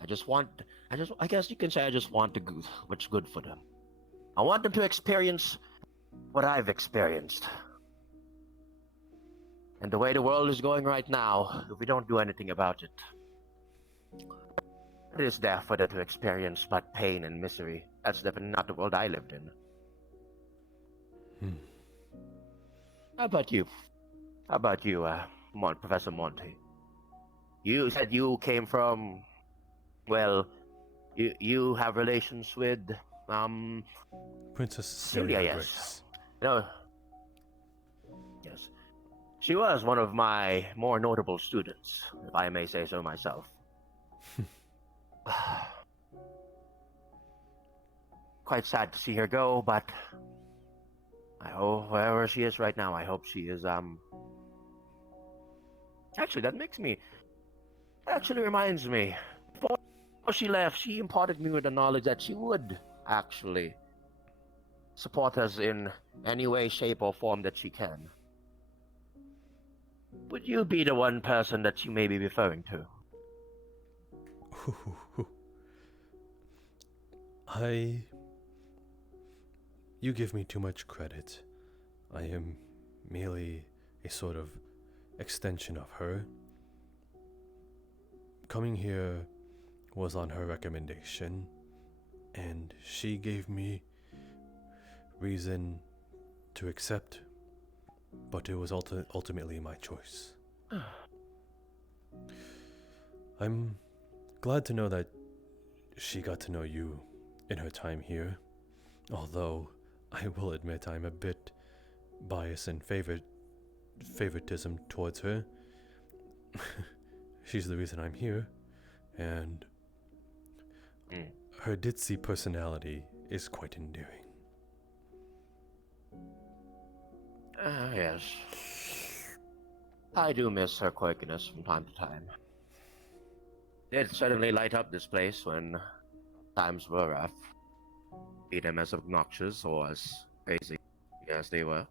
I guess you can say I just want what's good for them. I want them to experience what I've experienced. And the way the world is going right now, if we don't do anything about it, it is there for them to experience but pain and misery. That's definitely not the world I lived in. How about you? Professor Monty? You said you came from, well, you have relations with, Princess Celia, yes. Grace. No. Yes. She was one of my more notable students, if I may say so myself. Quite sad to see her go, but I hope wherever she is right now, I hope she is, Actually, reminds me, before she left, she imparted me with the knowledge that she would actually support us in any way, shape, or form that she can. Would you be the one person that you may be referring to? You give me too much credit. I am merely a sort of extension of her. Coming here was on her recommendation, and she gave me reason to accept, but it was ultimately my choice. I'm glad to know that she got to know you in her time here, although I will admit I'm a bit biased and favoritism towards her. She's the reason I'm here, and her ditzy personality is quite endearing. Yes. I do miss her quirkiness from time to time. Did certainly light up this place when times were rough. Be them as obnoxious or as crazy as they were.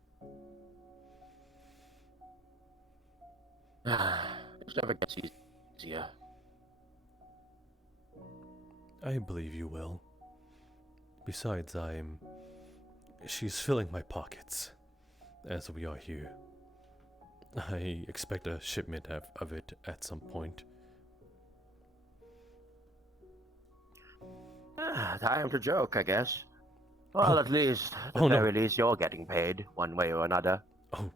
It never gets easier. I believe you will. Besides, she's filling my pockets as we are here. I expect a shipment of it at some point. Time to joke, I guess. Well, at least, at the very least, you're getting paid one way or another. Oh,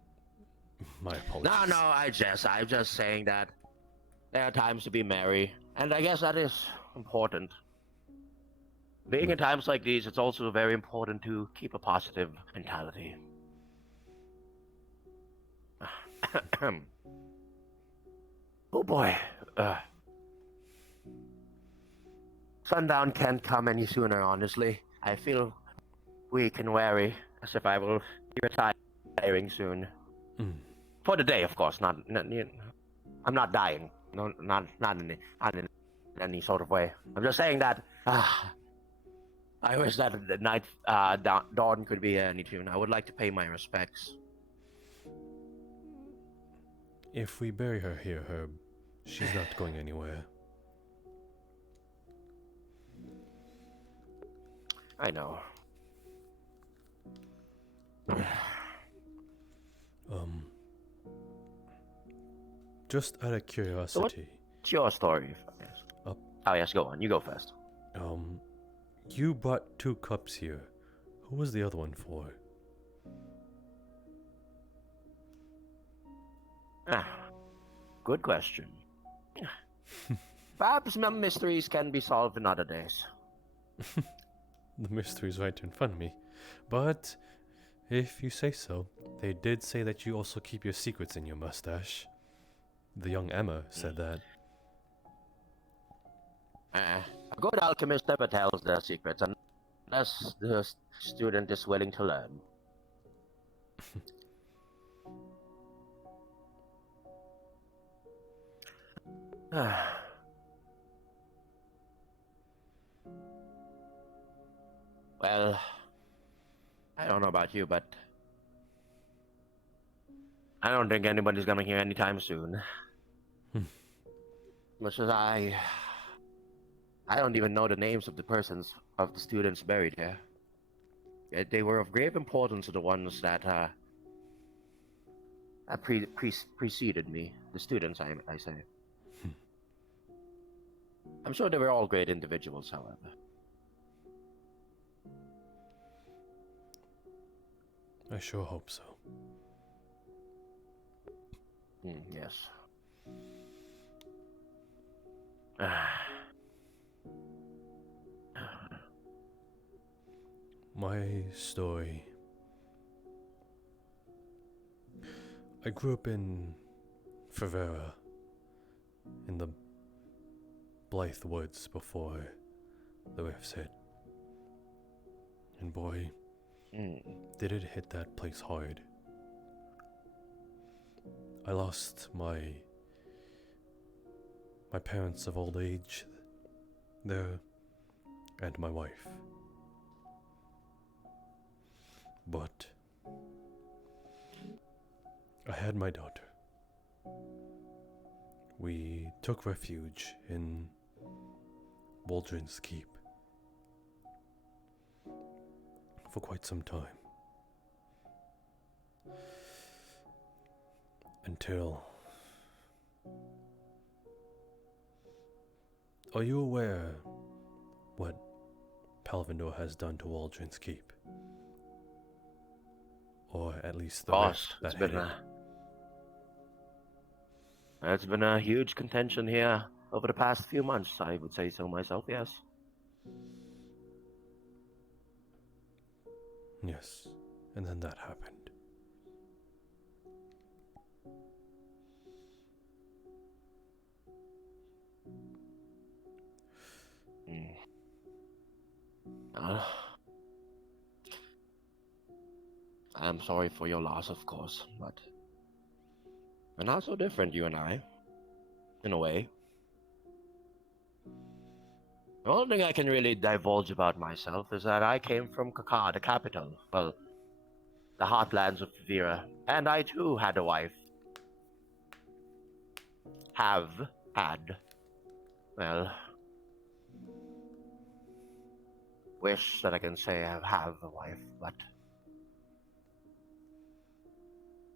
my apologies. No, I'm just saying that there are times to be merry, and I guess that is important. Being in times like these, it's also very important to keep a positive mentality. Oh boy. Sundown can't come any sooner, honestly. I feel weak and weary, as if I will be retiring soon. For the day, of course. I'm not dying. No, not in any sort of way. I'm just saying that. I wish that the night dawn could be any soon. I would like to pay my respects. If we bury her here, Herb, she's not going anywhere. I know. Just out of curiosity. What's your story? Oh yes, go on. You go first. You brought 2 cups here. Who was the other one for? Good question. Perhaps some mysteries can be solved in other days. The mystery's right in front of me. But, if you say so, they did say that you also keep your secrets in your mustache. The young Emma said that. A good alchemist never tells their secrets unless the student is willing to learn. Well, I don't know about you, but I don't think anybody's coming here anytime soon. Much as I don't even know the names of the students buried here. They were of grave importance to the ones that preceded me. The students, I say. I'm sure they were all great individuals, however. I sure hope so. Yes. My story. I grew up in Favera, in the Blythe Woods before the rifts hit. And boy, did it hit that place hard. I lost my parents of old age there, and my wife. But I had my daughter. We took refuge in Waldron's Keep for quite some time. Until... Are you aware what Palvindor has done to Waldron's Keep? Or at least the rift that hit it? It's been a huge contention here over the past few months, I would say so myself, yes. Yes, and then that happened. I'm sorry for your loss, of course, but We're not so different, you and I. In a way. The only thing I can really divulge about myself is that I came from Kaka, the capital. Well, the heartlands of Vera. And I too had a wife. Have had. Well, wish that I can say I have a wife, but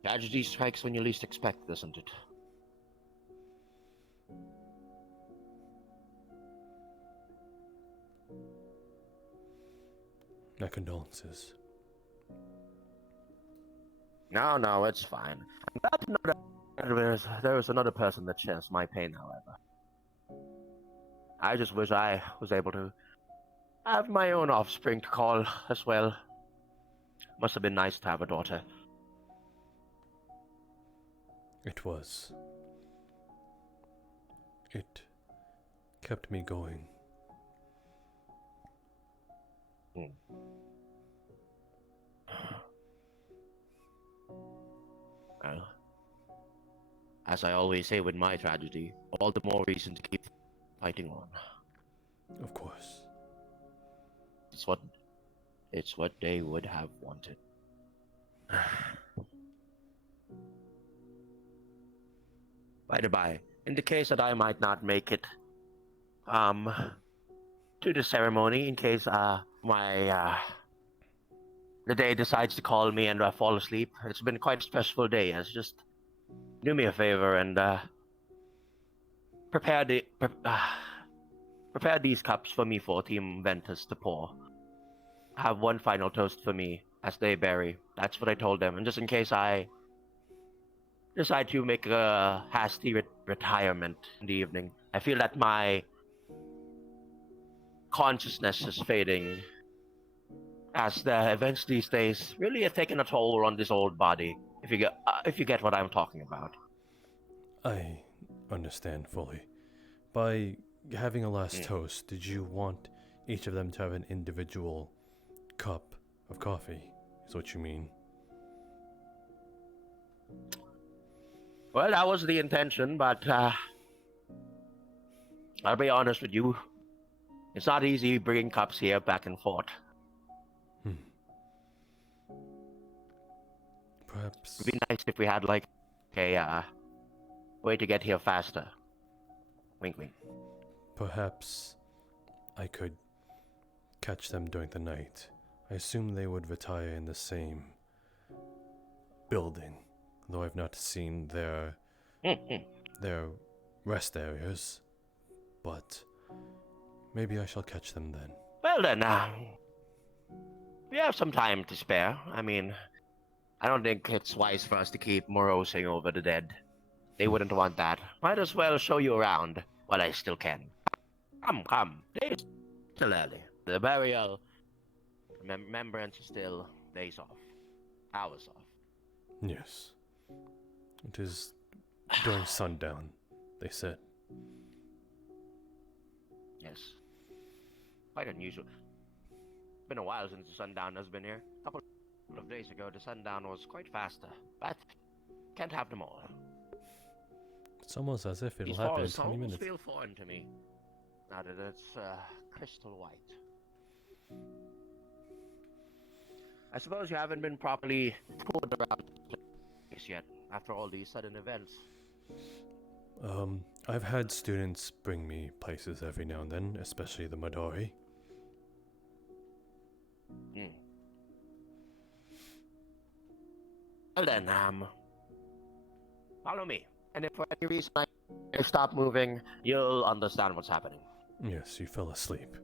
tragedy strikes when you least expect, doesn't it? My condolences. No, it's fine. I'm glad to know that there was another person that shares my pain, however. I just wish I was able to have my own offspring to call as well. Must have been nice to have a daughter. It was. It kept me going. Well, as I always say with my tragedy, all the more reason to keep fighting on. Of course. It's what they would have wanted. By the by, in the case that I might not make it, to the ceremony, in case, the day decides to call me and I fall asleep, it's been quite a stressful day. Just do me a favor and, prepare these cups for me for Team Ventus to pour. Have one final toast for me as they bury. That's what I told them. And just in case I decide to make a hasty retirement in the evening, I feel that my consciousness is fading as the events these days really have taken a toll on this old body. If you get what I'm talking about. I understand fully. By having a last toast, did you want each of them to have an individual cup of coffee? Is what you mean? Well, that was the intention, but I'll be honest with you. It's not easy bringing cups here back and forth. Perhaps it'd be nice if we had like a way to get here faster. Wink, wink. Perhaps I could catch them during the night. I assume they would retire in the same building, though I've not seen their rest areas. But maybe I shall catch them then. Well then, we have some time to spare. I mean, I don't think it's wise for us to keep morosing over the dead. They wouldn't want that. Might as well show you around while I still can. Come. It's still early. The burial, remembrance is still days off. Hours off. Yes. It is during sundown, they said. Yes. Quite unusual. Been a while since the sundown has been here. A couple of days ago, the sundown was quite faster. But can't have them all. It's almost as if it'll These happen in forests 20 almost minutes. feel foreign to me. Now that it's crystal white. I suppose you haven't been properly toured around the place yet, after all these sudden events. I've had students bring me places every now and then, especially the Midori. Well then, follow me. And if for any reason I stop moving, you'll understand what's happening. Yes, you fell asleep.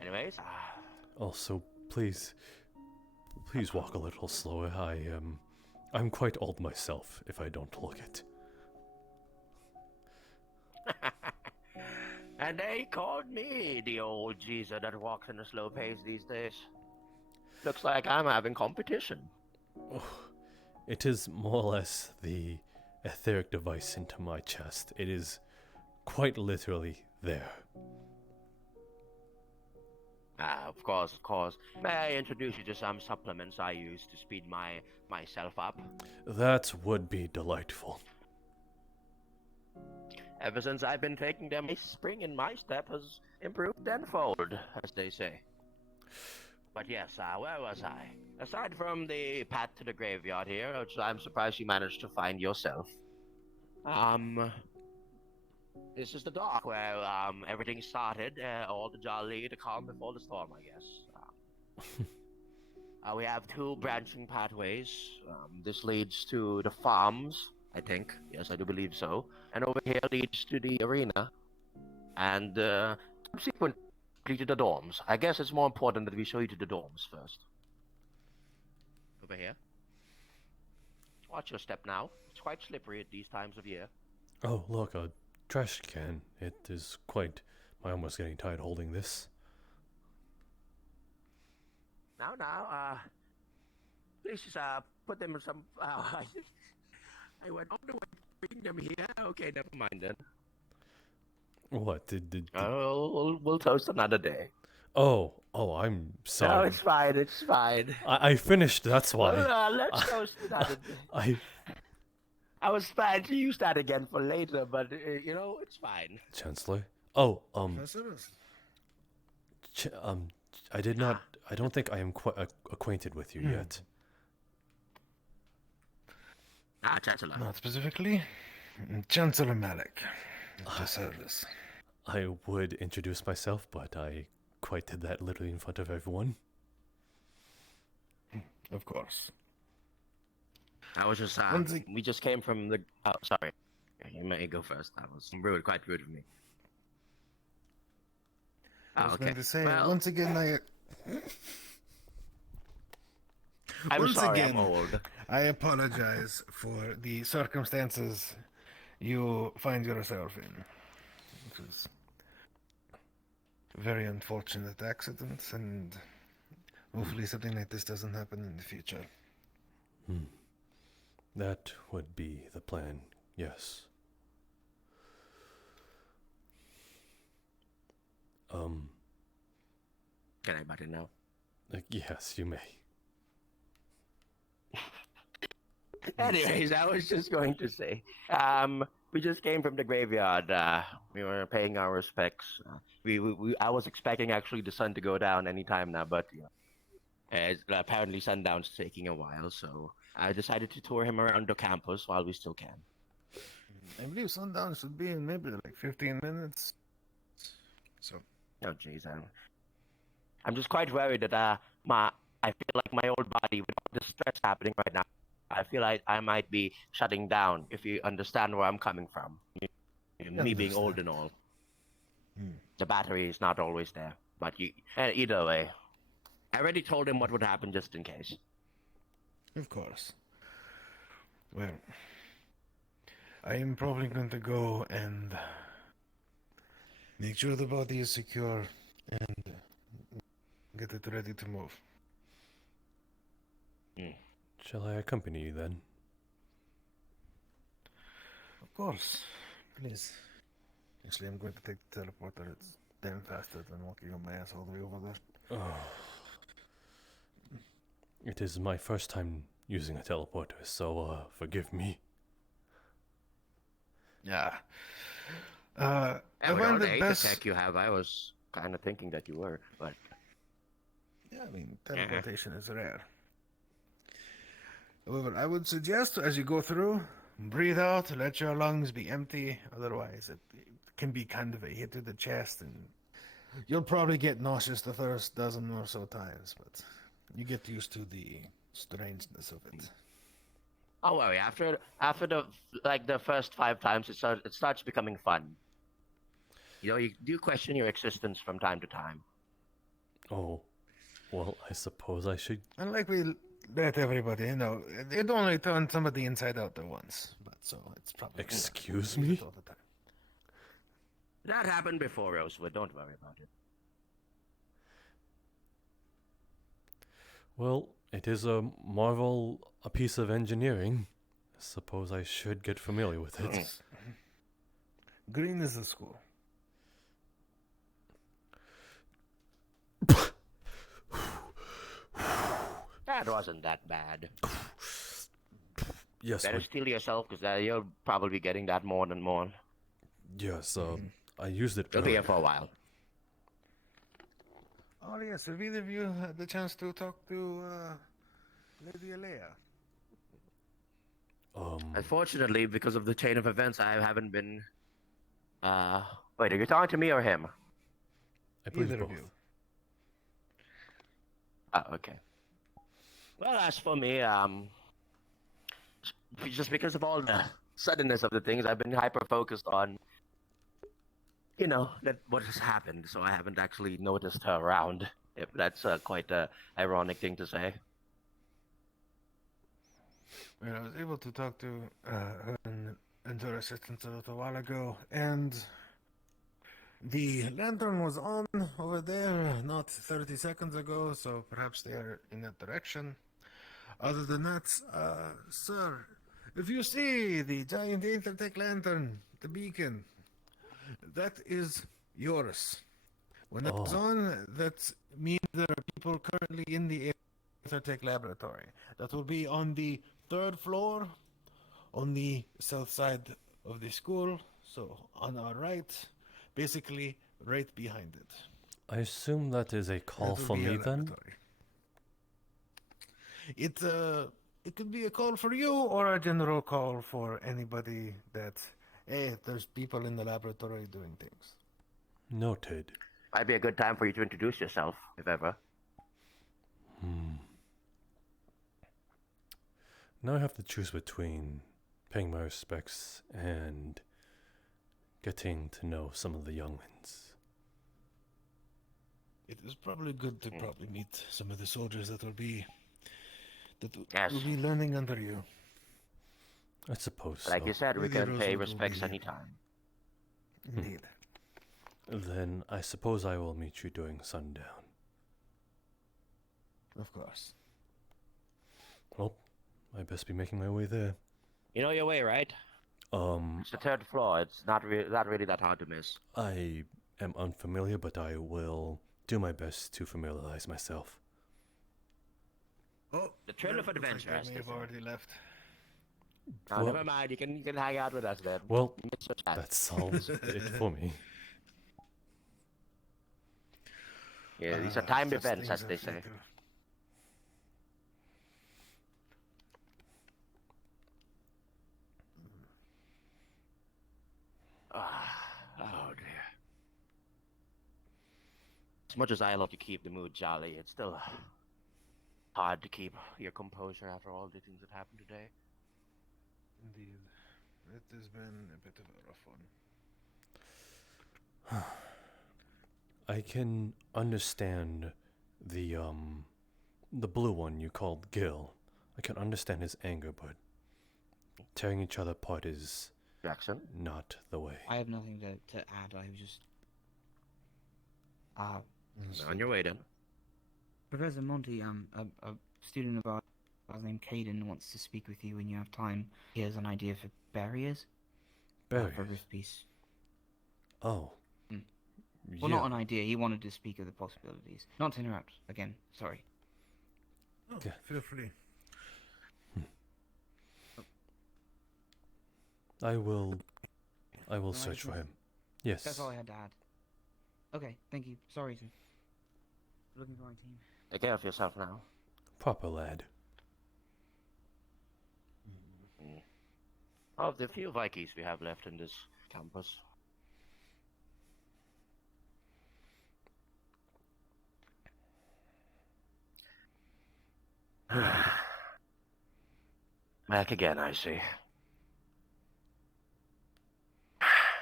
Anyways. Also, please walk a little slower. I'm quite old myself, if I don't look it. And they called me the old geezer that walks in a slow pace these days. Looks like I'm having competition. Oh, it is more or less the etheric device into my chest. It is quite literally there. Of course, of course. May I introduce you to some supplements I use to speed myself up? That would be delightful. Ever since I've been taking them, my spring in my step has improved tenfold, as they say. But yes, where was I? Aside from the path to the graveyard here, which I'm surprised you managed to find yourself. This is the dock where everything started, all the jolly, the calm before the storm, I guess. We have two branching pathways. This leads to the farms, I think. Yes, I do believe so. And over here leads to the arena. And subsequently to the dorms. I guess it's more important that we show you to the dorms first. Over here. Watch your step now. It's quite slippery at these times of year. Oh, look, a trash can. It is quite... I'm almost getting tired holding this. Now, please just put them in some... I went all the way to bring them here. Okay, never mind then. What? Did... We'll toast another day. Oh, I'm sorry. No, it's fine, it's fine. I finished, that's why. Well, let's toast another day. I was planning to use that again for later, but, you know, it's fine. Chancellor? Oh, I don't think I am quite acquainted with you yet. Chancellor. Not specifically. Chancellor Malik. The service. I would introduce myself, but I quite did that literally in front of everyone. Of course. I was just, we just came from the... Oh, sorry. You may go first. That was quite rude of me. I was going to say, well, once again, I'm sorry, I'm old. I apologize for the circumstances you find yourself in. Which is a very unfortunate accident, and hopefully something like this doesn't happen in the future. That would be the plan, yes. Can I butt in now? Yes, you may. Anyways, I was just going to say, we just came from the graveyard. We were paying our respects. I was expecting actually the sun to go down any time now, but apparently sundown's taking a while, so I decided to tour him around the campus while we still can. I believe sundown should be in maybe like 15 minutes. So. Oh, jeez, I'm just quite worried that I feel like my old body, with all the stress happening right now, I feel like I might be shutting down, if you understand where I'm coming from. Me being old and all. The battery is not always there. But either way, I already told him what would happen just in case. Of course. Well, I am probably going to go and make sure the body is secure and get it ready to move. Shall I accompany you then? Of course. Please. Actually, I'm going to take the teleporter. It's damn faster than walking on my ass all the way over there. Oh. It is my first time using a teleporter, so forgive me. Yeah. I find the best tech you have. I was kind of thinking that you were, but yeah, I mean teleportation is rare. However, I would suggest as you go through, breathe out, let your lungs be empty. Otherwise, it can be kind of a hit to the chest, and you'll probably get nauseous the first dozen or so times, but you get used to the strangeness of it. Don't worry. After the first 5 times, it starts becoming fun. You know, you do question your existence from time to time. Oh, well, I suppose I should. And like we let everybody know, it only turned somebody inside out there once, but so it's probably. Excuse me? All the time. That happened before, Rosewood. Don't worry about it. Well, it is a piece of engineering. I suppose I should get familiar with it. Green is the school. That wasn't that bad. Yes, Better I- steal yourself, because you'll probably be getting that more and more. Yes, I used it You'll be earlier. here for a while. Oh yes, have either of you had the chance to talk to Lady Alea? Unfortunately, because of the chain of events, I haven't been... Wait, are you talking to me or him? I believe Either of both. you. Oh, okay. Well, as for me, just because of all the suddenness of the things, I've been hyper-focused on, that what has happened, so I haven't actually noticed her around. If that's quite a ironic thing to say. Well, I was able to talk to her and her assistant a little while ago, and the lantern was on over there not 30 seconds ago, so perhaps they are in that direction. Other than that, sir, if you see the giant Aethertech lantern, the beacon, that is yours. When that's on, that means there are people currently in the Aethertech laboratory. That will be on the 3rd floor, on the south side of the school, so on our right, basically right behind it. I assume that is a call That will for be me our then? laboratory. It could be a call for you or a general call for anybody that, hey, there's people in the laboratory doing things. Noted. Might be a good time for you to introduce yourself, if ever. Now I have to choose between paying my respects and getting to know some of the young'uns. It is probably good to probably meet some of the soldiers that will be Yes. will be learning under you. I suppose Like so. you said, we Lady can pay Rosewood will respects be- anytime. Indeed. Then I suppose I will meet you during sundown. Of course. Well, I best be making my way there. You know your way, right? It's the 3rd floor. It's not really that hard to miss. I am unfamiliar, but I will do my best to familiarize myself. Oh, The trail of looks like adventure, they as may they have say. already left. Oh, Well- never mind. You can hang out with us then. Well, Miss your chat. that solves it for me. Yeah, these are timed such events, things as are they say. fickle. Oh dear. As much as I love to keep the mood jolly, it's still hard to keep your composure after all the things that happened today. Indeed. It has been a bit of a rough one. I can understand the blue one you called Gil. I can understand his anger, but tearing each other apart is Jackson? not the way. I have nothing to add. I was just. On your way then. Professor Monty, a student of ours named Caden wants to speak with you when you have time. He has an idea for barriers. For Barriers? Rift Piece. Oh. Well, not an idea. He wanted to speak of the possibilities. Not to interrupt. Again, sorry. Oh, feel free. I will search for him. Yes. That's all I had to add. Okay, thank you. Sorry, sir. Looking for my team. Take care of yourself now. Proper lad. Of the few Vikings we have left in this campus. Back again, I see.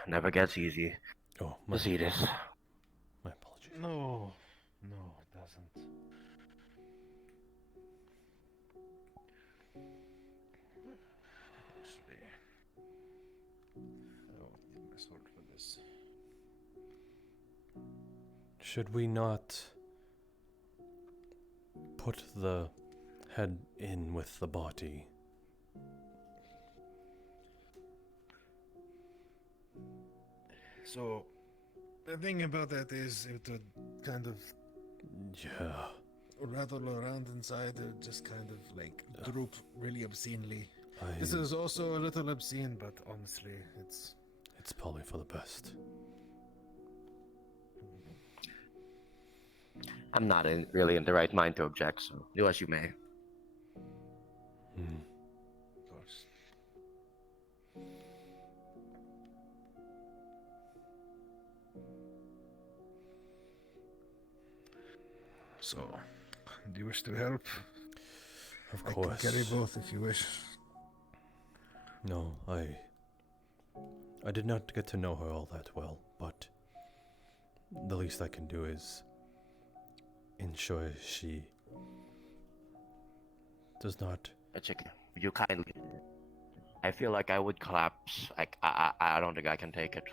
Never gets easy. Oh, to see this. My apologies. No, it doesn't. Actually, I don't need my sword for this. Should we not put the head in with the body? So, the thing about that is it would kind of... Yeah. rattle around inside, they just kind of like droop really obscenely. This I- is also a little obscene, but honestly, it's It's probably for the best. I'm not really in the right mind to object, so do as you may. of course. So, do you wish to help? Of I course. can carry both if you wish. No, I did not get to know her all that well, but the least I can do is ensure she does not. Chicken, you kindly. I feel like I would collapse. I don't think I can take it.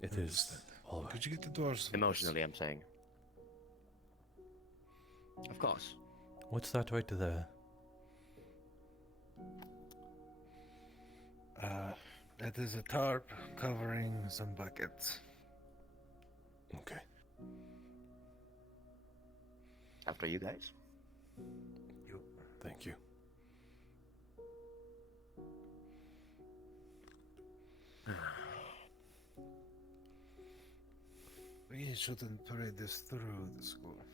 It is all right. Could you get the doors? Emotionally, I'm saying. Of course. What's that right there? That is a tarp covering some buckets. Okay. After you guys. Thank you. We shouldn't parade this through the school.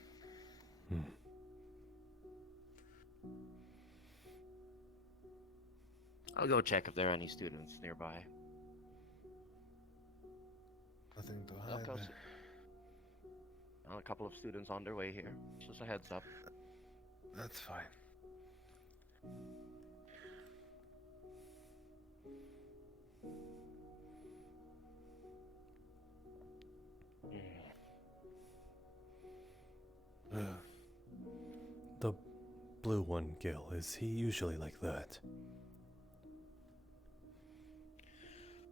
I'll go check if there are any students nearby. Nothing to I'll hide. go see. Well, a couple of students on their way here. Just a heads up. That's fine. The blue one, Gil, is he usually like that?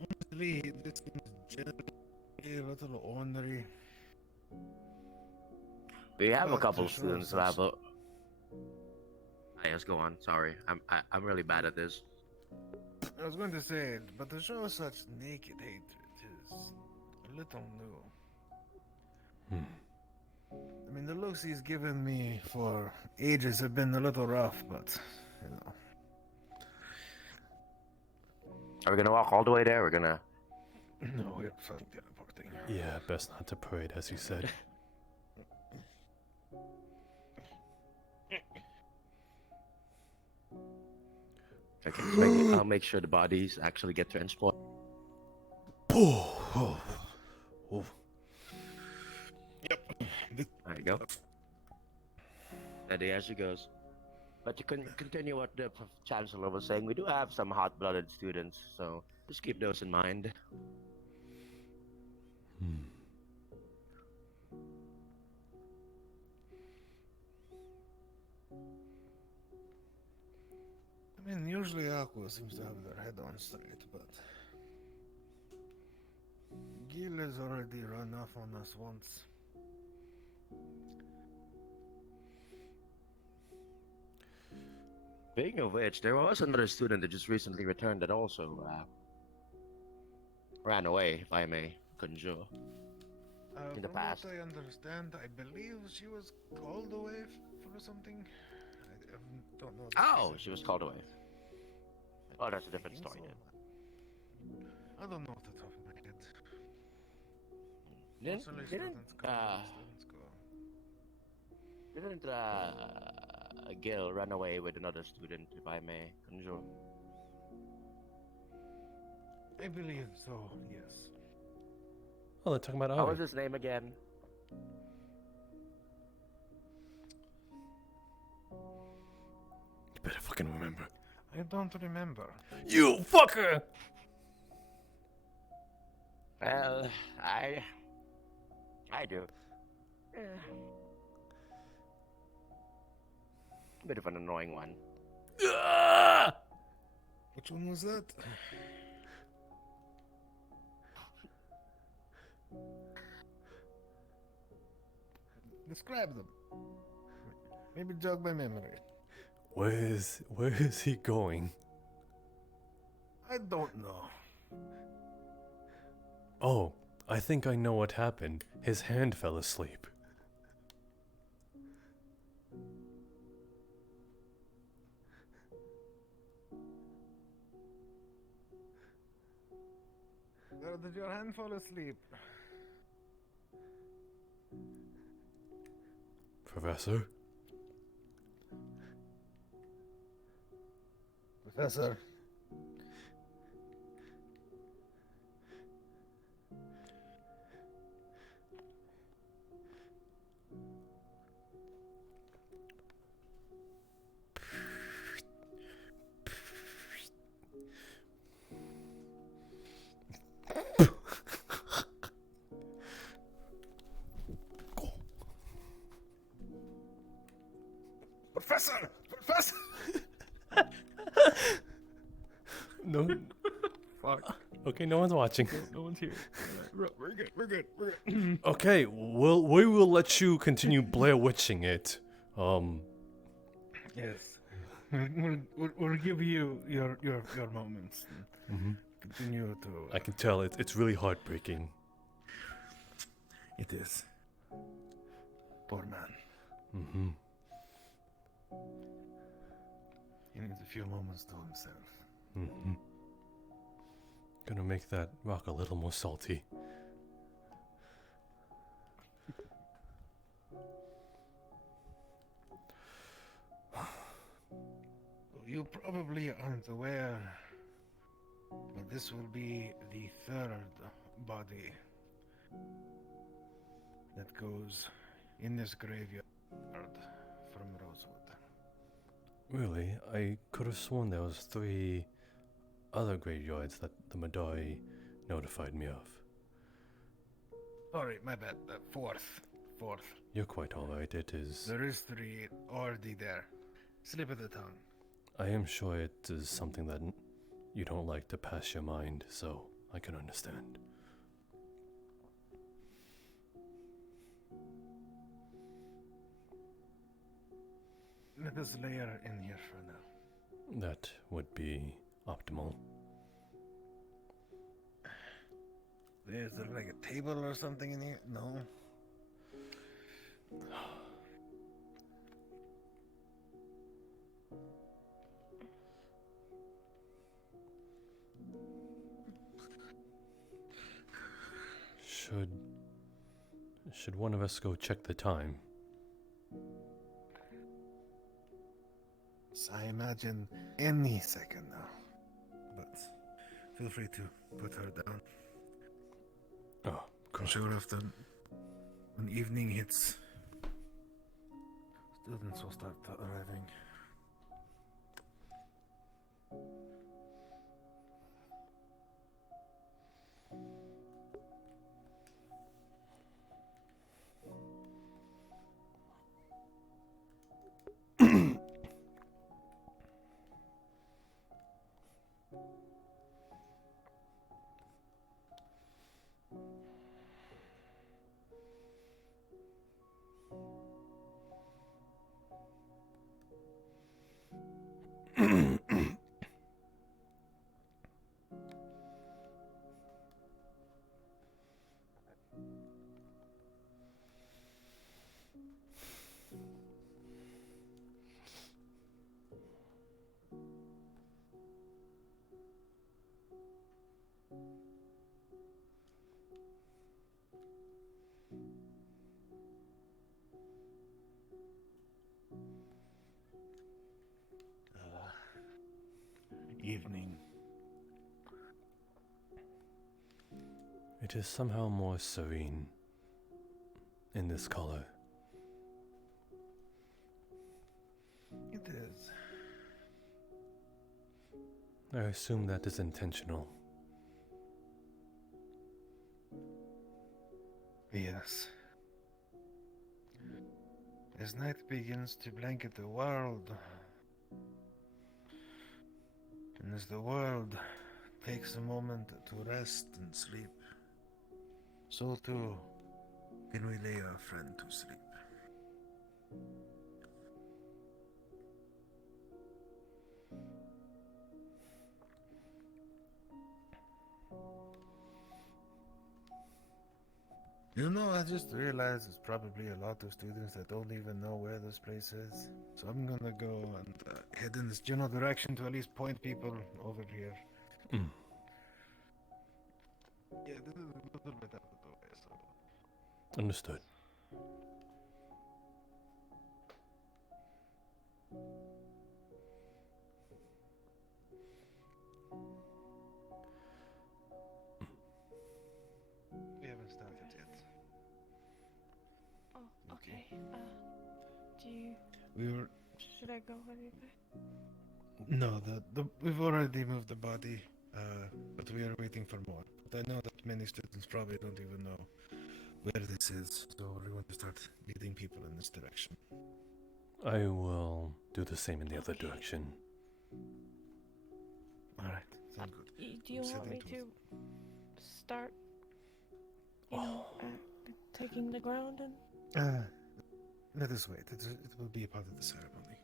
Honestly, this is generally a little ornery. We have a But couple to of show students that such- have a. Yes, go on. Sorry, I'm really bad at this. I was going to say it, but to show such naked hatred is a little new. I mean, the looks he's given me for ages have been a little rough, but, you know. Are we gonna walk all the way there? We're gonna. No, we're fucking teleporting. Yeah, best not to parade, as you said. Okay, I'll make sure the bodies actually get transported. Yep. There you go. Steady as she goes. But to continue what the Chancellor was saying, we do have some hot-blooded students, so just keep those in mind. I mean, usually Aqua seems to have their head on straight, but Gil has already run off on us once. Speaking of which, there was another student that just recently returned that also ran away, if I may conjure. In the From past. what I understand, I believe she was called away for something. I don't know. the Oh, specifics. she was called away. Oh, that's a different story then. I don't know off the top of my head. Didn't, Mostly didn't, students go, students go. didn't Gil run away with another student, if I may conjure? I believe so, yes. Oh, they're talking about What Ari. was his name again? You better fucking remember. I don't remember. You fucker! Well, I do. Bit of an annoying one. Which one was that? Describe them. Maybe jog my memory. Where is he going? I don't know. Oh, I think I know what happened. His hand fell asleep. Did your hand fall asleep? Professor? Professor. Professor! Professor! No. Fuck. Okay, no one's watching. No one's here. We're good. We're good. We're good. Okay, we will let you continue Blair Witching it. Yes. We'll give you your moments. Mhm. Continue to. I can tell it's really heartbreaking. It is. Poor man. Mm-hmm. He needs a few moments to himself. Mm-hmm. Gonna make that rock a little more salty. You probably aren't aware, but this will be the third body that goes in this graveyard from Rosewood. Really? I could have sworn there was 3 other graveyards that the Madai notified me of. Sorry, my bad. Fourth. You're quite alright, it is. There is 3 already there. Slip of the tongue. I am sure it is something that you don't like to pass your mind, so I can understand. Let us lay her in here for now. That would be optimal. Is there like a table or something in here? No. Should one of us go check the time? I imagine any second now. But feel free to put her down. Oh, I'm sure after when evening hits, students will start arriving. Evening. It is somehow more serene in this color. It is. I assume that is intentional. Yes. As night begins to blanket the world, and as the world takes a moment to rest and sleep, so too can we lay our friend to sleep. You know, I just realized there's probably a lot of students that don't even know where this place is. So I'm gonna go and head in this general direction to at least point people over here. Yeah, this is a little bit out of the way, so. Understood. We haven't started yet. Oh, okay. Do you... We were. Should I go anyway? No, we've already moved the body, but we are waiting for more. But I know that many students probably don't even know where this is, so we're going to start leading people in this direction. I will do the same in the other direction. Alright, sounds good. Do you want me to start, taking the ground and... Let us wait. It will be a part of the ceremony.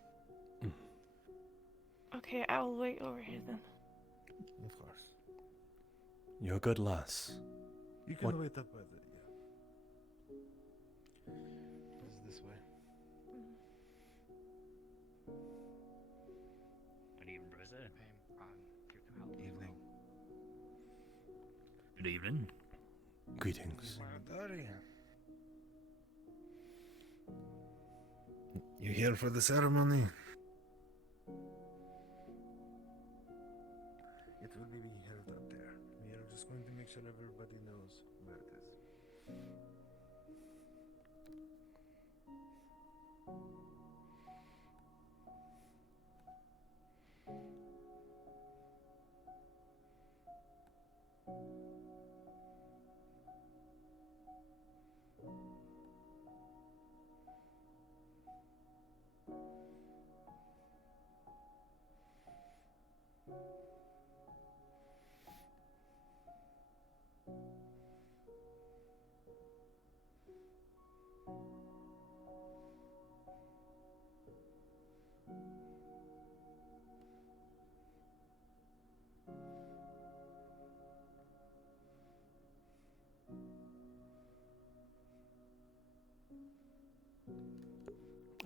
Okay, I'll wait over here then. Of course. You're a good lass. You can wait up by the... Yeah. This is this way. Good evening, Professor. Evening. Good evening. Greetings. You here for the ceremony? It will be held up there. We are just going to make sure everybody knows where it is.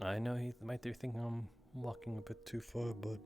I know he might be thinking I'm walking a bit too far, but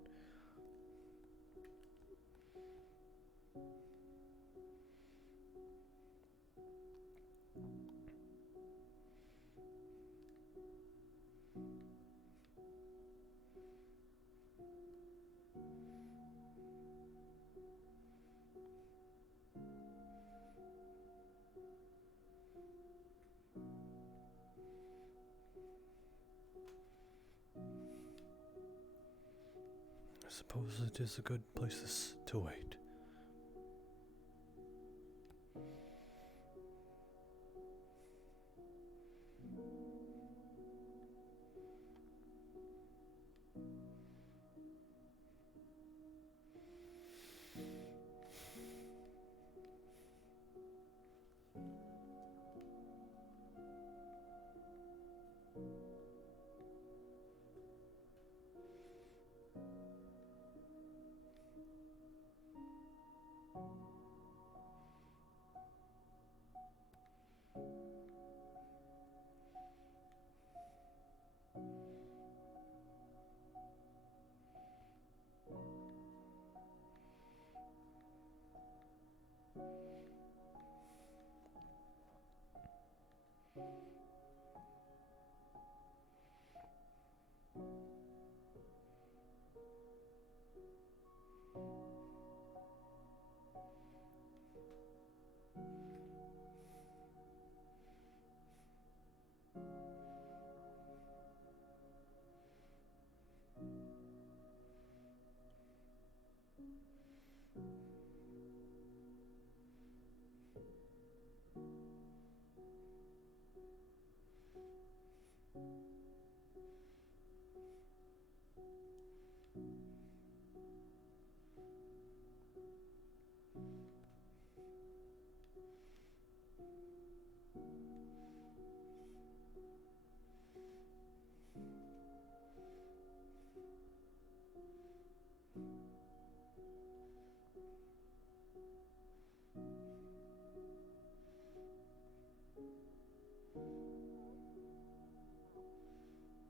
I suppose it is a good place to wait.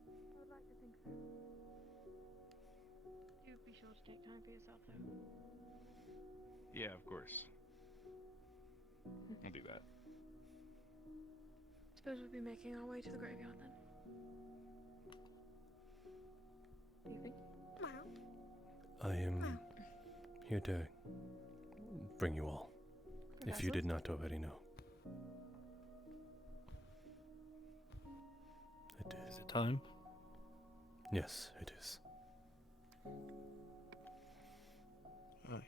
I would like to think so. Do be sure to take time for yourself, though. Yeah, of course. I'll do that. Suppose we'll be making our way to the graveyard then. Do you think? I am here to bring you all, if you did not already know. Is it time? Yes, it is. Aye.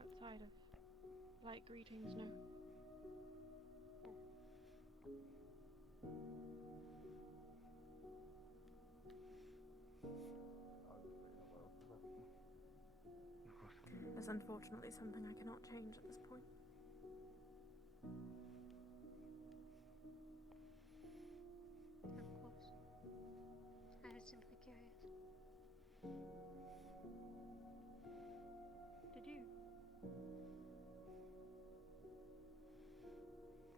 Outside of light greetings, no. There's unfortunately something I cannot change at this point. Of course. I was simply curious. Did you?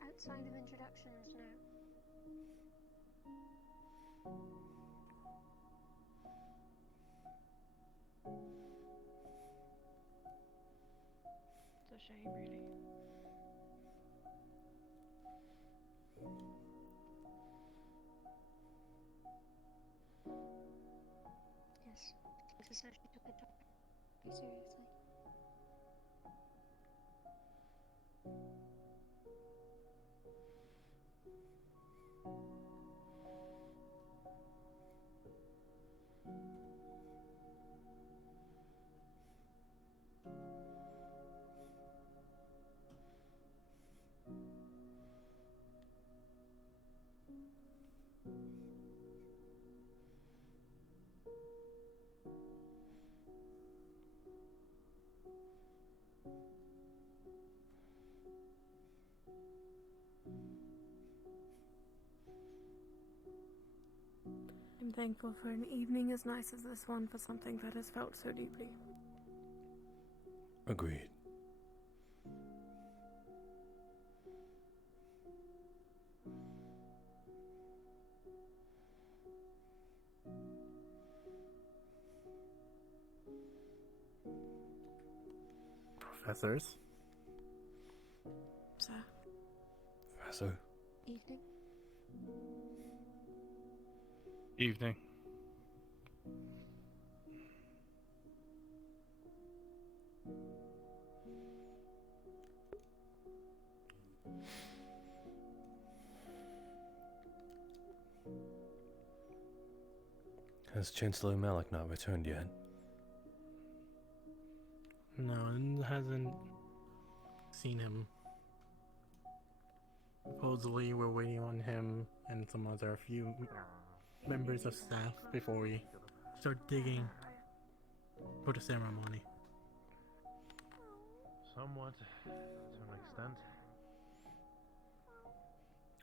Outside of introductions, no. It's a shame, really. Yes. It's as though she took it very seriously. I'm thankful for an evening as nice as this one for something that has felt so deeply. Agreed. Professors? Sir. Professor? Evening. Evening. Has Chancellor Malik not returned yet? No, and hasn't seen him. Supposedly, we're waiting on him and some other few members of staff before we start digging for the ceremony. Somewhat, to an extent.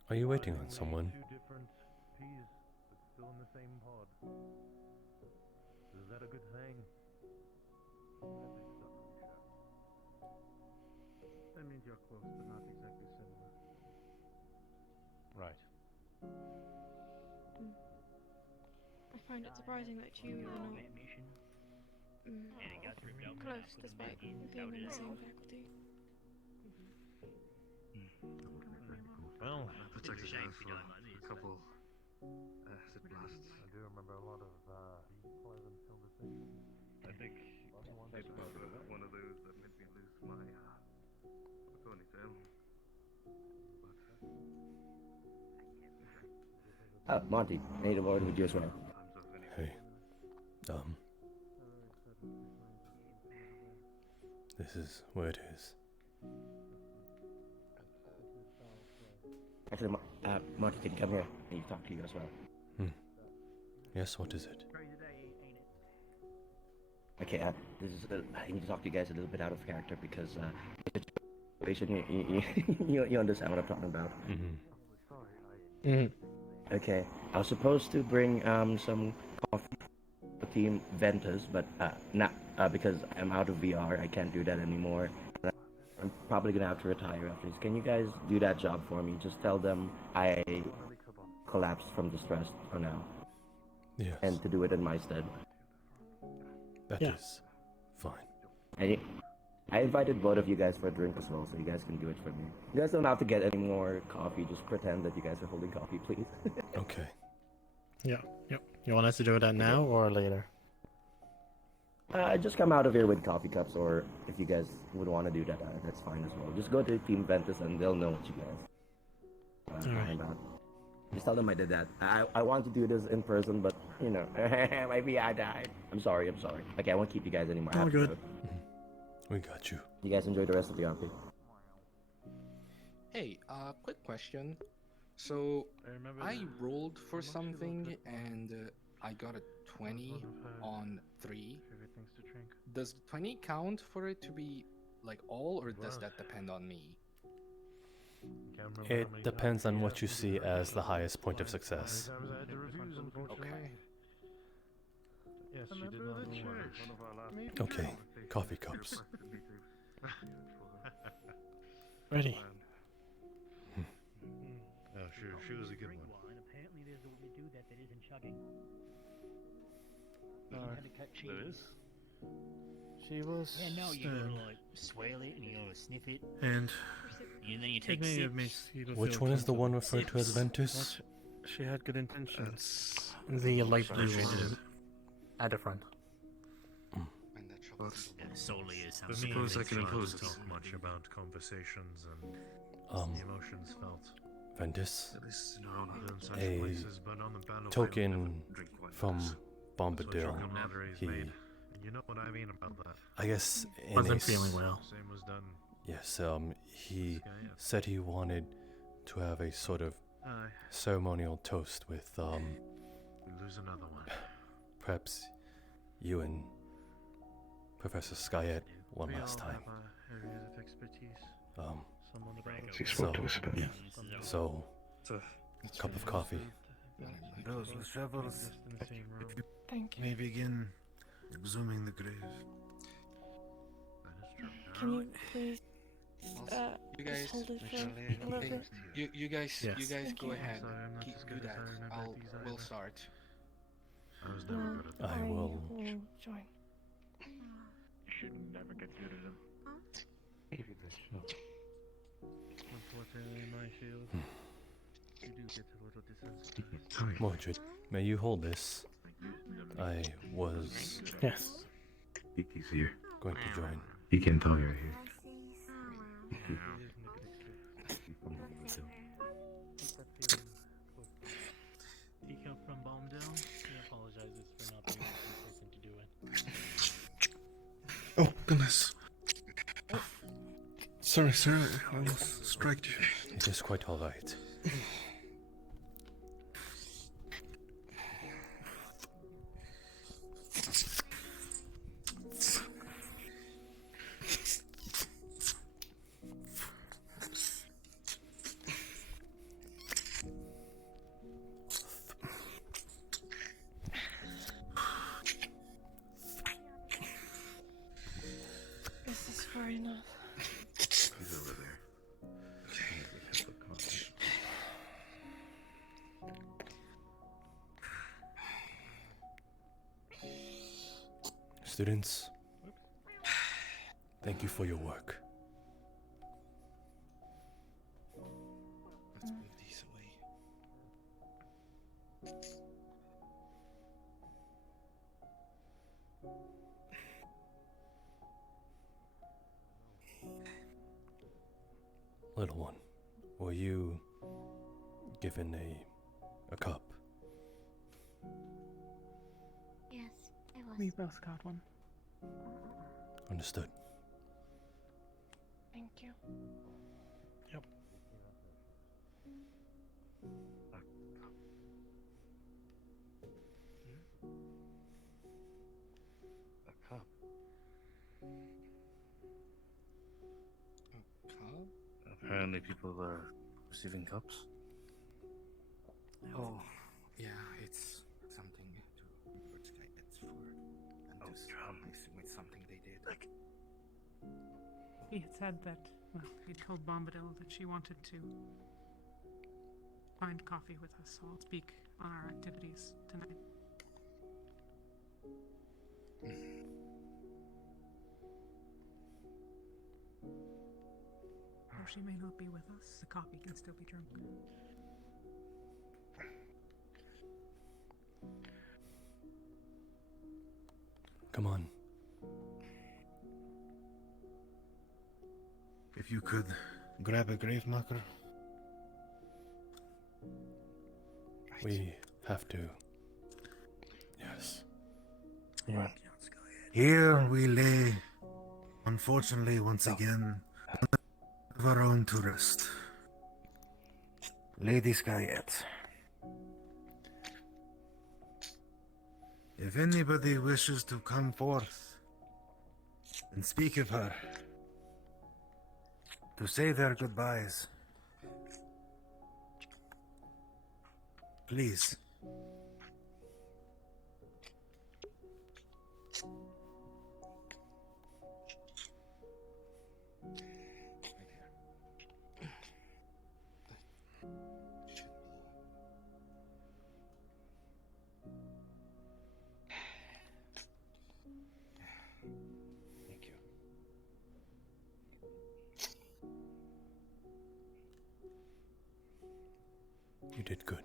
Are you waiting on someone? Two different peas, but still in the same pod. Is that a good thing? That means you're close, but not exactly similar. Right. I find it surprising that you were not close despite being in the same faculty. Well, particularly for a couple acid blasts. I do remember a lot of pleasant conversations. It's one of those that made me lose my ponytail. Monty, I need a word with you as well. Hey, this is where it is. Actually, Monty, can you come here? I need to talk to you as well. Yes, what is it? Okay, this is I need to talk to you guys a little bit out of character because you understand what I'm talking about. Okay, I was supposed to bring some coffee for Team Ventus, but not because I'm out of VR, I can't do that anymore. I'm probably gonna have to retire after this. Can you guys do that job for me? Just tell them I collapsed from distress for now. Yes. And to do it in my stead. That is fine. I invited both of you guys for a drink as well, so you guys can do it for me. You guys don't have to get any more coffee, just pretend that you guys are holding coffee, please. Okay. Yeah, yep. You want us to do that now or later? Just come out of here with coffee cups, or if you guys would want to do that, that's fine as well. Just go to Team Ventus and they'll know what you guys are talking about. Just tell them I did that. I want to do this in person, but, you know, maybe I died. I'm sorry. Okay, I won't keep you guys anymore. All good. We got you. You guys enjoy the rest of the RP. Hey, quick question. So, I rolled for something and I got a 20 on 3. Does 20 count for it to be like all, or does that depend on me? It depends on what you see as the highest point of success. Okay. Yes, she did not. Okay, coffee cups. Ready. Oh, she was a good one. Apparently there's a way to do that that isn't chugging. There is? She was. Yeah, no, you gotta like swale it and you gotta sniff it. And then you take sips. Which one is the one referred to as Ventus? She had good intentions. The light blue one at the front. Solely is For me, suppose I can it's impose not it. to talk much about conversations and the emotions felt. Ventus, In such a places, but on the battlefield, token from That's Bombadil. what camaraderie is He, made. You know what I mean about that. I guess, in Wasn't a feeling well. Same was done. Yes, he said he wanted to have a sort of Aye. ceremonial toast with, We lose another one. perhaps you and Professor Skyette one We last all time. have areas of expertise. Some on the back She spoke to us about it. So, cup of coffee. Those travels in the same room. Thank may begin exhuming the grave. Can you please You guys, just hold it for a little bit? you guys Thank go you. ahead. Sorry, I'm not as Do good as that. I remember these We'll either. start. I was never good at that. I will. join. You should never get good at them. Maybe this show. Unfortunately, in my field, you do get a little desensitized. Mordred, may you hold this? I was Yes. He's here. going to join. He can tell you're here. He came from Bombdale. He apologizes for not being the person to do it. Oh, goodness. Sorry, sir. I almost striked you. It is quite alright. This is far enough. He's over there. Students, thank you for your work. Let's move these away. Little one, were you given a cup? Yes, I was. We both got one. Understood. Thank you. Yep. A cup. A cup? Apparently, people are receiving cups. Oh, yeah, it's something to reward Skyets for, and to surprise with something they did. He had said that, well, he told Bombadil that she wanted to find coffee with us, so I'll speak on our activities tonight. Though she may not be with us, the coffee can still be drunk. Come on. If you could grab a grave marker. We have to. Yes. Yeah. Here we lay, unfortunately, once again, of our own to rest. Lady Skyette. If anybody wishes to come forth and speak of her, to say their goodbyes, please. Thank you. You did good.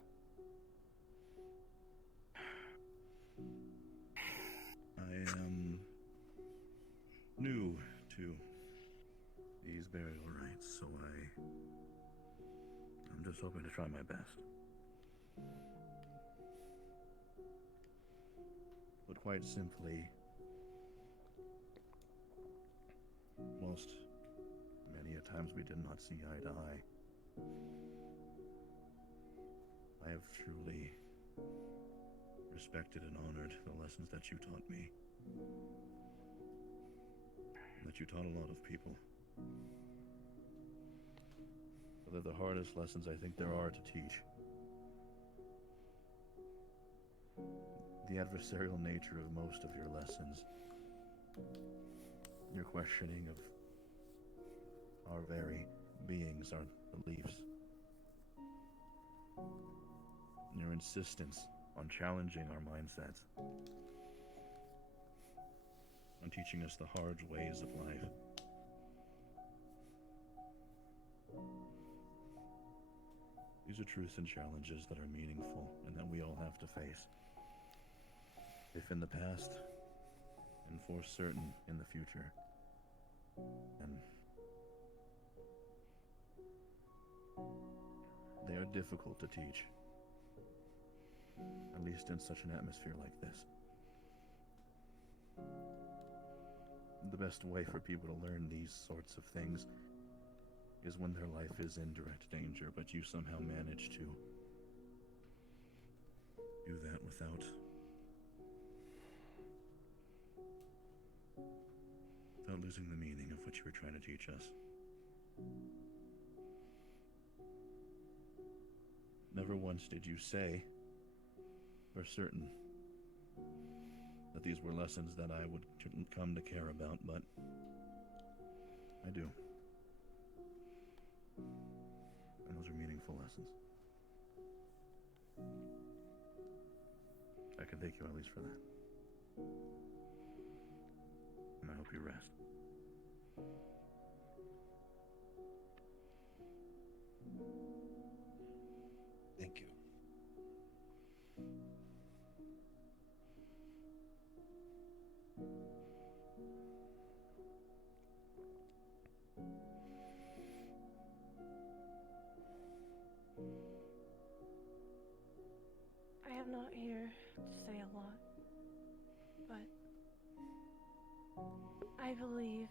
I am new to these burial rites, so I'm just hoping to try my best. But quite simply, many a times we did not see eye to eye. I have truly respected and honored the lessons that you taught me. That you taught a lot of people. But they're the hardest lessons I think there are to teach. The adversarial nature of most of your lessons. Your questioning of our very beings, our beliefs. Your insistence on challenging our mindsets. On teaching us the hard ways of life. These are truths and challenges that are meaningful and that we all have to face. If in the past, and for certain in the future. And they are difficult to teach. At least in such an atmosphere like this. The best way for people to learn these sorts of things is when their life is in direct danger, but you somehow manage to do that without losing the meaning of what you were trying to teach us. Never once did you say for certain that these were lessons that I would come to care about, but I do. And those are meaningful lessons. I can thank you at least for that. And I hope you rest. Thank you. I'm not here to say a lot, but I believe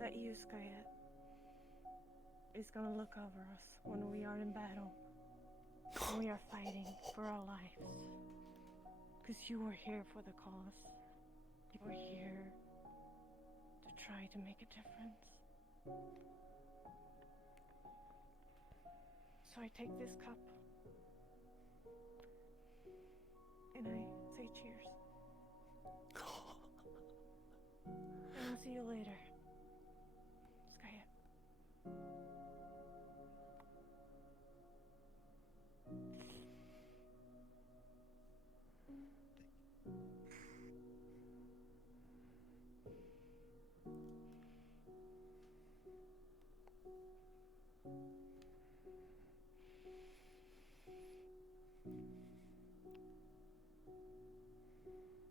that you, Skyette, is gonna look over us when we are in battle, when we are fighting for our lives. Because you were here for the cause. You were here to try to make a difference. So I take this cup and I say cheers. And I'll see you later, Skyette.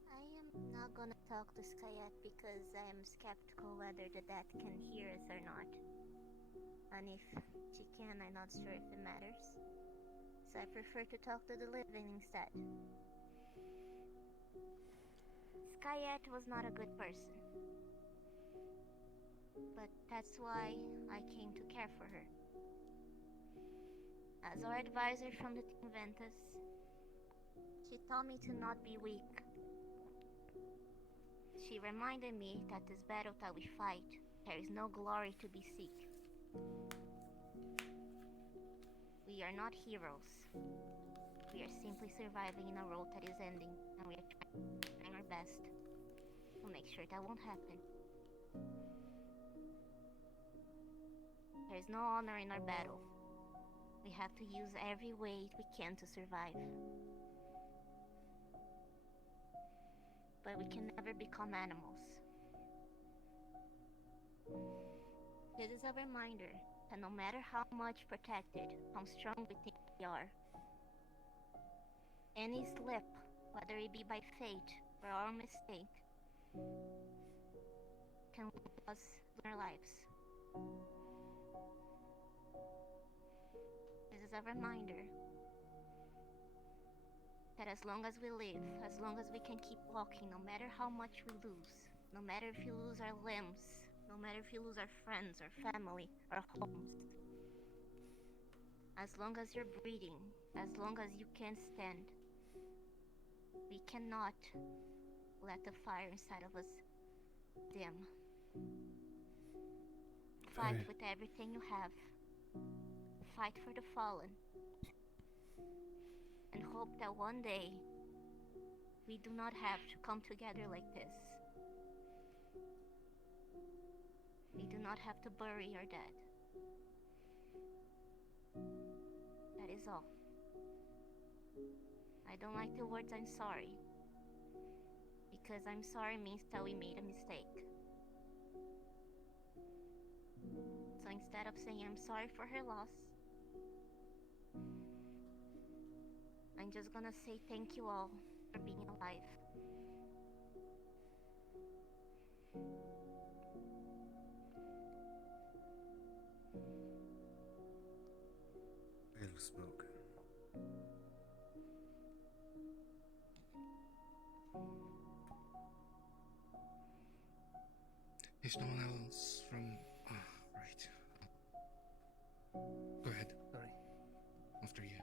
I am not gonna talk to Skyette because I am skeptical whether the dead can hear us or not. And if she can, I'm not sure if it matters. So I prefer to talk to the living instead. Skyette was not a good person. But that's why I came to care for her. As our advisor from the Team Ventus, she taught me to not be weak. She reminded me that this battle that we fight, there is no glory to be seek. We are not heroes. We are simply surviving in a world that is ending, and we are trying our best to make sure that won't happen. There is no honor in our battle. We have to use every way we can to survive. But we can never become animals. This is a reminder that no matter how much protected, how strong we think we are, any slip, whether it be by fate or our mistake, can leave us in our lives. This is a reminder that as long as we live, as long as we can keep walking, no matter how much we lose, no matter if we lose our limbs, no matter if we lose our friends, our family, our homes, as long as you're breathing, as long as you can stand, we cannot let the fire inside of us dim. Fight with everything you have. Fight for the fallen. And hope that one day we do not have to come together like this. We do not have to bury our dead. That is all. I don't like the words "I'm sorry," because "I'm sorry" means that we made a mistake. So instead of saying I'm sorry for her loss, I'm just gonna say thank you all for being alive. Little smoke. If no one else from... right. Go ahead. Sorry. After you.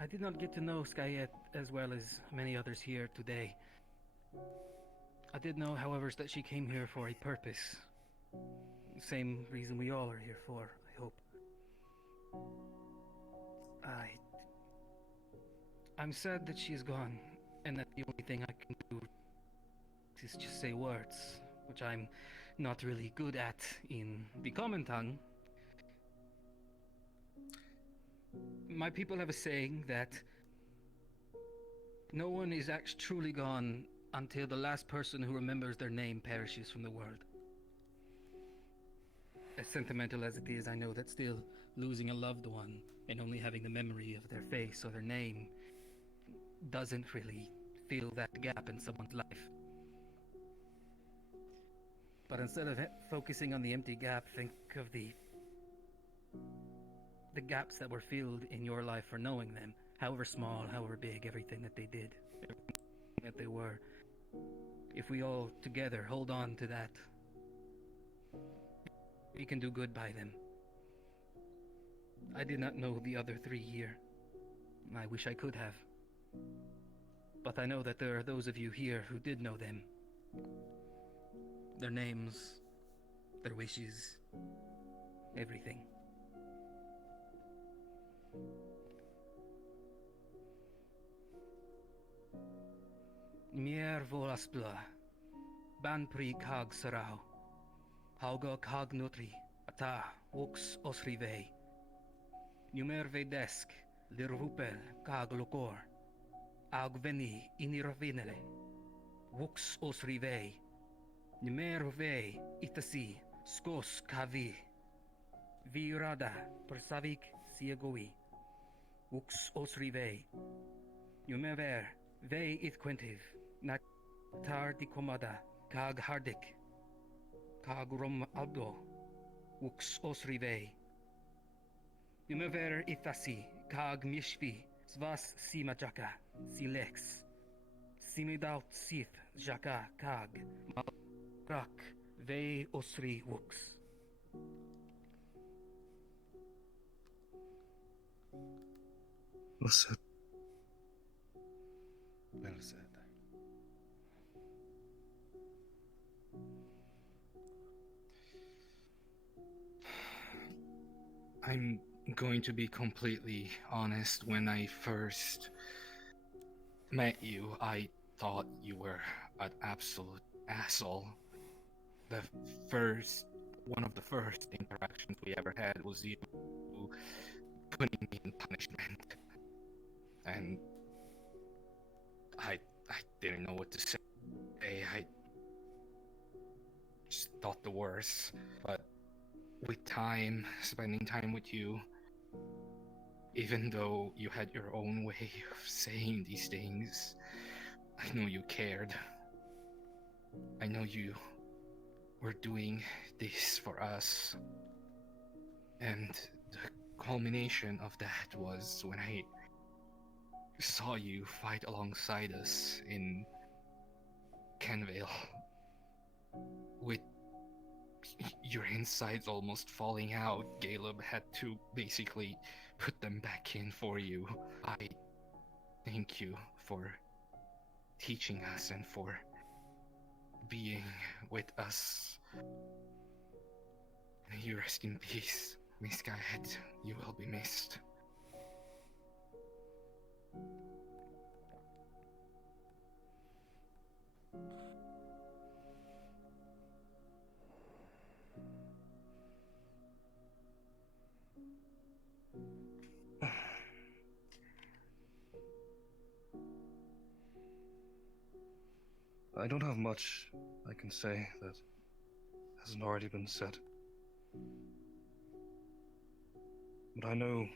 I did not get to know Skyette as well as many others here today. I did know, however, that she came here for a purpose. Same reason we all are here for, I hope. I'm sad that she is gone, and that the only thing I can do is just say words, which I'm not really good at in the common tongue. My people have a saying that no one is actually truly gone until the last person who remembers their name perishes from the world. As sentimental as it is, I know that still losing a loved one and only having the memory of their face or their name doesn't really fill that gap in someone's life. But instead of focusing on the empty gap, think of the the gaps that were filled in your life for knowing them, however small, however big, everything that they did, everything that they were. If we all together hold on to that, we can do good by them. I did not know the other three here. I wish I could have. But I know that there are those of you here who did know them. Their names, their wishes, everything. Mier volaspla, banpri kag sarau, hauga kag nutri, ata ux osrivei. Numer vedesk, lirvupel kag lokor, agveni iniravinele, ux osrivei. Numer vei itasi, skos kavi, virada persavik siegoi, ux osrivei. Numer vei itquentiv, Tar di komada, kag hardik, kag rom aldo, ux osrivei. Yumever ithasi, kag mishvi, svas simajaka, silex. Simidaut sith, jaka kag, malrak, vei osri ux. Well said. Well said. I'm going to be completely honest. When I first met you, I thought you were an absolute asshole. One of the first interactions we ever had was you putting me in punishment. And I didn't know what to say. I just thought the worst. But with time, spending time with you, even though you had your own way of saying these things, I know you cared. I know you were doing this for us. And the culmination of that was when I saw you fight alongside us in Kenvale, with your insides almost falling out. Caleb had to basically put them back in for you. I thank you for teaching us and for being with us. May you rest in peace, Miss Skyhead. You will be missed. I don't have much I can say that hasn't already been said. But I know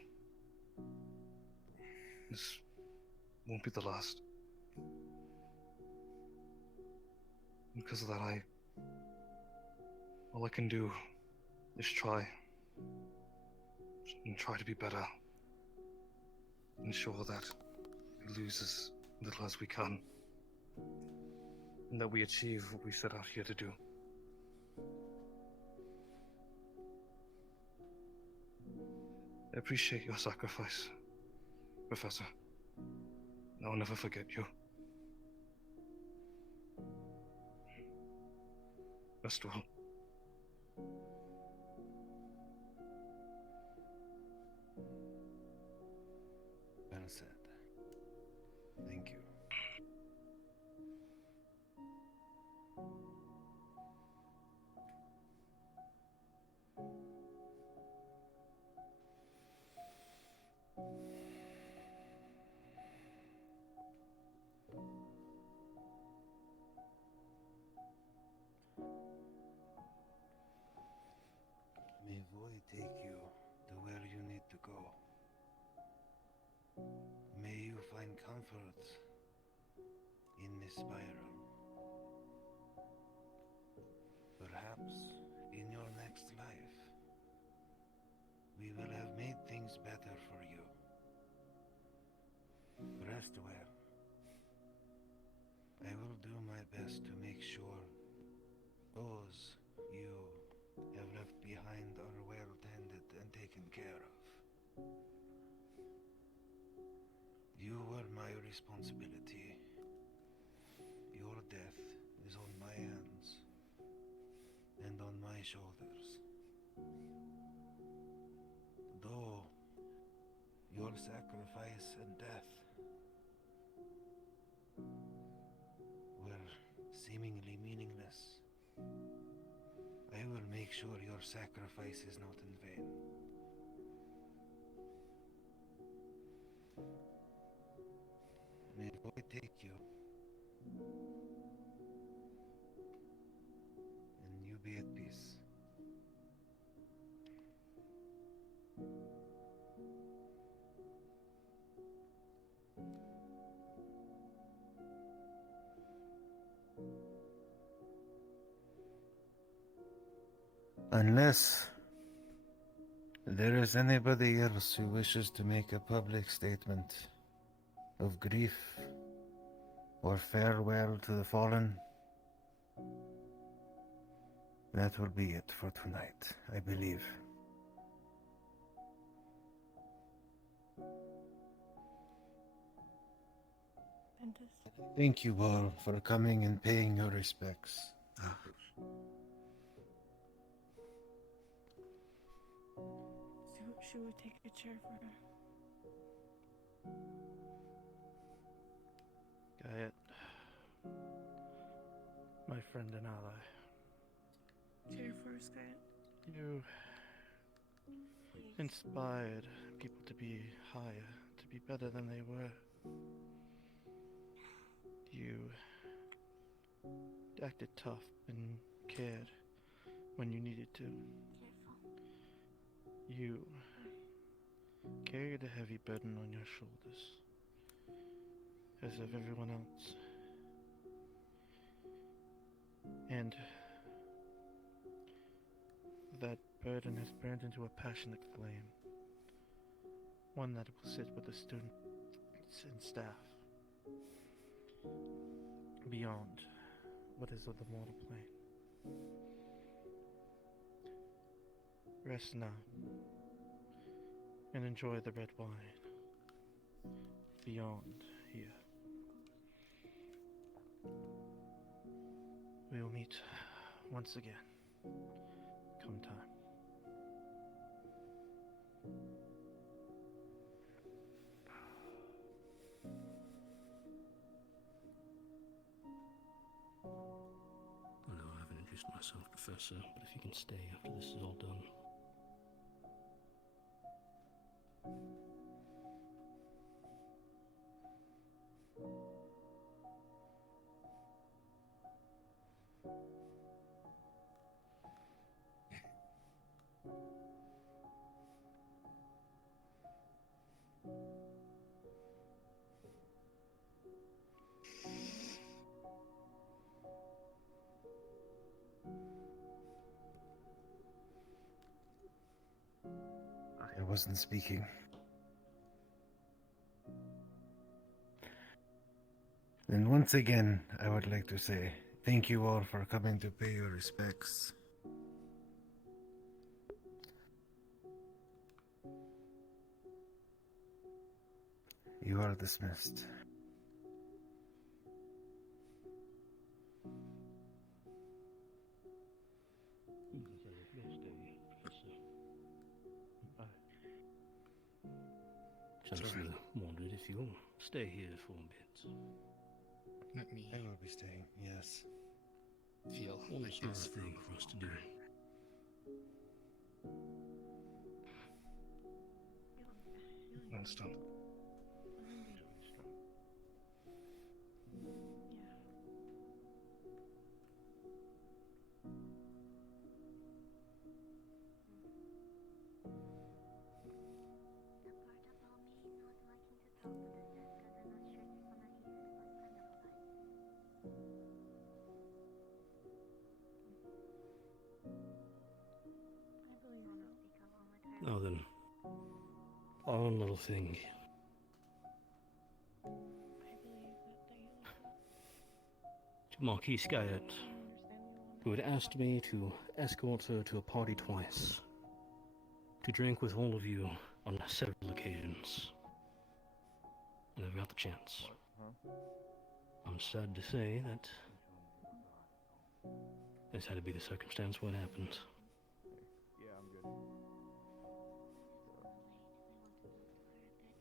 this won't be the last. Because of that, all I can do is try. And try to be better. Ensure that we lose as little as we can. And that we achieve what we set out here to do. I appreciate your sacrifice, Professor. I will never forget you. Rest well. Well said. Thank you. May Void take you to where you need to go. May you find comfort in this spiral. Perhaps in your next life, we will have made things passed away. I will do my best to make sure those you have left behind are well tended and taken care of. You were my responsibility. Your death is on my hands and on my shoulders. Though your sacrifice and death were seemingly meaningless, I will make sure your sacrifice is not in vain. May God take you, and you be at peace. Unless there is anybody else who wishes to make a public statement of grief or farewell to the fallen, that will be it for tonight, I believe. Thank you all for coming and paying your respects. Should we take a chair for her? Gayet, my friend and ally. Chair for us, Gayet. You inspired people to be higher, to be better than they were. You acted tough and cared when you needed to. You carried a heavy burden on your shoulders, as of everyone else. And that burden has burned into a passionate flame, one that will sit with the students and staff, beyond what is of the mortal plane. Rest now, and enjoy the red wine beyond here. We will meet once again, come time. I know I haven't introduced myself, Professor, but if you can stay after this is all done. I wasn't speaking. And once again, I would like to say thank you all for coming to pay your respects. You are dismissed. You can say if you'll stay, Professor. Chancellor wondered if you'll stay here for a bit. Let me I will be staying, yes. feel One like small this. thing for us to do. Understand. Now then, our own little thing. Marquis Skyet, who had asked me to escort her to a party twice, to drink with all of you on several occasions. I never got the chance. I'm sad to say that this had to be the circumstance what happened. Yeah, I'm good.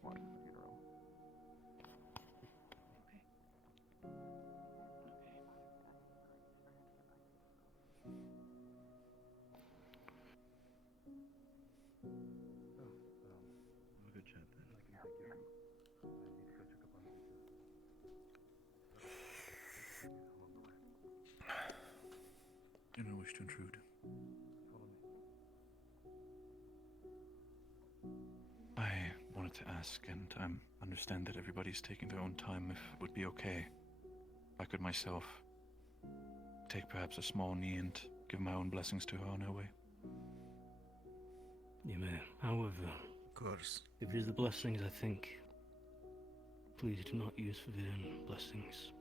What? Funeral. Have a good chat then. Do not wish to intrude. I wanted to ask, and I understand that everybody's taking their own time, if it would be okay if I could myself take perhaps a small knee and give my own blessings to her on her way. You may. However, Of course. if it is the blessings, I think, please do not use forbidden blessings.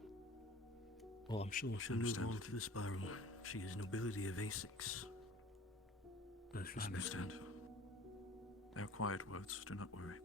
Well, I'm sure she'll move on to the spiral. She is nobility of A6. I understand. They are quiet words, do not worry.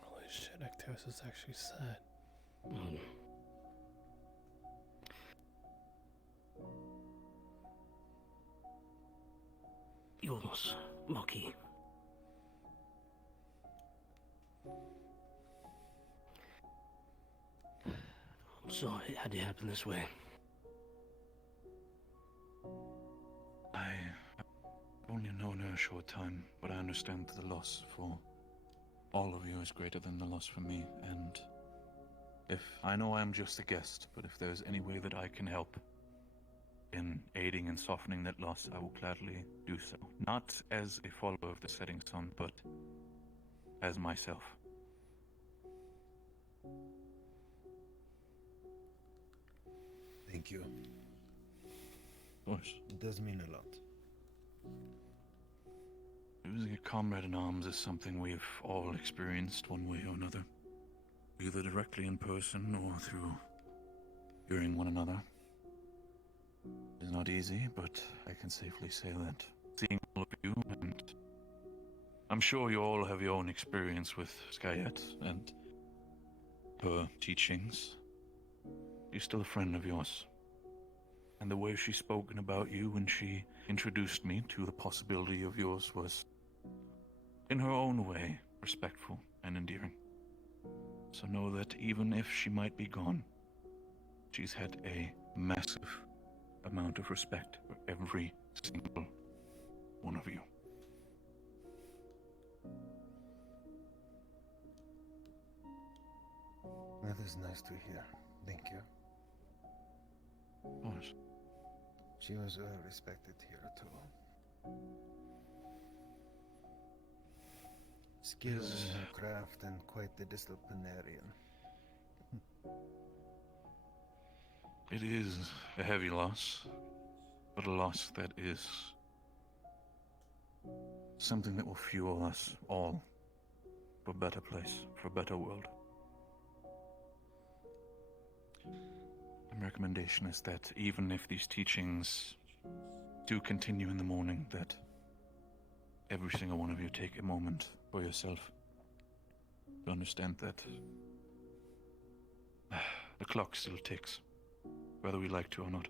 Holy shit, Acteros is actually sad. Yours, Marquis. I'm sorry it had to happen this way. I only known her a short time, but I understand that the loss for all of you is greater than the loss for me, and I know I'm just a guest, but if there's any way that I can help in aiding and softening that loss, I will gladly do so. Not as a follower of the setting sun, but as myself. Thank you. Of course. It does mean a lot. Losing a comrade in arms is something we've all experienced one way or another. Either directly in person or through hearing one another. It is not easy, but I can safely say that seeing all of you, and I'm sure you all have your own experience with Skyet and her teachings. She's still a friend of yours. And the way she's spoken about you when she introduced me to the possibility of yours was, in her own way, respectful and endearing. So know that even if she might be gone, she's had a massive amount of respect for every single one of you. That is nice to hear. Thank you. Of course. She was well respected here too. Skilled in her craft and quite the disciplinarian. It is a heavy loss, but a loss that is something that will fuel us all for a better place, for a better world. My recommendation is that even if these teachings do continue in the morning, that every single one of you take a moment for yourself to understand that the clock still ticks, whether we like to or not.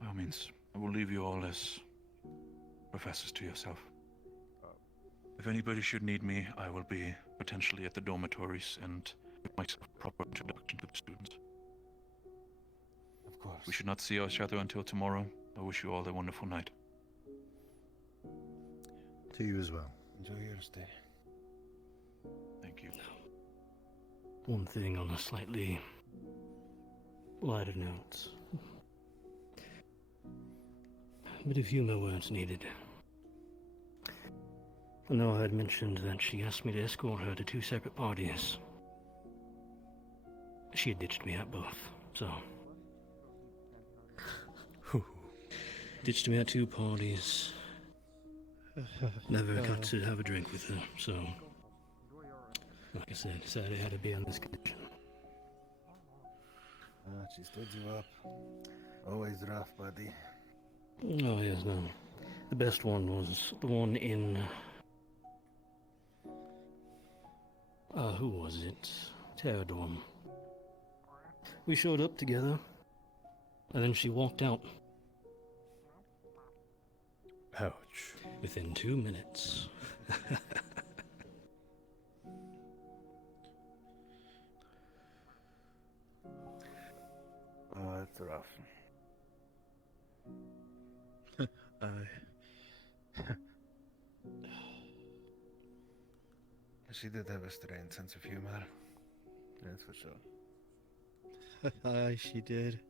By all means, I will leave you all as professors to yourself. If anybody should need me, I will be potentially at the dormitories and give myself a proper introduction to the students. Of course. We should not see each other until tomorrow. I wish you all a wonderful night. To you as well. Enjoy your stay. Thank you. One thing on a slightly lighter note. But a few more words needed. I know I had mentioned that she asked me to escort her to 2 separate parties. She had ditched me at both, so... ditched me at 2 parties. Never got to have a drink with her, so... like I said, decided it had to be on this condition. She stood you up. Always rough, buddy. Oh, yes, no. The best one was the one in... who was it? Terradorm. We showed up together, and then she walked out. Ouch. Within 2 minutes. Oh, that's rough. She did have a strange sense of humor. That's for sure. Aye, she did.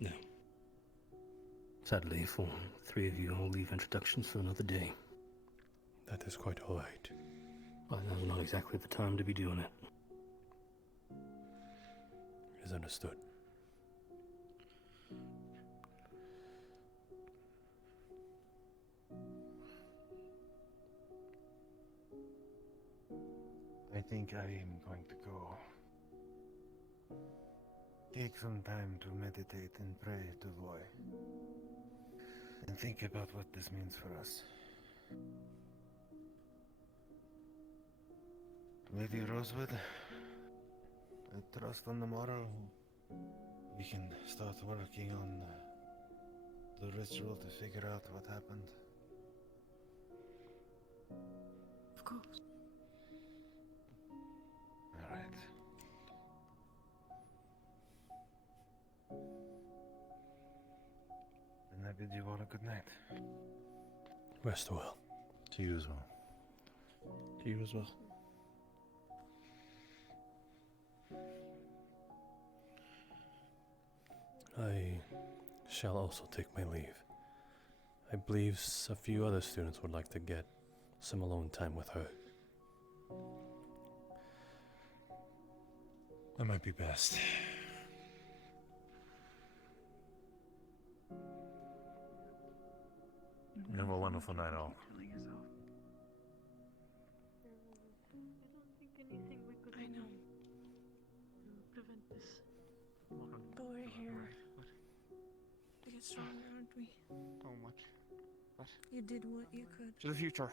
No. Sadly, for 3 of you, I'll leave introductions for another day. That is quite alright. Well, now's not exactly the time to be doing it. Is understood. I think I am going to go take some time to meditate and pray to Voy. And think about what this means for us. Lady Rosewood, I trust on tomorrow we can start working on the ritual to figure out what happened. Of course. Alright. And I bid you all a good night. Rest well. To you as well. To you as well. I shall also take my leave. I believe a few other students would like to get some alone time with her. That might be best. Have a wonderful night, all. I know. Prevent this. But we're here to get stronger, aren't we? Oh, what? What? You did what you could. To the future.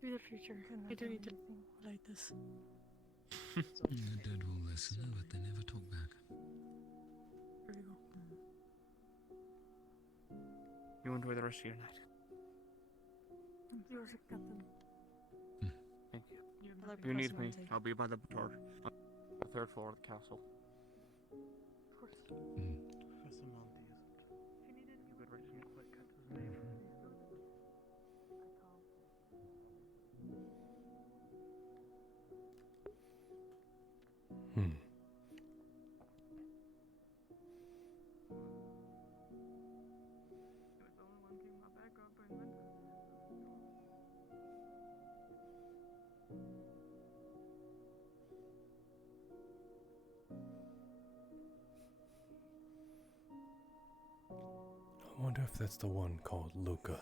For the future. You don't need to like this. The dead will listen, but they never talk back. There you go. You enjoy the rest of your night. Yours, Captain. Thank you. Hello, If you need Professor me, Monty. I'll be by the door on the 3rd floor of the castle. Of course. Professor Monty, is it? If you need anything, you could write me a quick cut to his name. Hmm. I wonder if that's the one called Luca.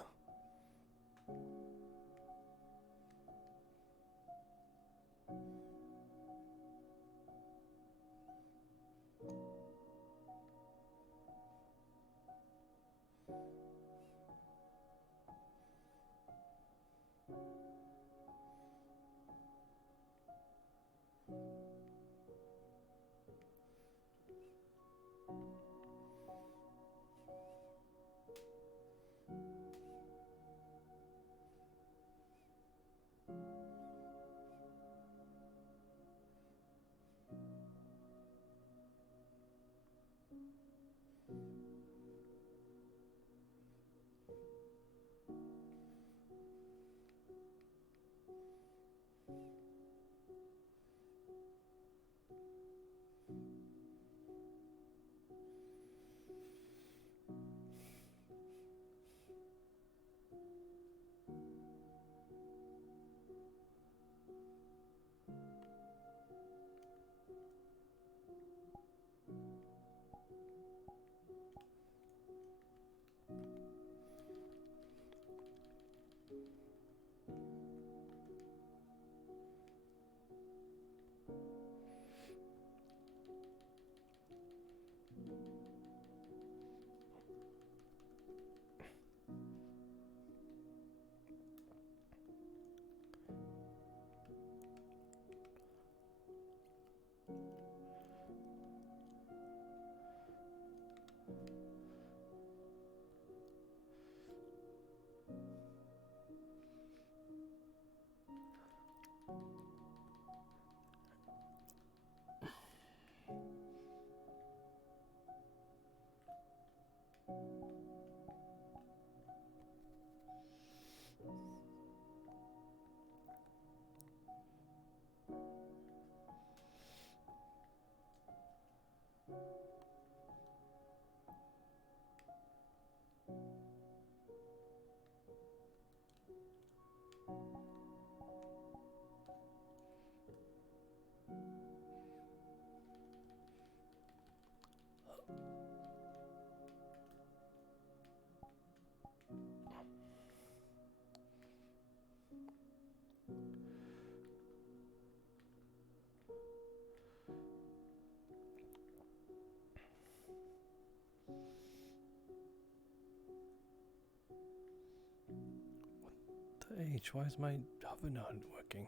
H, why is my hover not working?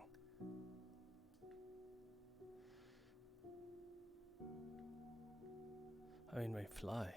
I mean, my fly.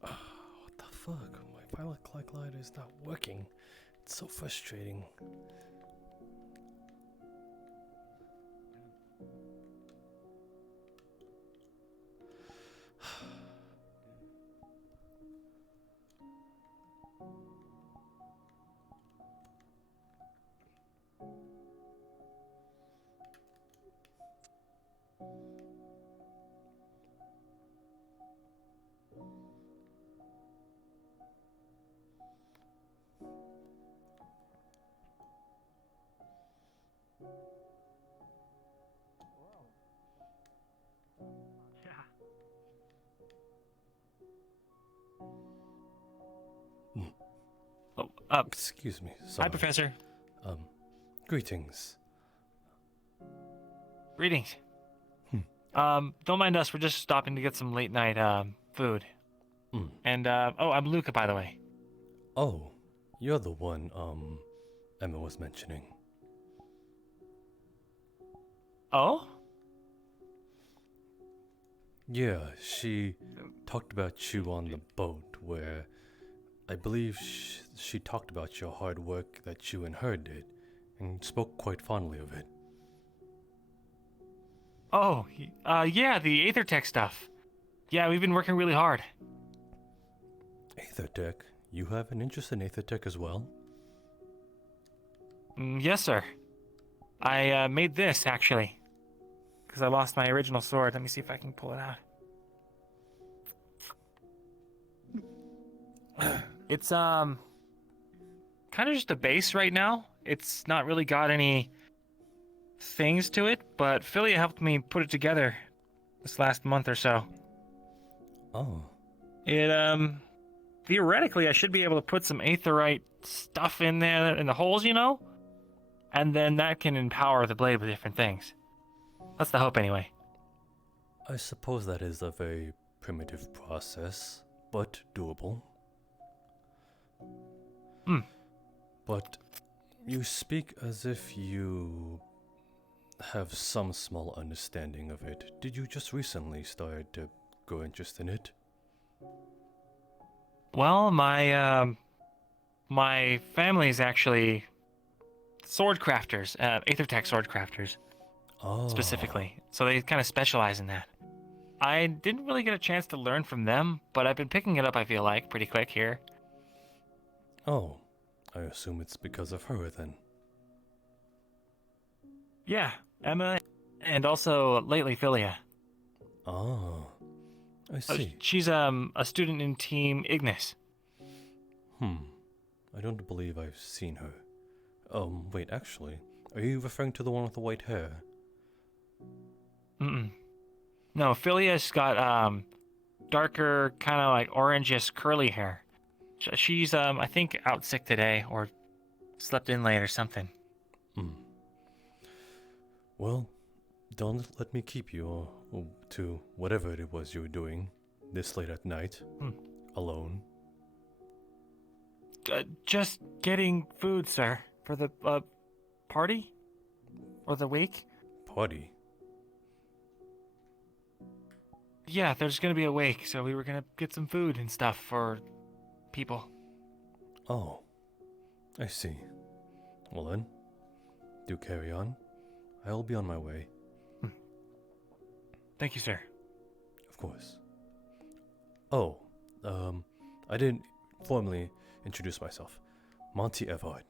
What the fuck? My pilot clock lighter is not working. It's so frustrating. Excuse me. Sorry. Hi, Professor. Greetings. Greetings. Don't mind us. We're just stopping to get some late night food. And oh, I'm Luca, by the way. Oh, you're the one Emma was mentioning. Oh? Yeah, she talked about you on the boat where I believe she talked about your hard work that you and her did and spoke quite fondly of it. Oh, yeah, the Aethertech stuff. Yeah, we've been working really hard. Aethertech? You have an interest in Aethertech as well? Yes, sir. I made this, actually. Because I lost my original sword. Let me see if I can pull it out. It's, kind of just a base right now. It's not really got any things to it, but Philia helped me put it together this last month or so. Oh. It, theoretically, I should be able to put some aetherite stuff in there, in the holes, you know? and then that can empower the blade with different things. That's the hope, anyway. I suppose that is a very primitive process, but doable. Hmm. But you speak as if you have some small understanding of it. Did you just recently start to grow interest in it? Well, my family is actually sword crafters, Aethertech sword crafters, specifically. So they kind of specialize in that. I didn't really get a chance to learn from them, but I've been picking it up, I feel like, pretty quick here. Oh, I assume it's because of her then. Yeah, Emma, and also lately Philia. Oh, I see. She's a student in Team Ignis. I don't believe I've seen her. Wait, actually, are you referring to the one with the white hair? Mm-mm. No, Philia's got darker, kind of like orangish curly hair. She's I think out sick today or slept in late or something. Well, don't let me keep you to whatever it was you were doing this late at night, alone. Just getting food, sir, for the party or the week. Party? Yeah, there's gonna be a wake, so we were gonna get some food and stuff for people. Oh, I see. Well then, do carry on. I'll be on my way. Thank you, sir. Of course. Oh, I didn't formally introduce myself. Monty Evard.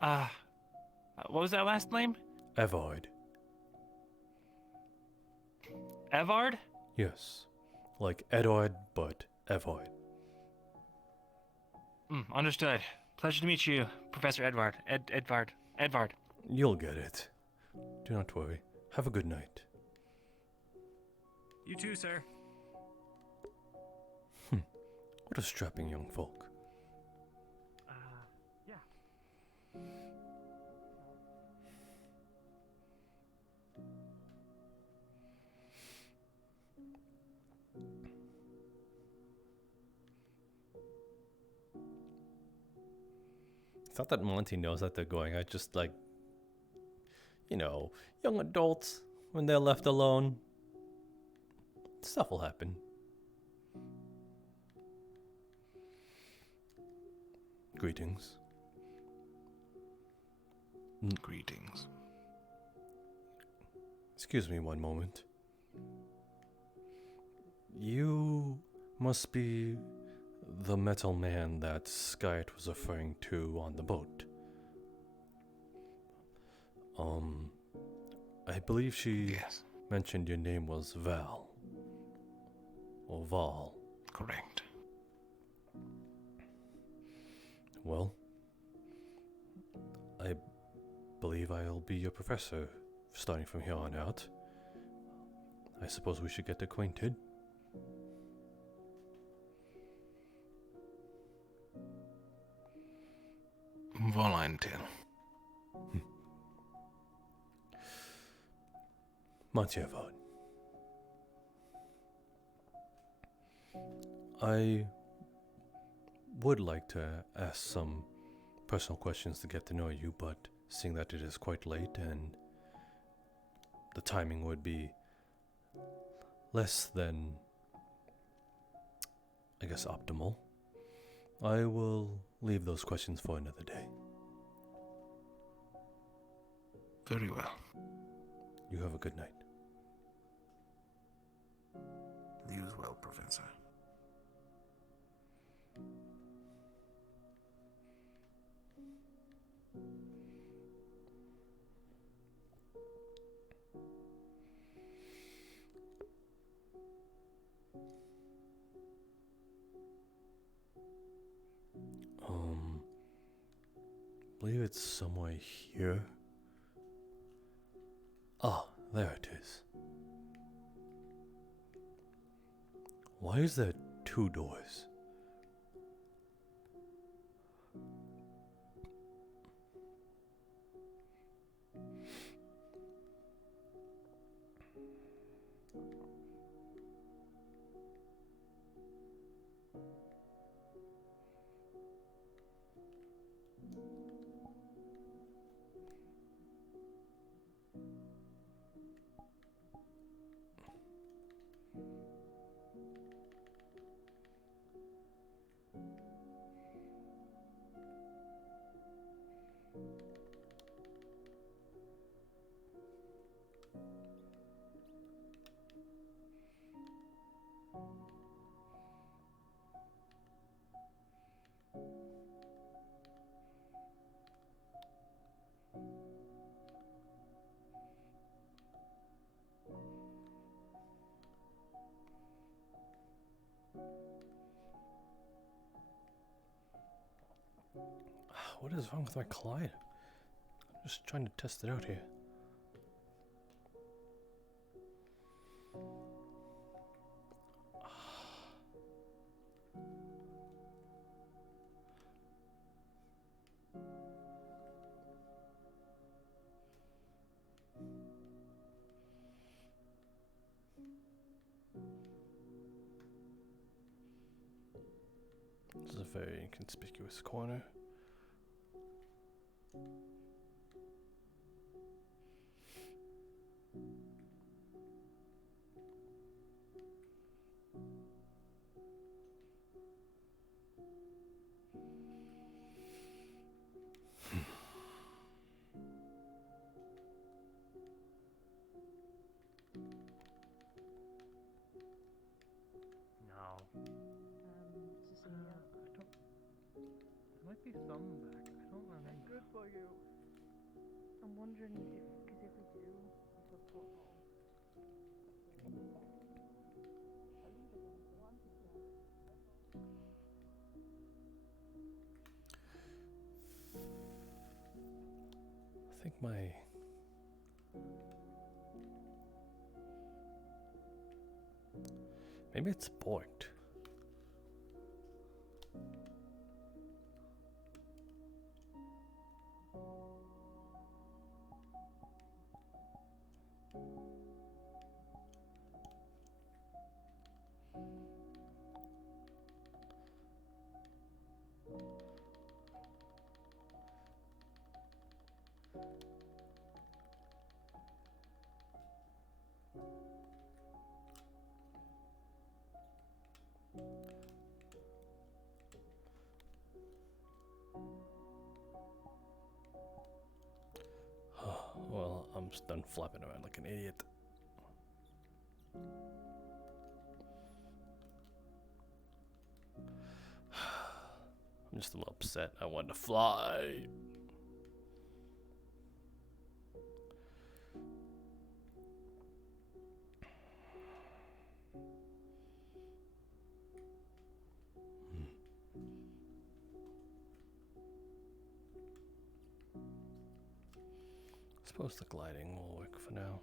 What was that last name? Evard. Evard? Yes. Like Edward, but Evard. Understood. Pleasure to meet you, Professor Edward. Edvard. You'll get it. Do not worry. Have a good night. You too, sir. What a strapping young folk. Yeah. It's not that Monty knows that they're going. I just like, young adults, when they're left alone, stuff will happen. Greetings. Greetings. Excuse me one moment. You must be the metal man that Skyet was referring to on the boat. I believe she mentioned your name was Val. Or Val. Correct. Well, I believe I'll be your professor starting from here on out. I suppose we should get acquainted. Volunteer. Monty Evard. I would like to ask some personal questions to get to know you, but seeing that it is quite late and the timing would be less than, I guess, optimal, I will leave those questions for another day. Very well. You have a good night. You as well, Professor. I believe it's somewhere here. Ah, there it is. Why is there two doors? What is wrong with my collider? I'm just trying to test it out here. This is a very inconspicuous corner. No. Cecilia. There might be some back. I don't remember. Good for you. I'm wondering because if we do, we could put I think my... Maybe it's borked. Well, I'm just done flapping around like an idiot. I'm just a little upset. I wanted to fly. Suppose the gliding will work for now.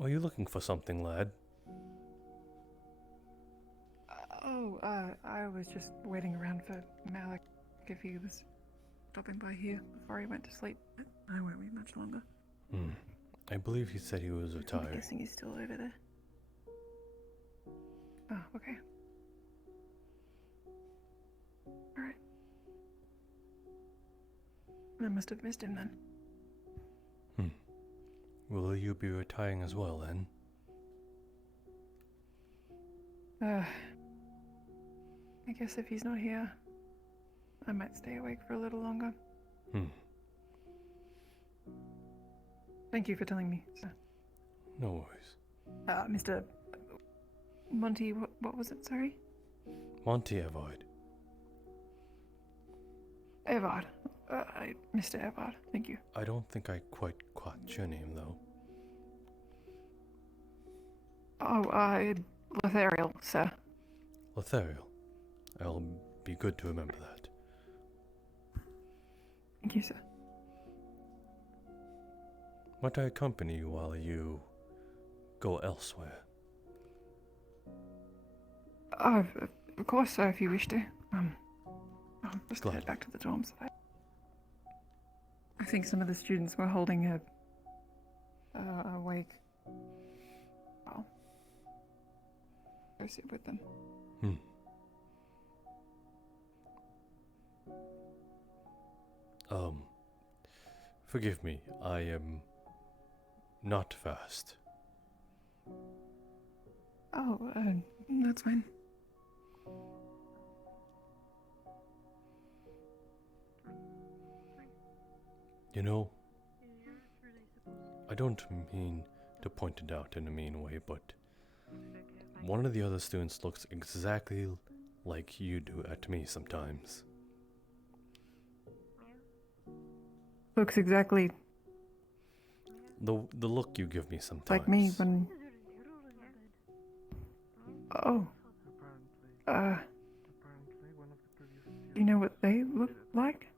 Are you looking for something, lad? I was just waiting around for Malik if he was stopping by here before he went to sleep. I won't be much longer. I believe he said he was I'm retired. guessing he's still over there. Oh, okay. Alright. I must have missed him then. Will you be retiring as well then? I guess if he's not here, I might stay awake for a little longer. Thank you for telling me, sir. No worries. Mr. Monty, what was it, sorry? Monty Evard. Evard. Mr. Evard, thank you. I don't think I quite caught your name though. Oh, Lothariel, sir. Lothariel. I'll be good to remember that. Thank you, sir. Might I accompany you while you go elsewhere? Oh, of course, sir, if you wish to. I'll just Glad. head back to the dorms. I think some of the students were holding a wake. I'll go sit with them. Forgive me, I am not fast. Oh, that's fine. You know, I don't mean to point it out in a mean way, but one of the other students looks exactly like you do at me sometimes. Looks exactly The look you give me sometimes. like me when... Oh. You know what they look like?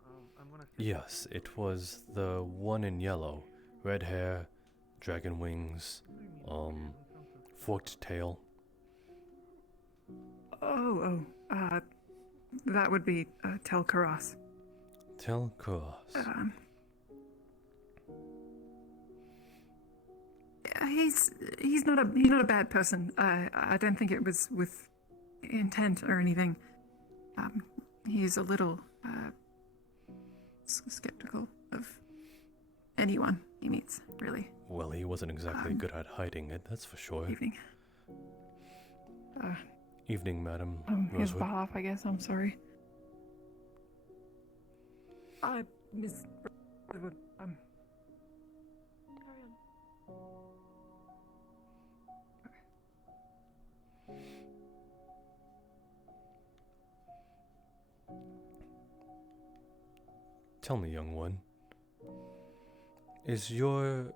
Yes, it was the one in yellow. Red hair, dragon wings, forked tail. That would be Tel Karas. Tel Karas. He's not a bad person. I don't think it was with intent or anything. He's a little skeptical of anyone he meets, really. Well, he wasn't exactly good at hiding it, that's for sure. Evening. Evening, Madam His Rosewood. behalf, I guess. I'm sorry. Miss Rosewood, Tell me, young one, is your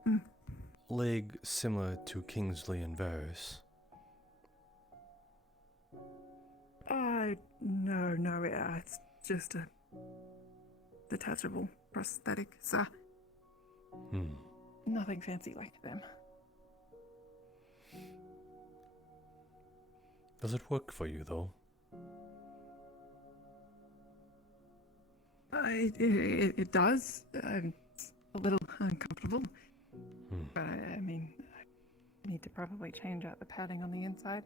leg similar to Kingsley and Varys? No, it's just a detachable prosthetic, sir. Nothing fancy like them. Does it work for you, though? It does. It's a little uncomfortable. But I mean, I need to probably change out the padding on the inside.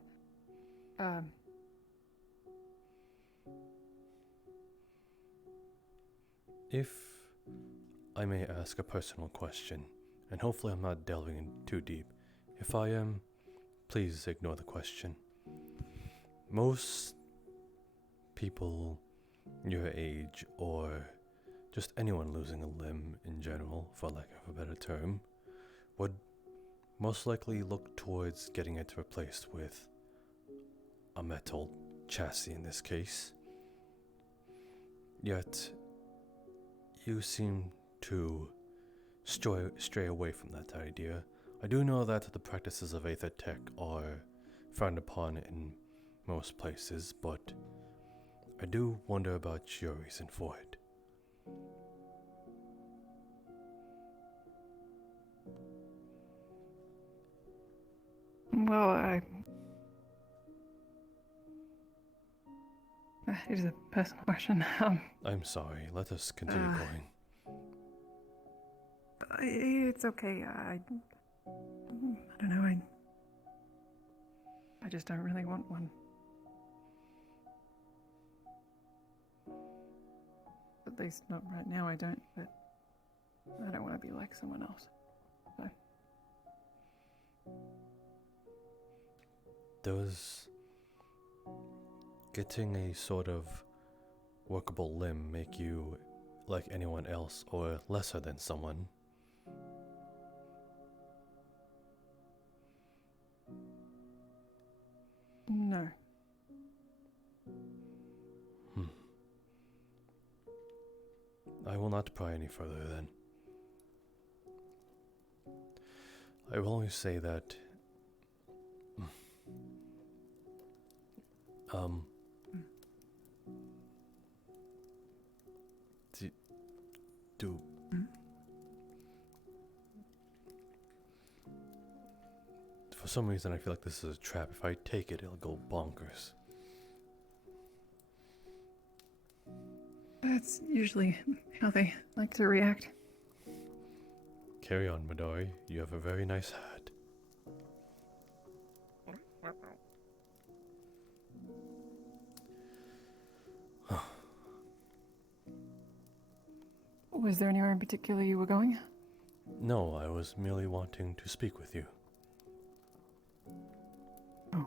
If I may ask a personal question, and hopefully I'm not delving in too deep. If I am, please ignore the question. Most people your age, or just anyone losing a limb in general, for lack of a better term, would most likely look towards getting it replaced with a metal chassis in this case. Yet, you seem to stray away from that idea. I do know that the practices of Aether Tech are frowned upon in most places, but I do wonder about your reason for it. Well, it is a personal question. I'm sorry, let us continue going. It's okay. I don't know. I just don't really want one. At least not right now. I don't. But I don't want to be like someone else. So. Does getting a sort of workable limb make you like anyone else or lesser than someone? No. I will not pry any further then. I will only say that For some reason, I feel like this is a trap. If I take it, it'll go bonkers. That's usually how they like to react. Carry on, Midori. You have a very nice hat. Was there anywhere in particular you were going? No, I was merely wanting to speak with you. Oh.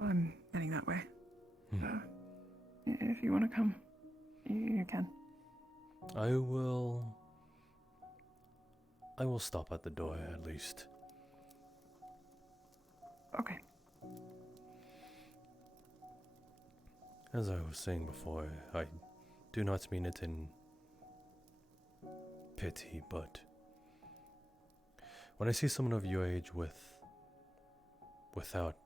I'm heading that way. If you want to come, you can. I will stop at the door at least. Okay. As I was saying before, I do not mean it in pity, but when I see someone of your age without,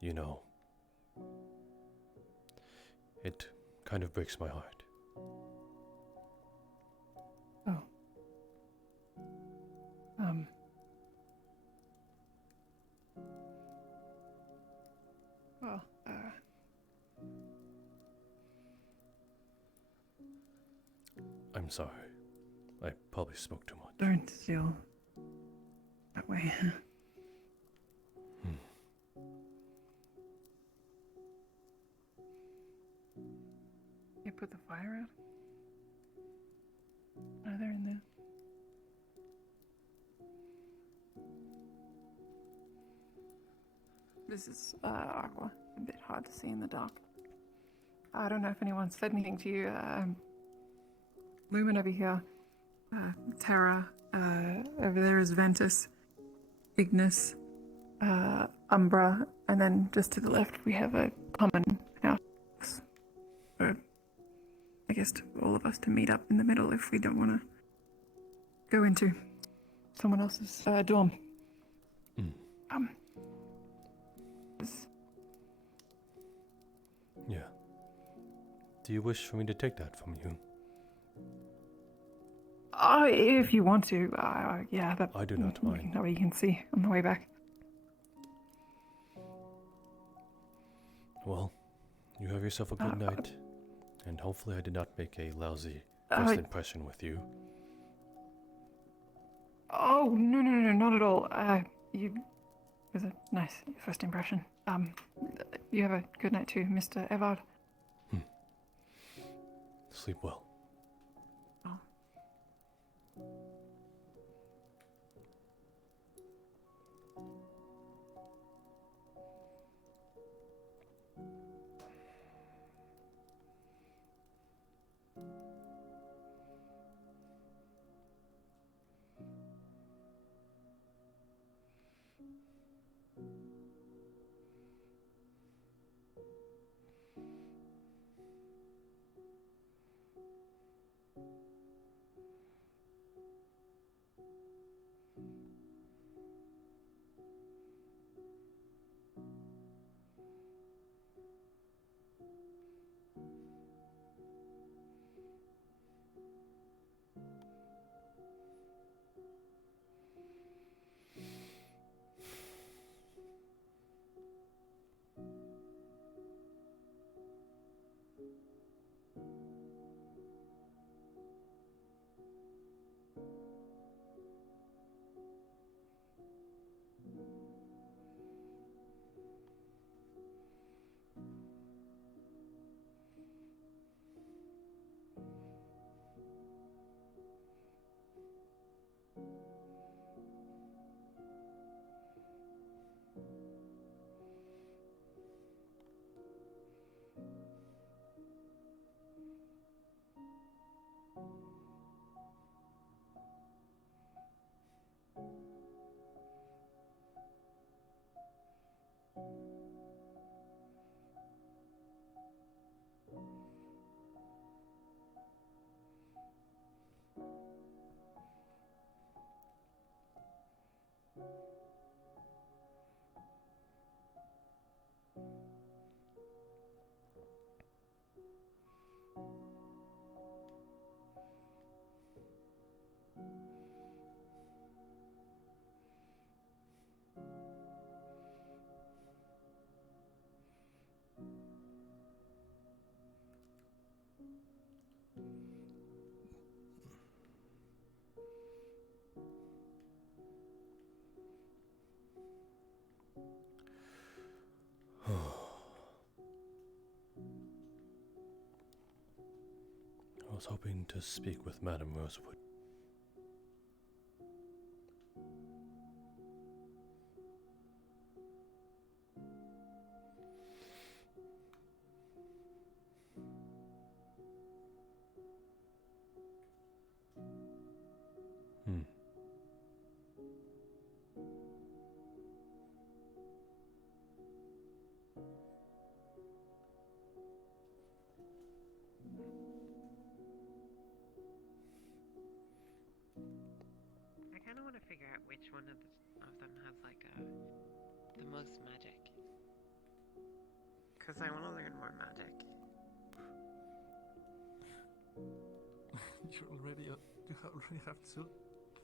it kind of breaks my heart. Oh. Well, I'm sorry. I probably spoke too much. don't feel that way. You put the fire out? Are they in there? This is Aqua. A bit hard to see in the dark. I don't know if anyone said anything to you. Lumen over here. Terra. Over there is Ventus. Ignis. Umbra. And then just to the left we have a common house. For, I guess, to all of us to meet up in the middle if we don't want to go into someone else's dorm. Yeah. Do you wish for me to take that from you? If you want to, yeah, but I do not mind. That way you can see on the way back. Well, you have yourself a good night, and hopefully I did not make a lousy first impression with you. Oh, no, not at all. It was a nice first impression. You have a good night too, Mr. Evard. Sleep well. was hoping to speak with Madame Rosewood. Hmm. I kind of want to figure out which one of them has like the most magic. Because I want to learn more magic. You already have two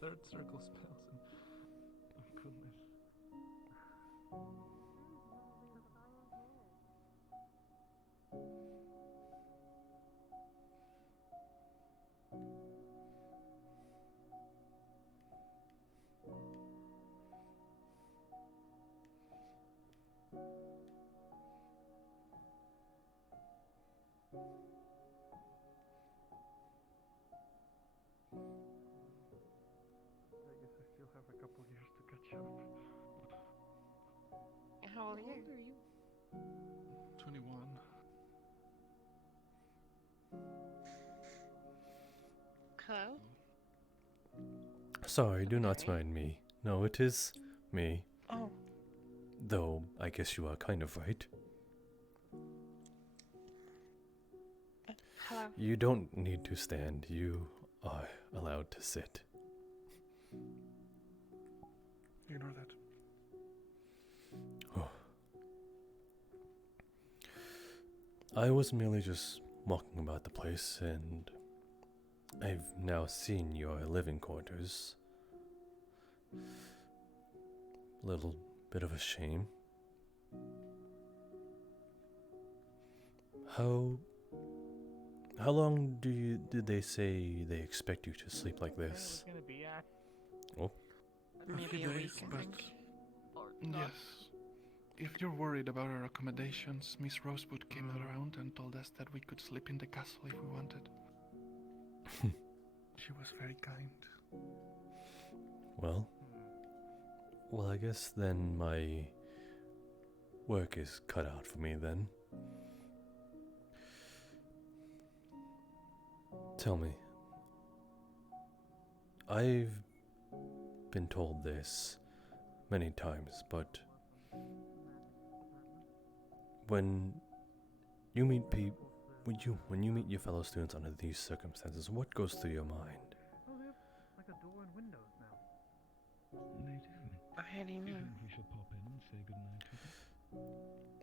third circle spells. Oh goodness. I guess I still have a couple years to catch up. How old are you? 21. Hello? Sorry, do not mind me. No, it is me. Oh. Though, I guess you are kind of right. Hello? You don't need to stand. You are allowed to sit. Ignore that. Oh. I was merely just walking about the place, and I've now seen your living quarters. Little bit of a shame. How long did they say they expect you to sleep like this? Oh. Maybe a week, I think. Yes. If you're worried about our accommodations, Miss Rosewood came around and told us that we could sleep in the castle if we wanted. She was very kind. Well, I guess then my work is cut out for me then. Tell me, I've been told this many times, but when you meet when you meet your fellow students under these circumstances, what goes through your mind? Oh, they have like a door and windows now. They do. How do you mean? We should pop in and say goodnight to them.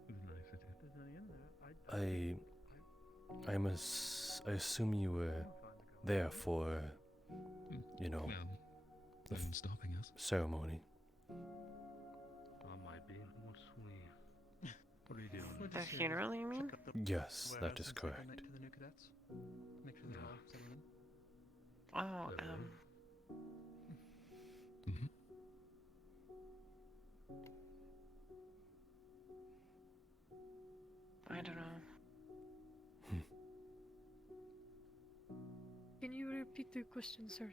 It was nice of you. If there's any in there, I assume you were there for, you know, Well, no one's stopping us. ceremony. I might be. What's we? What are you doing? The funeral, you mean? Yes, that is correct. To the new cadets. Make sure they're all settled in. Oh, I don't know. Can you repeat the question, sir?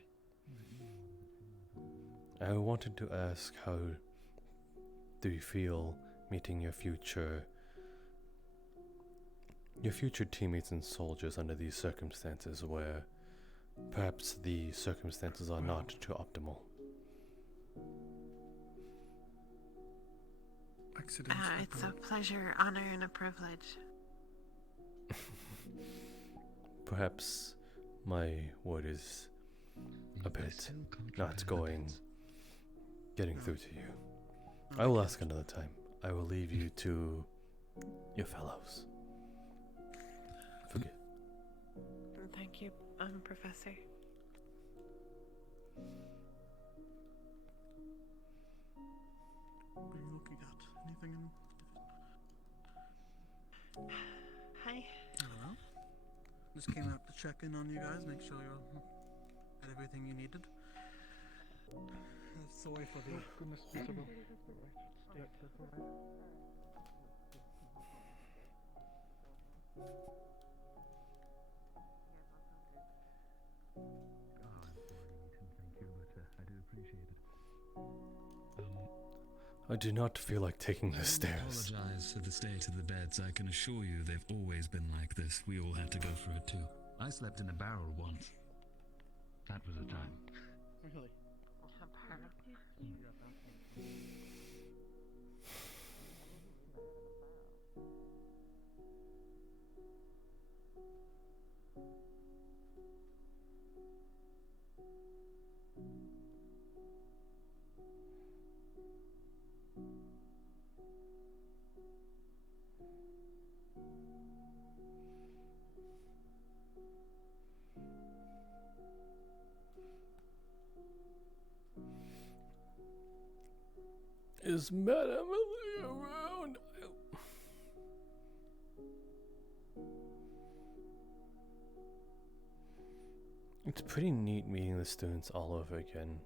I wanted to ask, how do you feel meeting your future teammates and soldiers under these circumstances where perhaps the circumstances are not too optimal? Accidents. It's a pleasure, honor, and a privilege. Perhaps my word is a bit not getting through to you. I will ask another time. I will leave you to your fellows. Forget. Thank you, Professor. What are you looking at? Anything in... Hi. Hello. Just came out to check in on you guys, make sure you had everything you needed. Sorry for the... Goodness, Isabel. Yeah, that's alright. I do not feel like taking the stairs. Apologize for the state of the beds. I can assure you they've always been like this. We all had to go through it too. I slept in a barrel once. That was a time. Really? Is Madame Emily around? It's pretty neat meeting the students all over again.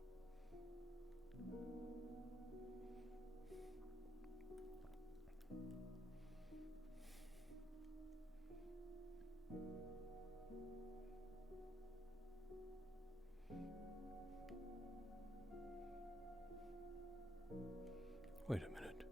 Wait a minute.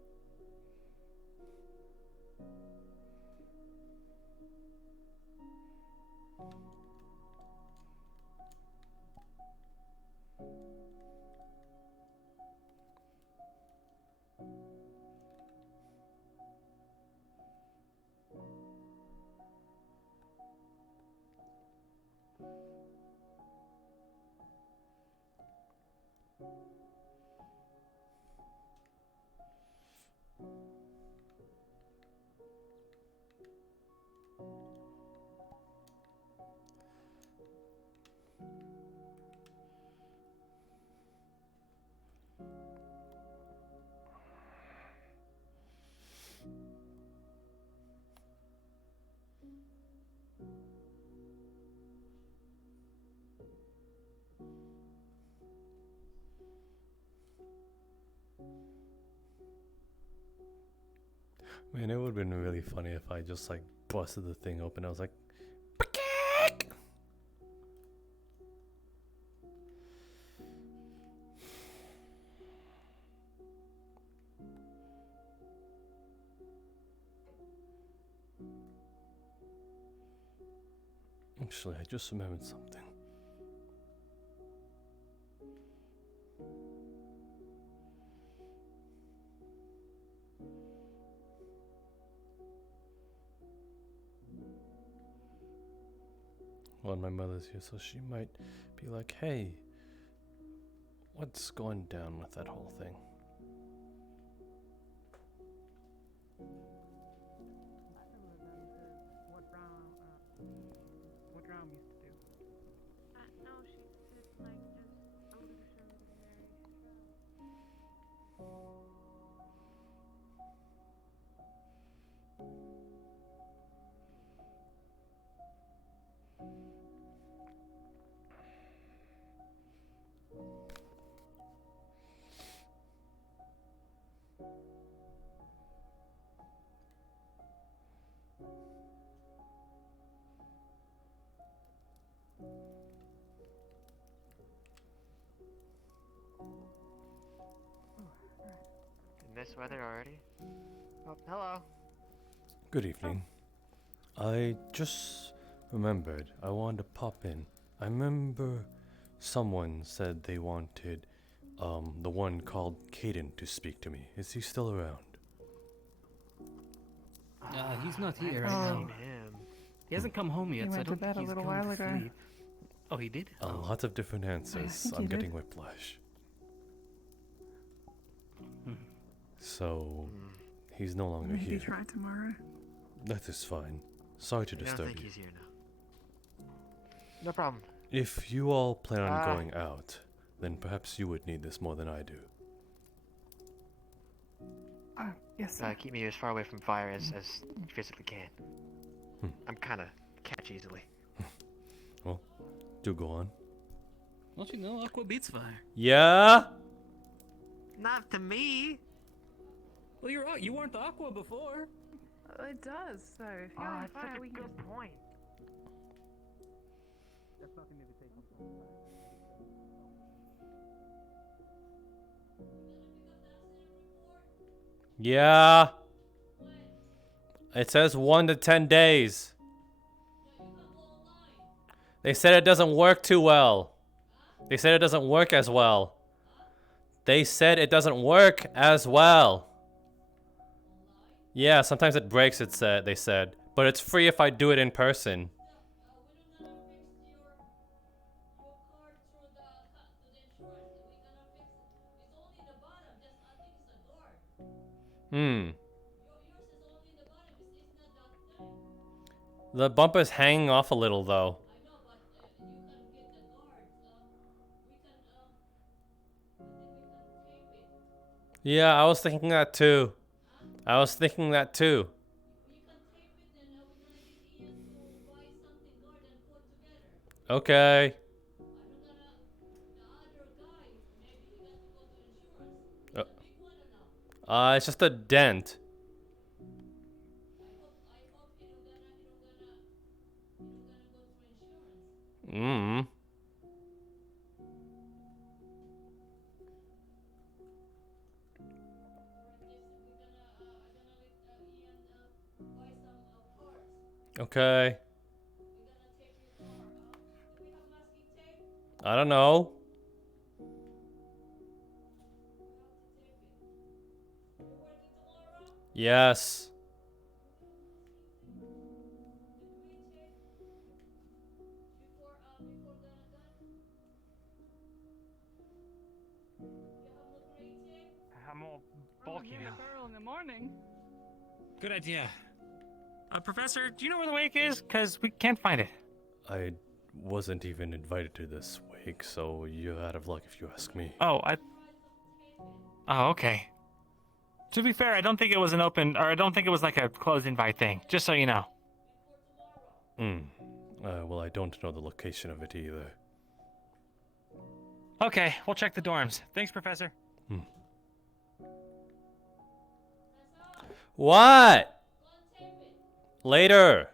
Man, it would have been really funny if I just like busted the thing open. I was like, actually, I just remembered something. Well, my mother's here, so she might be like, hey, what's going down with that whole thing? What Ram used to do. No, she did like just evolutionary. In this weather already? Oh, hello. Good evening. I just remembered I wanted to pop in. I remember someone said they wanted the one called Caden to speak to me. Is he still around? He's not here. I right haven't now. seen him. He hasn't come home yet, He so I went to don't bed think a he's little gone while to ago. sleep. Oh, he did? Lots of different answers. think I'm he getting did. whiplash. So, he's no longer Maybe here. try tomorrow. That is fine. Sorry to I don't disturb think you. he's here now. No problem. If you all plan on going out, then perhaps you would need this more than I do. Yes, sir. Keep me as far away from fire as you physically can. I'm kind of catch easily. Well, do go on. Don't you know Aqua beats fire? Yeah? Not to me. Well, you weren't Aqua before. It does, so if you're on fire, we can just... point. That's nothing to take on. Yeah. It says 1 to 10 days. They said it doesn't work too well. They said it doesn't work as well. They said it doesn't work as well. Yeah, sometimes it breaks, they said. But it's free if I do it in person. Hmm. The bumper's hanging off a little, though. Yeah, I was thinking that too. I was thinking that too. Okay. It's just a dent. Mm. Okay. I don't know. Yes. I'm all bulky now. In the morning. Good idea. Professor, do you know where the wake is? Because we can't find it. I wasn't even invited to this wake, so you're out of luck if you ask me. Oh, okay. To be fair, I don't think it was an open, or I don't think it was like a closed invite thing, just so you know. Well, I don't know the location of it either. Okay, we'll check the dorms. Thanks, Professor. What? Later.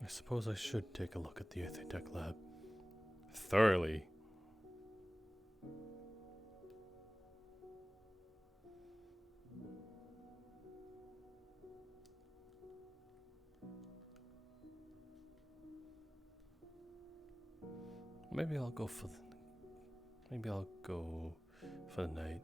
I suppose I should take a look at the Tech lab. Thoroughly. Maybe I'll go for the night.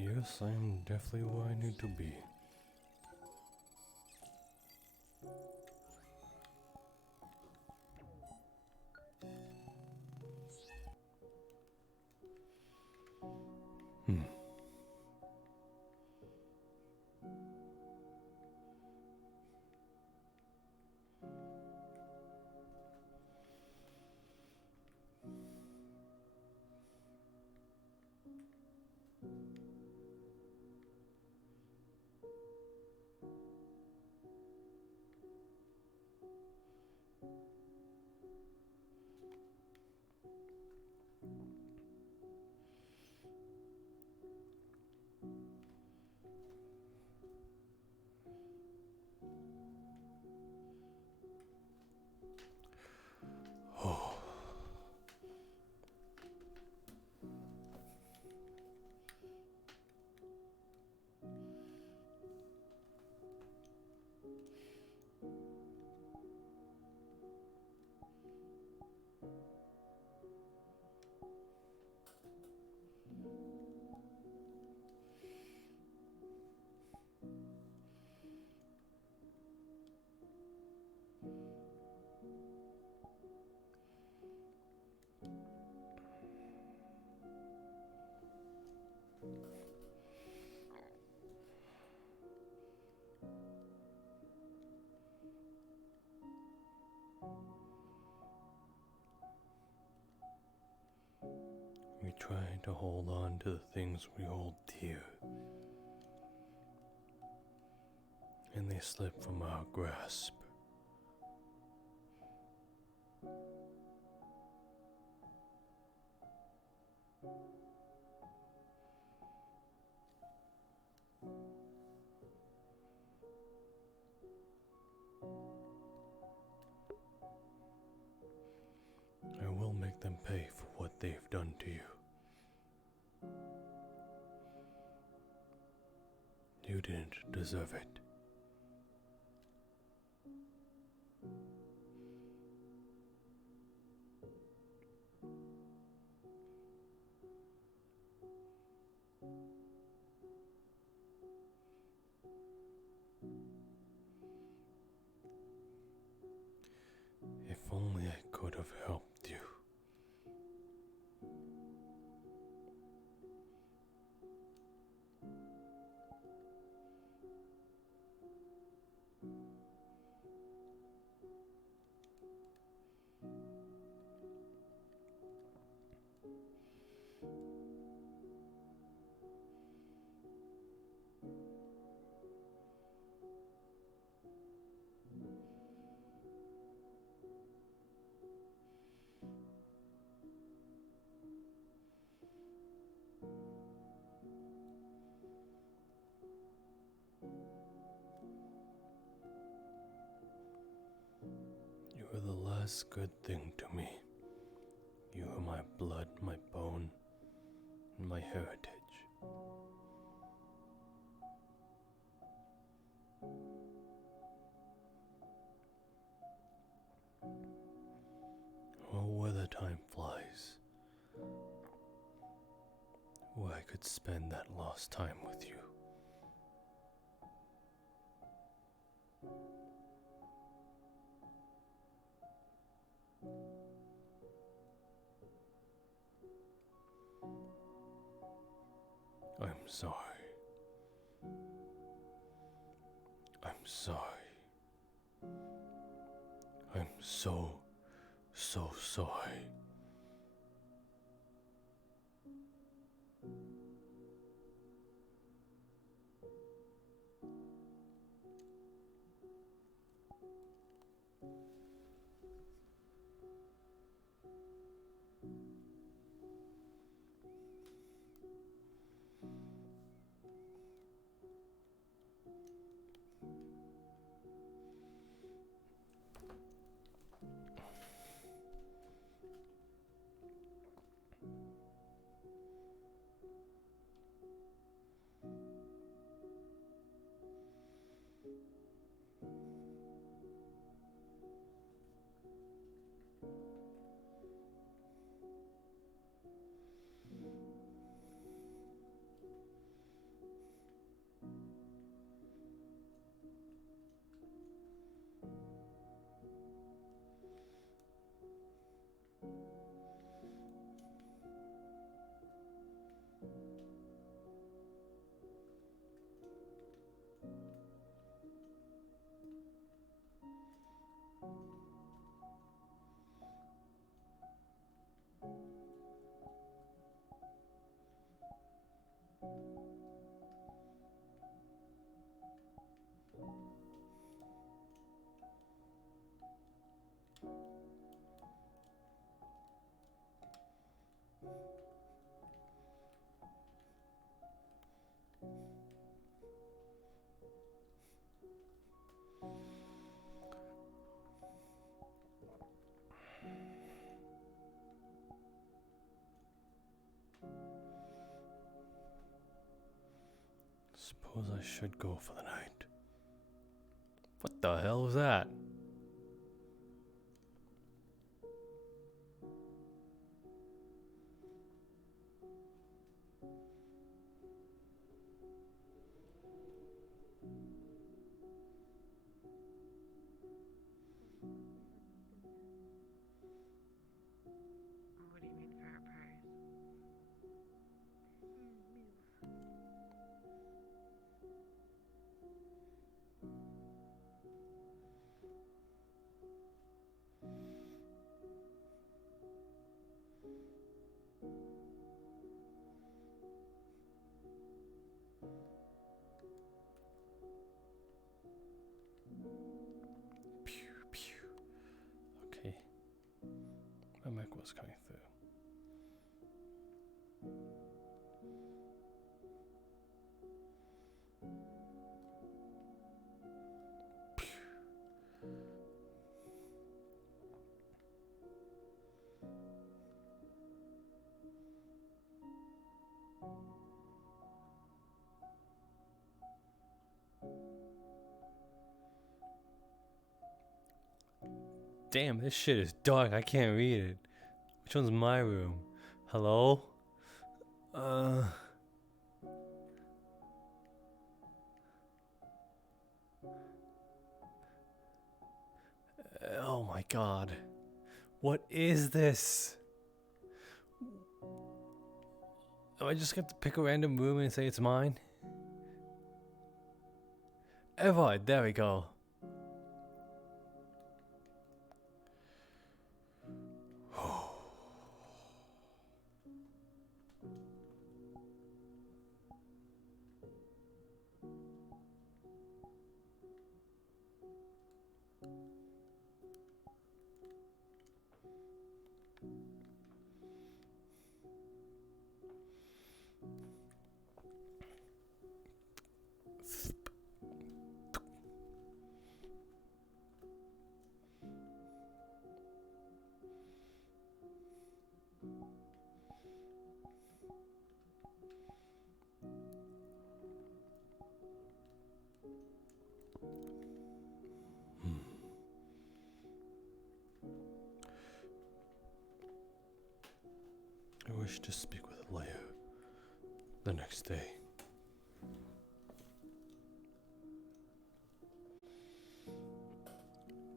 Yes, I am definitely where I need to be. Hmm. Oh. We try to hold on to the things we hold dear, and they slip from our grasp. I will make them pay for what they've done to you. You didn't deserve it. If only I could have helped you. You were the last good thing to me. You were my blood, my bone, and my heritage. Oh, where the time flies. Where I could spend that lost time with you. I'm sorry. I'm sorry. I'm so sorry. Suppose I should go for the night. What the hell was that? What do you mean for our prayers? Pew, pew. Okay. My mic was coming through. Damn, this shit is dark. I can't read it. Which one's my room? Hello? Oh my god. What is this? Do I just have to pick a random room and say it's mine? Evard, there we go. I wish to speak with Leo the next day.